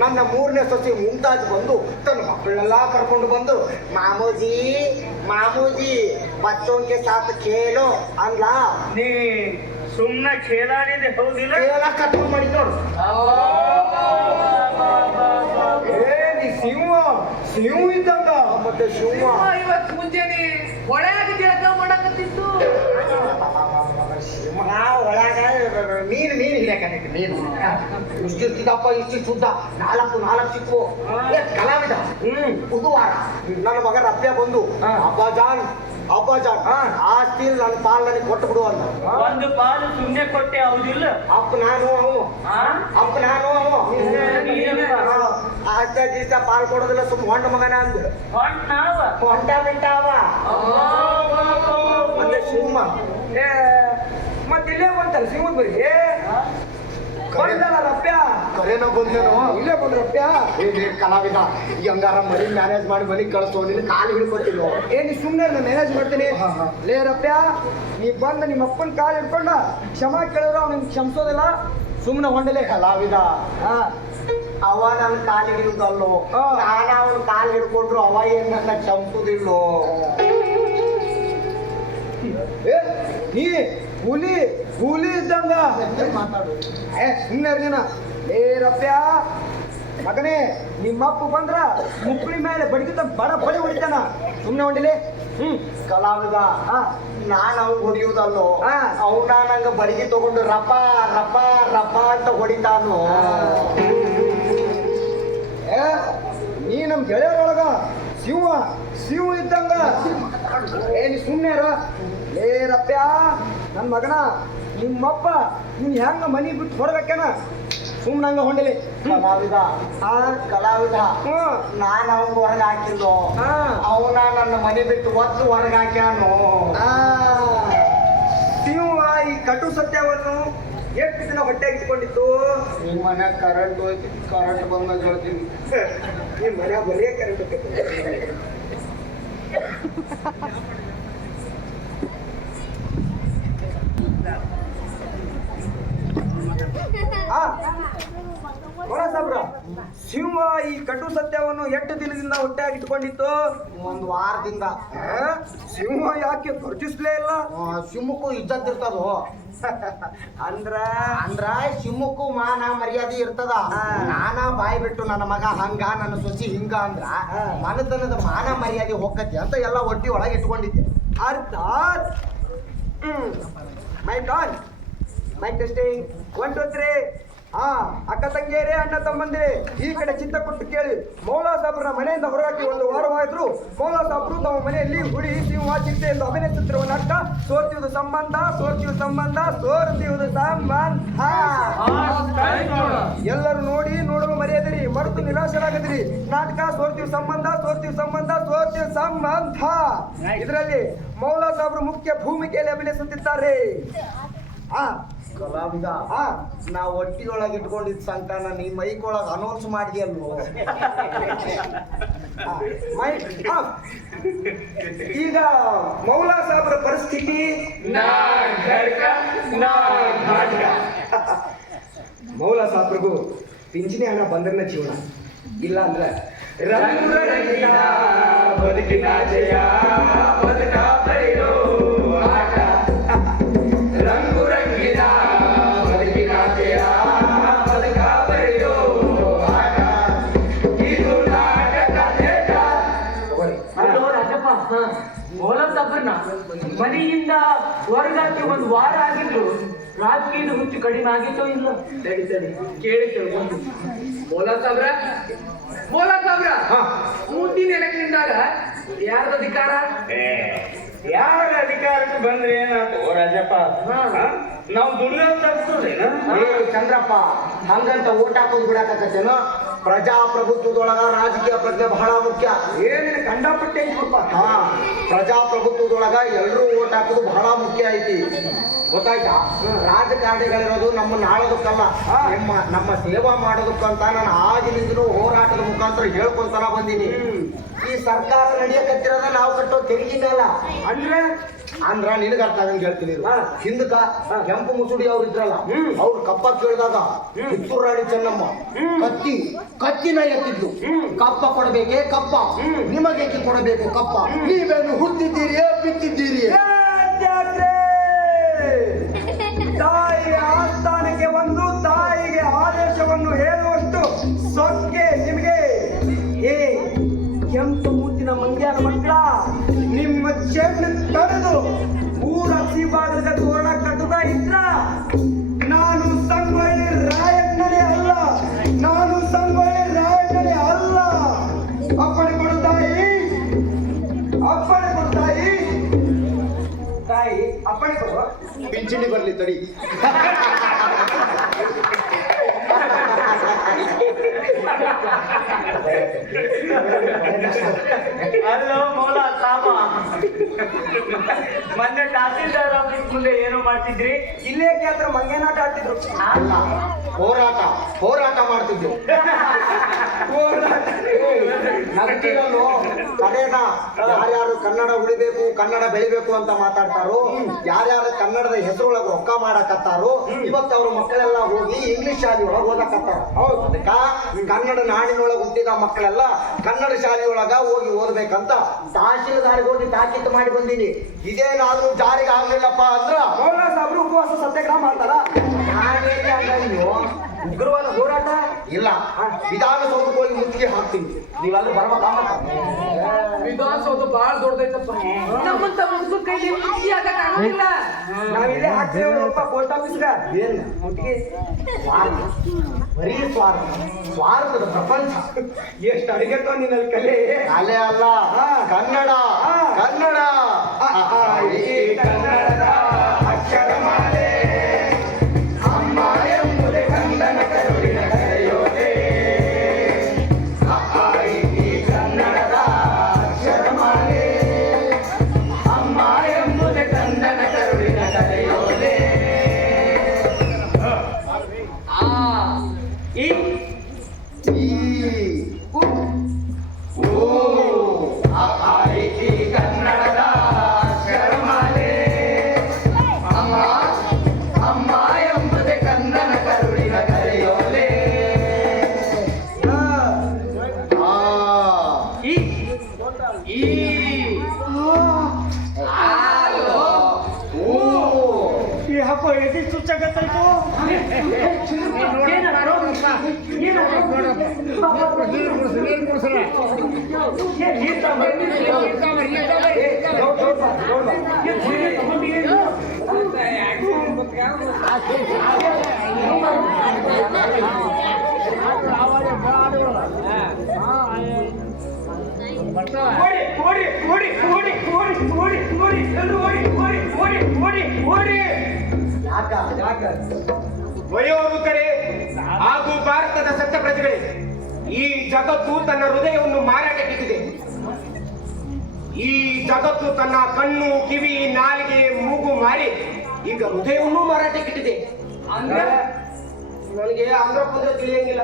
ನನ್ನ 3ನೇ ಸೊಸಿ ಮುಂತಾಜ್ ಬಂದು ತನ್ನ ಮಕ್ಕಳೆಲ್ಲ ಕರ್ಕೊಂಡು ಬಂದು ಮಾಮೂಜಿ ಬಚ್ಚೋಂಗೆ ಸಾತ್ ಖೇಲೋ ಅಂದ್ಲ. ನೀ ಸುಮ್ಮನೆ ಖೇಲಾಡಿದೆ ಹೌದಿಲ್ಲ? ಕರ್ಕೊಂಡು ಮಾಡಿ ನೋಡು. ನೀ ಸಿಂಹ ಸಿಂಹ ಇದ್ದಂಗ. ಮತ್ತೆ ಶಿವ ಇವತ್ತು ಮುಂಜಾನೆ ಹೊಳೆಯಾಗ ಜಳಕ ಮಾಡಕತ್ತಿತ್ತು. ಸಿಂಹ ಒಳಗ ಮೀನು ಹಿಡಿಯಕತ್ತೈತಿ. ಮೀನು ಇಷ್ಟಿರ್ತಿದಪ್ಪ, ಇಷ್ಟಿಷ್ಟು ಉದ್ದ, ನಾಲ್ಕು ಚಿಕ್ಕು. ಕಲಾವಿದ ಬುಧವಾರ ನನ್ನ ಮಗ ರಪ್ಯ ಬಂದು ಅಬ್ಬಾಜಾನ್ ಆಸ್ತಿ ನನ್ನ ಪಾಲ್ ನನಗೆ ಕೊಟ್ಟು ಬಿಡು ಅಂತ. ಒಂದು ಪಾಲು ಸುಮ್ನೆ ಕೊಟ್ಟೆ ಹೌದಿಲ್ಲ? ಅಪ್ಪ ನಾನು ಅವು ಆಸ್ತ ಗೀಸ್ತ ಪಾಲ್ ಕೊಡೋದಿಲ್ಲ, ಸುಮ್ ಹೊಂಡ ಮಗನ ಅಂದ್ ಹೊಂಟ ಬಿಟ್ಟಾವ. ಮತ್ತೆ ಸಿಂಹ ಮತ್ತೆ ಇಲ್ಲೇ ಬಂತಲ್ಲ ಸಿಂಹದ ಬರಿ ಬಂದಲ್ಲ ರಪ್ಯ. ಕರೇನೋ ಬಂದೇನೋ. ಇಲ್ಲೇ ಬಂದ್ರಪ್ಯ. ಕಲಾವಿದ ಈ ಹಂಗಾರ ಮರಿ ಮ್ಯಾನೇಜ್ ಮಾಡಿ ಮನೆಗೆ ಕಳಿಸೋ, ನಿನ್ನ ಕಾಲು ಹಿಡ್ಕೊತಿಲ್ಲ. ಏನ್ ಸುಮ್ಮನೆ ನಾನು ಮ್ಯಾನೇಜ್ ಮಾಡ್ತೀನಿ. ಲೇ ರಪ್ಯ, ನೀ ಬಂದ ನಿಮ್ಮ ಅಪ್ಪನ ಕಾಲು ಹಿಡ್ಕೊಂಡ ಕ್ಷಮಾ ಕೇಳಿದ್ರು ಅವ್ನಿಗೆ ಕ್ಷಮಿಸೋದಿಲ್ಲ. ಸುಮ್ಮನೆ ಹೊಂಡಲೇ ಕಲಾವಿದ ಹಾ ಅವ ನನ್ನ ಕಾಲು ಹಿಡಿಯುದಲ್ಲೋ, ನಾನು ಅವನ ಕಾಲು ಹಿಡ್ಕೊಂಡ್ರು ಅವ ಏನ್ ನನ್ನ ಕ್ಷಮಿಸುದಿಲ್ಲೋ. ನೀ ಹುಲಿ ಇದ್ದಂಗ ಮಾತಾಡು. ಸುಮ್ಮನೆ ಜನ. ಲೇ ರಪ್ಯ ಮಗನೇ, ನಿಮ್ಮಪ್ಪ ಬಂದ್ರ ಮುಕ್ಕಳಿ ಮೇಲೆ ಬಡಿತ ಬಡಿ ಹೊಡಿತಾನ. ಸುಮ್ಮನೆ ಹೊಂಡಿಲಿ. ಕಲಾವಿದ ನಾನು ಅವ್ನು ಹೊಡಿಯುವುದಲ್ಲೋ, ಅವನ ನಂಗ ಬಡಿಗೆ ತಗೊಂಡು ರಪ ಅಂತ ಹೊಡಿತಾನು. ನೀ ನಮ್ ಗೆಳೆಯರೊಳಗ ಸಿಂಹ ಇದ್ದಂಗ. ನೀ ಸುಮ್ಮನೆ ಲೇ ರಪ್ಯ ನನ್ನ ಮಗನ, ನಿಮ್ಮಪ್ಪ ನೀನ್ ಹೆಂಗ ಮನಿ ಬಿಟ್ಟು ಹೊರಗಕ್ಕೇನ. ಸುಮ್ಮನೆ ಹಂಗ ಹೊಂಡಲಿ. ಕಲಾವಿದ ನಾನು ಅವನ್ ಹೊರಗೆ ಹಾಕಿಲ್ಲೋ, ಅವನ ನನ್ನ ಮನೆ ಬಿಟ್ಟು ಒತ್ತು ಹೊರಗೆ ಹಾಕ್ಯಾನು. ಸಿಂಹ ಈ ಕಟು ಸತ್ಯವನ್ನು ಎಷ್ಟು ದಿನ ಹೊಟ್ಟೆ ಇಟ್ಕೊಂಡಿತ್ತು? ನಿಮ್ಮ ಮನ್ಯಾಗ ಕರೆಂಟ್ ಹೋಯ್ತು, ಕರೆಂಟ್ ಬಂದಾಗ ಹೇಳ್ತೀನಿ. ನಿಮ್ ಮನ್ಯಾಗ ಬರೀ ಕರೆಂಟ್ ಸಾಬ್ರ, ಸಿಂಹ ಈ ಕಟು ಸತ್ಯವನ್ನು ಎಷ್ಟು ದಿನದಿಂದ ಹೊಟ್ಟೆಯಾಗಿ ಇಟ್ಕೊಂಡಿತ್ತು? ಒಂದು ವಾರದಿಂದ. ಸಿಂಹ ಯಾಕೆ ಗರ್ಜಿಸ್ಲೇ ಇಲ್ಲ? ಸಿಂಹಕ್ಕೂ ಇಜ್ಜತ್ ಇರ್ತದೋ. ಅಂದ್ರ ಸಿಂಹಕ್ಕೂ ಮಾನ ಮರ್ಯಾದೆ ಇರ್ತದ. ನಾನಾ ಬಾಯಿ ಬಿಟ್ಟು ನನ್ನ ಮಗ ಹಂಗ, ನನ್ನ ಸೊಸಿ ಹಿಂಗ ಅಂದ್ರ ಮನತನದ ಮಾನ ಮರ್ಯಾದೆ ಹೋಗತಿ ಅಂತ ಎಲ್ಲ ಒಟ್ಟಿ ಒಳಗೆ ಇಟ್ಕೊಂಡಿದ್ದೆ. ಅರ್ಥಾತ್ ಮೈಕ್ ಆನ್, ಮೈಕ್ ಟೆಸ್ಟಿಂಗ್ 1 2 3. ಅಕ್ಕ ತಂಗಿಯರೇ, ಅಣ್ಣ ತಮ್ಮಂದಿರೇ, ಈ ಕಡೆ ಚಿತ್ತ ಕೊಟ್ಟು ಕೇಳಿ. ಮೌಲಾ ಸಾಬ್ರ ಮನೆಯಿಂದ ಹೊರಹಾಕಿ 1 ವಾರವಾದ್ರು ಮೌಲಾ ಸಾಬ್ರು ತಮ್ಮ ಮನೆಯಲ್ಲಿ ಹುಳಿ ಸಿಂಹ ಚಿಂತೆ ಎಂದು ಅಭಿನಯಿಸುತ್ತಿರುವ ನಾಟಕ ಸೋರ್ತಿಯುವುದು ಸಂಬಂಧ. ಎಲ್ಲರೂ ನೋಡಲು ಮರೆಯದಿರಿ, ಮರೆತು ನಿರಾಶರಾಗದಿರಿ. ನಾಟಕ ಸೋರ್ತಿಯು ಸಂಬಂಧ. ಇದರಲ್ಲಿ ಮೌಲಾ ಸಾಬ್ರು ಮುಖ್ಯ ಭೂಮಿಕೆಯಲ್ಲಿ ಅಭಿನಯಿಸುತ್ತಿದ್ದಾರೆ. ಕಲಾವಿದ ನಾ ಒಟ್ಟಿದೊಳಗೆ ಇಟ್ಕೊಂಡಿದ್ದ ಸಂಕಟ ನೀ ಮೈಕೊಳಗೆ ಅನೌನ್ಸ್ ಮಾಡಿದೆಯಲ್ವೋ. ಈಗ ಮೌಲಾ ಸಾಬ್ರ ಪರಿಸ್ಥಿತಿ ಮೌಲಾ ಸಾಬ್ರಿಗೂ ಪಿಂಚಣಿ ಹಣ ಬಂದ್ರನ ಜೀವನ, ಇಲ್ಲ ಅಂದ್ರೆ ಬದುಕಿನ ಜಯ ಬದುಕ ಬೈರೋ ಆಟ. ರಂಗು ರಂಗಿನ ಬದುಕಿನ ಜಯ ಬದುಕ ಬೈರೋ ಆಟ. ಇದು ನಾಟಕ ರಾಜಪ್ಪ, ಮೌಲಾ ಸಾಬ್ರನ್ನ ಮನೆಯಿಂದ ಹೊರಗಾಕಿ 1 ವಾರ ಆಗಿದ್ರು ರಾಜಕೀಯದ ಹುಚ್ಚು ಕಡಿಮೆ ಆಗಿತ್ತೋ ಇಲ್ಲ? ಕೇಳಿ ಮೌಲಾ ಸಾಬ್ರ ಮುಂದಿನ ಎಲೆಕ್ಷನ್ದಾಗ ಯಾರ್ದ ಅಧಿಕಾರ? ಯಾರ ಅಧಿಕಾರಕ್ಕೆ ಬಂದ್ರೆ ಏನಾಯ್ತು ರಾಜಪ್ಪ? ನಾವು ದುಡಿಯೋದು ತಪ್ಪಿಸೋದೇನು? ಚಂದ್ರಪ್ಪ, ಹಂಗಂತ ಓಟ್ ಹಾಕೋದು ಬಿಡಾಕತ್ತೇನೋ. ಪ್ರಜಾಪ್ರಭುತ್ವದೊಳಗ ರಾಜಕೀಯ ಪ್ರಜ್ಞೆ ಬಹಳ ಮುಖ್ಯ. ಏನೇನು ಕಂಡಪಟ್ಟೆ ಪ್ರಜಾಪ್ರಭುತ್ವದೊಳಗ ಎಲ್ಲರೂ ಓಟ್ ಹಾಕೋದು ಬಹಳ ಮುಖ್ಯ ಐತಿ, ಗೊತ್ತಾಯ್ತಾ? ರಾಜಕಾರಣಿಗಳಿರೋದು ನಮ್ಮ ನಾಳೋದಕ್ಕಲ್ಲ, ನಮ್ಮ ಸೇವಾ ಮಾಡೋದಕ್ಕಂತ ನಾನು ಆಗಿನಿಂದಲೂ ಹೋರಾಟದ ಮುಖಾಂತರ ಹೇಳ್ಕೊಂತಾನ ಬಂದೀನಿ. ಈ ಸರ್ಕಾರ ನಡೆಯಕತ್ತಿರೋದ ನಾವು ಕಟ್ಟೋ ತೆರಿಗೆ ಮೇಲ. ಅಂದ್ರ ನಿನಗ ಅರ್ಥ ಆಗಂಗ್ ಹೇಳ್ತೀನಿ. ಹಿಂದಕ ಕೆಂಪು ಮುಸುಡಿ ಅವ್ರು ಇದ್ರಲ್ಲ, ಅವ್ರು ಕಪ್ಪ ಕೇಳಿದಾಗ ಕಿತ್ತೂರು ರಾಣಿ ಚೆನ್ನಮ್ಮ ಕತ್ತಿನ ಎತ್ತಿದ್ಲು. ಕಪ್ಪ ಕೊಡಬೇಕೆ ಕಪ್ಪ, ನಿಮಗೇಕೆ ಕೊಡಬೇಕು ಕಪ್ಪ, ನೀವೇನು ಹುಟ್ಟಿದ್ದೀರಿ ಬಿತ್ತಿದ್ದೀರಿ? ತಾಯಿಯ ಆಸ್ಥಾನಕ್ಕೆ ಬಂದು ತಾಯಿಗೆ ಆದೇಶವನ್ನು ಹೇಳುವಷ್ಟು ಸೊಕ್ಕೆ ನಿಮಗೆ ಶೆಡ್ ತಡೆದು ಊರ ಬಾಗಿಲಿಗೆ ತೋರಣ ಕಟ್ಟುತ್ತಾ ಇದ್ರ ನಾನು ಸಂಗೊಳ್ಳಿ ರಾಯಣ್ಣನೇ ಅಲ್ಲ, ನಾನು ಸಂಗೊಳ್ಳಿ ರಾಯಣ್ಣನೇ ಅಲ್ಲ. ಅಪ್ಪಣೆ ಕೊಡು ತಾಯಿ, ಅಪ್ಪಣೆ ಕೊಡು ತಾಯಿ, ತಾಯಿ ಅಪ್ಪಣೆ ಕೊಡು. ಪಿಂಚಣಿ ಬರ್ಲಿ ತಡಿ. ಅಲ್ಲೋ ಮೌಲ ಸಾಮ, ಮೊನ್ನೆ ತಹಸೀಲ್ದಾರ್ ಆಫೀಸ್ ಮುಂದೆ ಏನೋ ಮಾಡ್ತಿದ್ರಿ? ಇಲ್ಲೇ ಹತ್ರ ಮಂಗೇನಾಟ ಆಡ್ತಿದ್ರು. ಅಲ್ಲ, ಹೋರಾಟ ಹೋರಾಟ ಮಾಡ್ತಿದ್ದೆ. ನಗಟಿರಲು ಕಡೆಗ ಯಾರ್ಯಾರು ಕನ್ನಡ ಉಳಿಬೇಕು, ಕನ್ನಡ ಬೆಳಿಬೇಕು ಅಂತ ಮಾತಾಡ್ತಾರೋ, ಯಾರ್ಯಾರು ಕನ್ನಡದ ಹೆಸರೊಳಗೆ ರೊಕ್ಕ ಮಾಡಕತ್ತಾರೋ, ಇವತ್ತು ಅವ್ರ ಮಕ್ಕಳೆಲ್ಲ ಹೋಗಿ ಇಂಗ್ಲಿಷ್ ಶಾಲೆ ಒಳಗೆ ಓದಕತ್ತಾರ. ಹೌದು, ಅದಕ್ಕ ಕನ್ನಡ ನಾಡಿನೊಳಗೆ ಹುಟ್ಟಿದ ಮಕ್ಕಳೆಲ್ಲ ಕನ್ನಡ ಶಾಲೆಯೊಳಗ ಹೋಗಿ ಓದ್ಬೇಕಂತ ತಹಶೀಲ್ದಾರ್ಗೆ ಹೋಗಿ ತಾಕೀತು ಮಾಡಿ ಬಂದೀನಿ. ಇದೇನಾದ್ರೂ ಜಾರಿಗೆ ಆಗ್ಲಿಲ್ಲಪ್ಪ ಅಂದ್ರ ಮೌಲ ಸಾಬ್ರು ಉಪವಾಸ ಸತ್ಯಾಗ್ರಹ ಮಾಡ್ತಾರ. ನಾನೇನ್ ಅಂದಂಗಿಲ್ವೋ? ಉಗ್ರವಾದ ಹೋರಾಟ ಇಲ್ಲ, ವಿಧಾನಸೌಧಕ್ಕೆ ಹೋಗಿ ಮುತ್ತಿಗೆ ಹಾಕ್ತೀನಿ, ನೀವೆಲ್ಲ ಬರ್ಬೇಕಂತ. ವಿಧಾನಸೌಧ ಬಾಳ ದೊಡ್ಡದೈತಪ್ಪ, ನಮ್ಮಂತ ಮುಗ್ದು ಕೈಲಿ ಮುಚ್ಚಿ ಆಗಕ್ಕಾಗಲ್ಲ. ನಾವಿಲ್ಲೇ ಹಾಕ್ತೇವಪ್ಪ ಪೋಸ್ಟ್ ಆಫೀಸ್ಗ. ಏನ್ ಮುತ್ತಿಗೆ? ಸ್ವಾರ್ಥ, ಬರೀ ಸ್ವಾರ್ಥ, ಸ್ವಾರ್ಥದ ಪ್ರಪಂಚ. ಎಷ್ಟು ಅಡಿಗೆ ನಿನ್ನಲ್ಲಿ ಕಲೆ. ಅಲೆ ಅಲ್ಲ, ಕನ್ನಡ ಕನ್ನಡ ಕನ್ನಡದ ಅಕ್ಷರಮಾಲೆ ಅಮ್ಮ ಎಂಬುದೇ ಕಂದನ ಕರುಳಿನ ಕರೆಯೋದೆ. ಕನ್ನಡದ ಅಕ್ಷರಮಾಲೆ ಅಮ್ಮ ಎಂಬುದೇ ಕಂದನ ಕರುಳಿನ ಕರೆಯೋದೆ. ಈ ಕನ್ನಡದ ಅಕ್ಷರಮಾಲೆ ಅಮ್ಮ ಅಮ್ಮ ಎಂಬುದೇ ಕಂದನ ಕರುಳಿನ ಕರೆಯೋಲೆ. ಈ ಯಾಕೋ ಎದಿ ಚುಚ್ಚಾಗತ್ತಾಯ್ತು? ವಯೋವೃದ್ಧರೇ ಹಾಗೂ ಭಾರತದ ಸತ್ತ ಪ್ರಜೆಗಳೇ, ಈ ಜಗತ್ತು ತನ್ನ ಹೃದಯವನ್ನು ಮಾರಾಟಕ್ಕಿಟ್ಟಿದೆ. ಈ ಜಗತ್ತು ತನ್ನ ಕಣ್ಣು, ಕಿವಿ, ನಾಲಿಗೆ, ಮೂಗು ಮಾರಿ ಈಗ ಹೃದಯವನ್ನು ಮಾರಾಟಕ್ಕಿಟ್ಟಿದೆ. ಅಂದ್ರೆ ನನಗೆ ಆಂಧ್ರ ಪಂದ್ರ ತಿಳಿಯಂಗಿಲ್ಲ.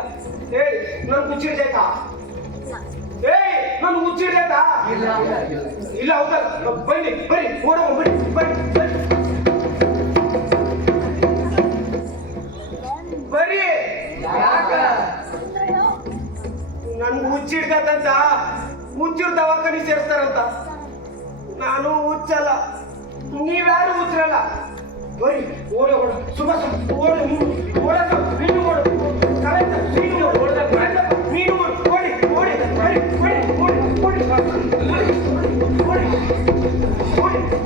ಹೇಳಿ, ನನ್ ಹುಚ್ಚಿಡ್ದೈತಾ? ನನ್ ಹುಚ್ಚಿಡ್ದೈತಾ? ಇಲ್ಲ ಹೌದಲ್ಲ, ಬನ್ನಿ ಬನ್ನಿ ಓಡೋ ಬನ್ನಿ ಬನ್ನಿ ಬರೀ. ನನ್ಗೆ ಹುಚ್ಚಿಡ್ಕತ್ತಂತ ಹುಚ್ಚಿರ್ ದವಾಖಾನೆ ಸೇರಿಸ್ತಾರಂತ. ನಾನು ಹುಚ್ಚಲ್ಲ, ನೀವ್ಯಾರು ಹುಚ್ಚರಲ್ಲ. ಬರೀ ಓಡ ಓಡ ಸುಭಾಷ ಓಡ, ಓಡ ನೀನು ಓಡು, ನೀನು ಓಡ, ನೀನು ಓಡಿ ಓಡಿ ಬರೀ ಓಡಿ ಓಡಿ ಓಡಿ ಓಡಿ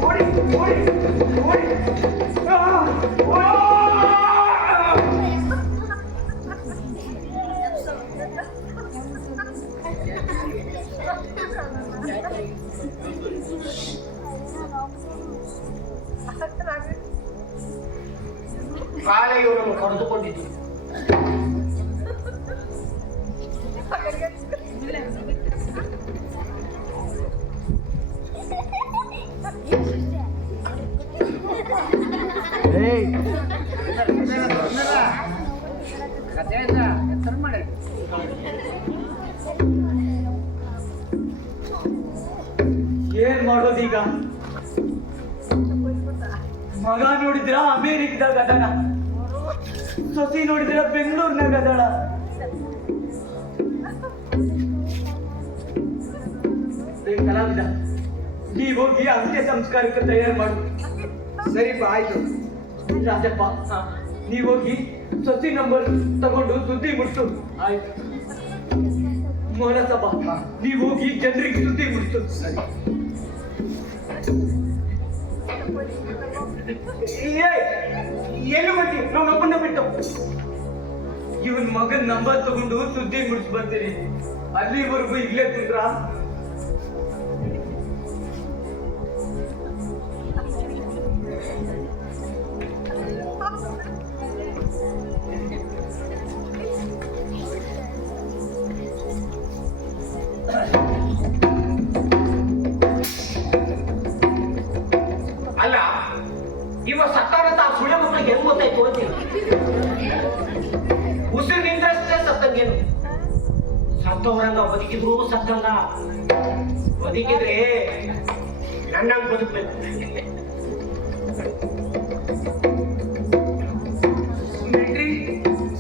ಓಡಿ ಓಡಿ ಓಡಿ ಓಡಿ ಕಾಲೇ ಇವರನ್ನು ಕರೆದುಕೊಂಡಿದ್ದು. ಏನ್ ಮಾಡೋದೀಗ? ಮಗ ನೋಡಿದ್ರ ಅಮೇರಿಕದಾಗ ಅದಾಳ, ಸೊಸಿ ನೋಡಿದ್ರ ಬೆಂಗಳೂರಿನಾಗ ಅದಾಳ. ಕಲಾವಿದ, ನೀವ್ ಹೋಗಿ ಅಂತ್ಯ ಸಂಸ್ಕಾರಕ್ಕೆ ತಯಾರು ಮಾಡು. ಸರಿಪ್ಪ, ಆಯ್ತು. ರಾಜಪ್ಪ, ನೀವ್ ಹೋಗಿ ಸೊಸಿ ನಂಬರ್ ತಗೊಂಡು ಸುದ್ದಿ ಮುಟ್ಸು. ಆಯ್ತು. ಮೋಳಸಭಾ, ನೀವ್ ಹೋಗಿ ಜನರಿಗೆ ಸುದ್ದಿ ಮುಟ್ಸು. ಸರಿ. ಎಲ್ಲಿ ಬರ್ತಿ ನಾವು ಒಬ್ಬನ ಬಿಟ್ಟು ಇವನ್ ಮಗನ್ ನಂಬರ್ ತಗೊಂಡು ಸುದ್ದಿ ಮುಡ್ಸ್ ಬರ್ತೀನಿ. ಅಲ್ಲಿವರೆಗೂ ಇಲ್ಲೇ ಕುಂದ್ರ ಅಲ್ಲ ಇವ ಸತ್ತಾರಂತ ಆ ಸುಳ್ಳೆ ಮಕ್ಕಳಿಗೆ ಹೆಂಗ್ ಗೊತ್ತಾಯ್ತು ಅಂತೀನಿ. ಉಸಿರು ನಿಂದ್ರಷ್ಟೇ ಸತ್ತಂಗೇನು, ಸತ್ತವರಂಗ ಬದುಕಿದ್ರು ಸತ್ತಲ್ಲ, ಬದುಕಿದ್ರೆ ನನ್ನಂಗ್ ಬದುಕ್ಬೇಕು. ಮಿಲ್ಟ್ರಿ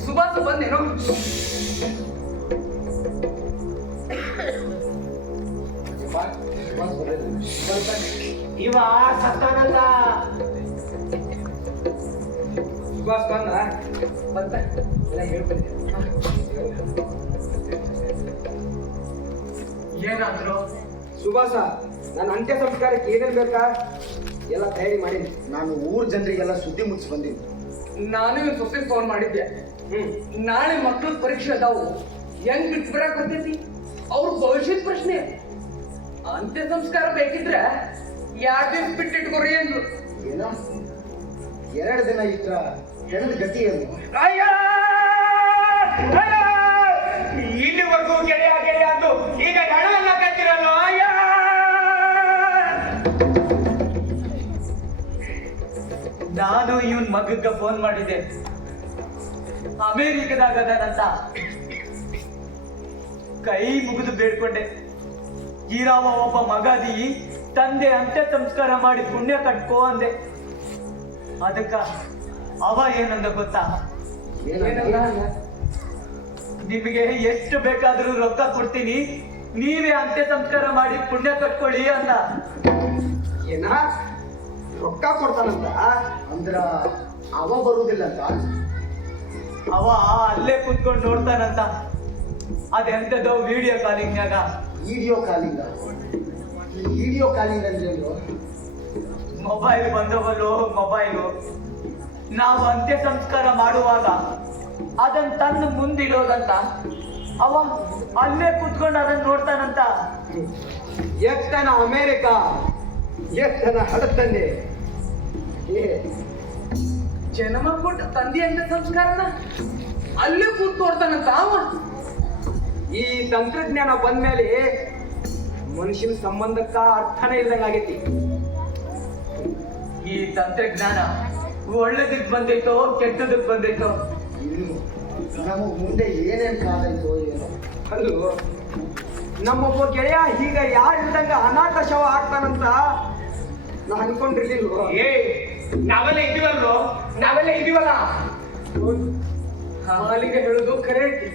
ಸುಭಾಷ್ ಬಂದೇನೋ? ಇವ ಸತ್ತಾನಂತ ಸುಭಾಷ್ ಬಂತ ಎಲ್ಲ ಹೇಳ್ಬಂದೆ. ಏನಾದ್ರು ಸುಭಾಷ, ನನ್ನ ಅಂತ್ಯ ಸಂಸ್ಕಾರಕ್ಕೆ ಏನೇನು ಬೇಕಾ ಎಲ್ಲ ತಯಾರಿ ಮಾಡೀನಿ. ನಾನು ಊರ್ ಜನರಿಗೆಲ್ಲ ಸುದ್ದಿ ಮುಗಿಸಿ ಬಂದೀನಿ. ನಾನು ಇವ್ನ ಸೊಸೆ ಫೋನ್ ಮಾಡಿದ್ದೆ. ನಾಳೆ ಮಕ್ಳ ಪರೀಕ್ಷೆ ಅದಾವು, ಹೆಂಗ್ ಬಿಟ್ಟು ಬರಕ್ ಬರ್ತೈತಿ? ಅವ್ರ ಭವಿಷ್ಯದ ಪ್ರಶ್ನೆ. ಅಂತ್ಯ ಸಂಸ್ಕಾರ ಬೇಕಿದ್ರೆ 2 ದಿವಸ ಬಿಟ್ಟಿಟ್ಕೋರಿ ಅಂದ್ರು. ಏನೋ 2 ದಿನ ಇದ್ರ ಹೆಣದ ಗತಿ ಏನು? ಇಲ್ಲಿವರೆಗೂ ಗೆಳೆಯ ಗೆಳೆಯ ಅಂದು ಈಗ ಹಣವನ್ನ ಕತ್ತಿರಲ್ಲ. ನಾನು ಇವನ್ ಮಗಕ್ಕ ಫೋನ್ ಮಾಡಿದ್ದೆ, ಅಮೇರಿಕದಾಗ ಅದಾನಂತ. ಕೈ ಮುಗಿದು ಬೇಡ್ಕೊಂಡೆ, ಈರಾವ ಒಬ್ಬ ಮಗದಿ ತಂದೆ ಅಂತ್ಯ ಸಂಸ್ಕಾರ ಮಾಡಿ ಪುಣ್ಯ ಕಟ್ಕೋ ಅಂದೆ. ಅದಕ್ಕ ಅವ ಏನಂದ ಗೊತ್ತಾ? ನಿಮಗೆ ಎಷ್ಟು ಬೇಕಾದ್ರೂ ರೊಕ್ಕ ಕೊಡ್ತೀನಿ, ನೀವೇ ಅಂತ್ಯ ಸಂಸ್ಕಾರ ಮಾಡಿ ಪುಣ್ಯ ಕಟ್ಕೊಳ್ಳಿ ಅಂದ. ಏನ ರೊಕ್ಕ ಕೊಡ್ತಾನಂತ? ಅಂದ್ರ ಅವ ಬರುವುದಿಲ್ಲ ಅಂತ? ಅವ ಅಲ್ಲೇ ಕುತ್ಕೊಂಡು ನೋಡ್ತಾನಂತ. ಅದೆಂತದೋ ವಿಡಿಯೋ ಕಾಲಿಂಗ್ನಾಗ. Video calling? ಈ ವಿಡಿಯೋ ಕಾಲಿಂಗ್ ಅಂದ್ರೆ ಏನು? ಮೊಬೈಲ್ ಬಂದವಲ್ಲೋ ಮೊಬೈಲು. ನಾವು ಅಂತ್ಯ ಸಂಸ್ಕಾರ ಮಾಡುವಾಗ ಅದನ್ನ ತಂದು ಮುಂದಿಡೋದಂತ. ಅವ ಅಲ್ಲೇ ಕುತ್ಕೊಂಡು ಅದನ್ನ ನೋಡ್ತಾನಂತ. ಎತ್ತನ ಅಮೇರಿಕ, ಎತ್ತನ ಹಡತಂದೆ. ಜನ್ಮ ಕೊಟ್ಟ ತಂದೆ ಅಂತ್ಯ ಸಂಸ್ಕಾರನ ಅಲ್ಲೇ ಕೂತ್ ನೋಡ್ತಾನಂತ ಅವ. ಈ ತಂತ್ರಜ್ಞಾನ ಬಂದ್ಮೇಲೆ ಮನುಷ್ಯನ ಸಂಬಂಧಕ್ಕ ಅರ್ಥನೇ ಇಲ್ದಂಗಾಗೈತಿ. ಈ ತಂತ್ರಜ್ಞಾನ ಒಳ್ಳೆದಕ್ ಬಂದೈತೋ ಕೆಟ್ಟದಕ್ ಬಂದೈತೋ? ಇನ್ನು ನಮಗ್ ಮುಂದೆ ಏನೇನ್ ಕಾದಾಯ್ತೋ ಏನೋ. ಅಲ್ಲೂ ನಮ್ಮೊಬ್ಬ ಗೆಳೆಯ ಈಗ ಯಾರು ಇಲ್ದಂಗ ಅನಾಥ ಶವ ಆಗ್ತಾನಂತ ನಾ ಅನ್ಕೊಂಡಿರ್ಲಿಲ್ವ. ನಾವೆಲ್ಲ ಇದೀವಲ್ರೋ, ನಾವೆಲ್ಲ ಇದೀವಲ್ಲ. ಮಾಲಿಗೆ ಹೇಳುದು ಖರೆ ಐತಿ.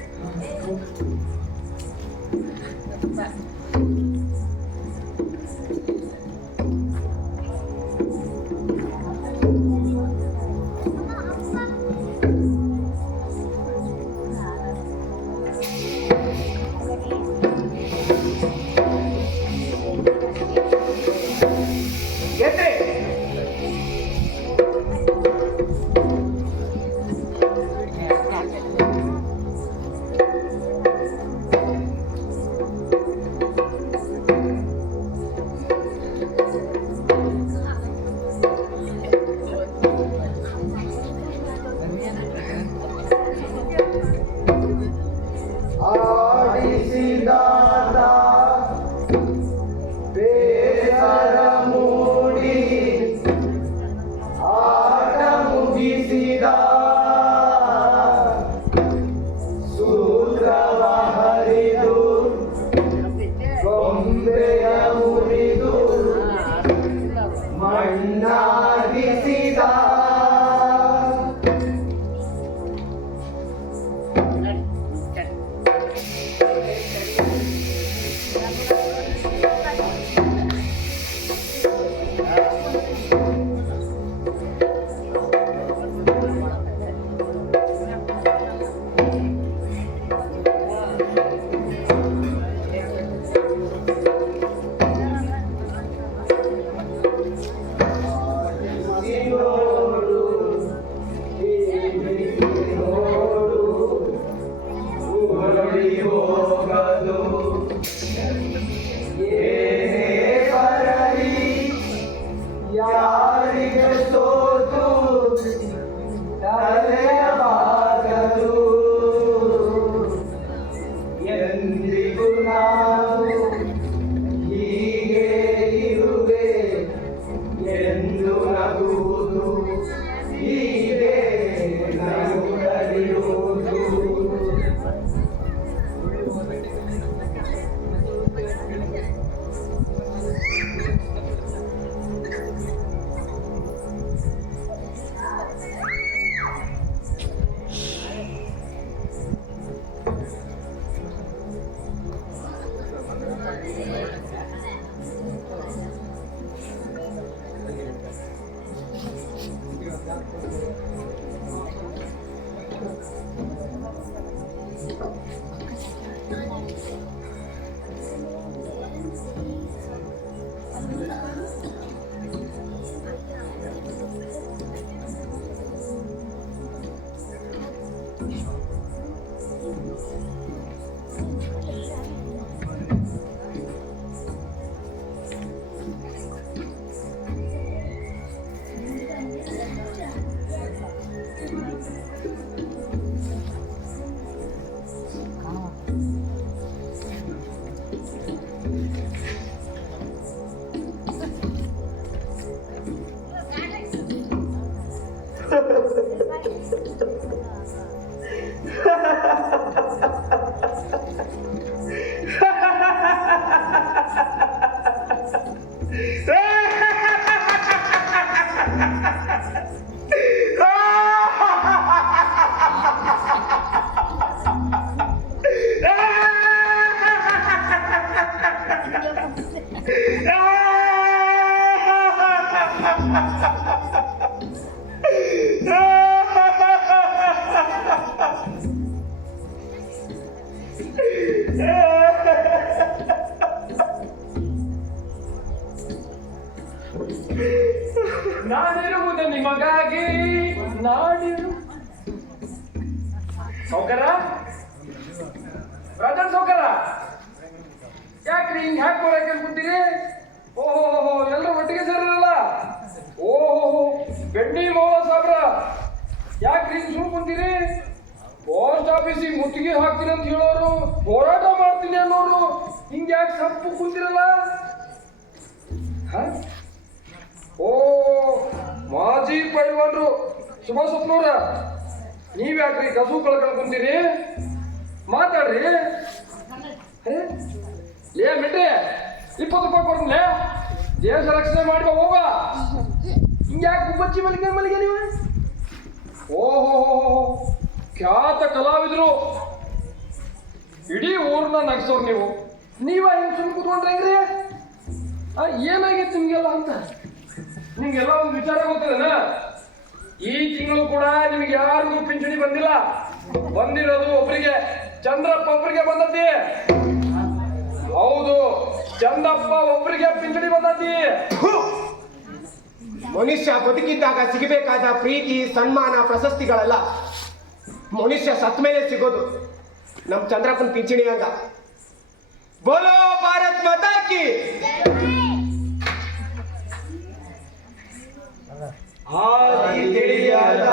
ನಾನಿರುವುದು ನಿಮಗಾಗಿ ನಾಡಿರು ಸೌಕರ ರಾಜನ್ ಸೌಕರ ಯಾಕ್ರಿ ಹಿಂಗ್ ಹ್ಯಾಕ್ ಬರಕ್ಕೆ ಕೂತೀರಿ? ಓಹೋ ಎಲ್ಲರೂ ಒಟ್ಟಿಗೆ ಸೇರಲ್ಲ. ಓಹೋ ಬೆಂಡಿ ಮೋಹ ಸಾಬ್ರ ಯಾಕ್ರಿ ಹಿಂಗ್ ಸುಮ್ ಕುಂತೀರಿ? ಪೋಸ್ಟ್ ಆಫೀಸಿಗೆ ಮುತ್ತಿಗೆ ಹಾಕ್ತೀನಿ ಅಂತ ಹೇಳೋರು, ಹೋರಾಟ ಮಾಡ್ತೀನಿ ಅನ್ನೋರು ಹಿಂಗ್ ಯಾಕೆ ಸಪ್ಪು ಕುಂತಿರಲ್ಲ? ಓ ಮಾಜಿ ಪೈಲ್ವಾನ್ರು ಸುಭಾಷ್ ಸ್ವಪ್ನವ್ರ, ನೀವ್ಯಾಕ್ರಿ ಕಸು ಕಳ್ಕೊಂಡ್ ಕುಂತೀರಿ? ಮಾತಾಡ್ರಿ. ಲೇ ಮೆಟ್ರೆ 20 ರೂಪಾಯಿ ಕೊಡ್ತೀನಿ, ದೇಶ ರಕ್ಷಣೆ ಮಾಡಿ ಹೋಗ. ಹಿಂಗ್ಯಾಕೆ ಗುಬ್ಬಚ್ಚಿ ಮಲಿಗೆ ನೀವು? ಓಹೋ ಖ್ಯಾತ ಕಲಾವಿದರು, ಇಡೀ ಊರ್ನ ನಗ್ಸೋರು ನೀವು. ನೀವ ಹಿಂಗ್ ಸುಮ್ ಕೂತ್ಕೊಂಡ್ರೆ ಹೆಂಗ್ರಿ? ಏನಾಗಿತ್ತು ನಿಮ್ಗೆಲ್ಲ ಅಂತ ನಿಮ್ಗೆಲ್ಲ ಒಂದು ವಿಚಾರ ಗೊತ್ತದೇನ? ಈ ತಿಂಗಳು ಕೂಡ ನಿಮ್ಗೆ ಯಾರಿಗೂ ಪಿಂಚಣಿ ಬಂದಿಲ್ಲ. ಬಂದಿರೋದು ಒಬ್ಬರಿಗೆ, ಚಂದ್ರಪ್ಪ ಒಬ್ಬರಿಗೆ ಬಂದತಿ. ಹೌದು, ಚಂದ್ರಪ್ಪ ಒಬ್ಬರಿಗೆ ಪಿಂಚಣಿ ಬಂದತಿ. ಮನುಷ್ಯ ಬದುಕಿದ್ದಾಗ ಸಿಗಬೇಕಾದ ಪ್ರೀತಿ, ಸನ್ಮಾನ, ಪ್ರಶಸ್ತಿಗಳೆಲ್ಲ ಮನುಷ್ಯ ಸತ್ ಮೇಲೆ ಸಿಗೋದು. ನಮ್ ಚಂದ್ರಪ್ಪನ ಪಿಂಚಣಿ ಹಂಗ. ಬೋಲೋ ಭಾರತ್ ಮಾತಾ ಕಿ. ಆದಿ ತಿಳಿಯದ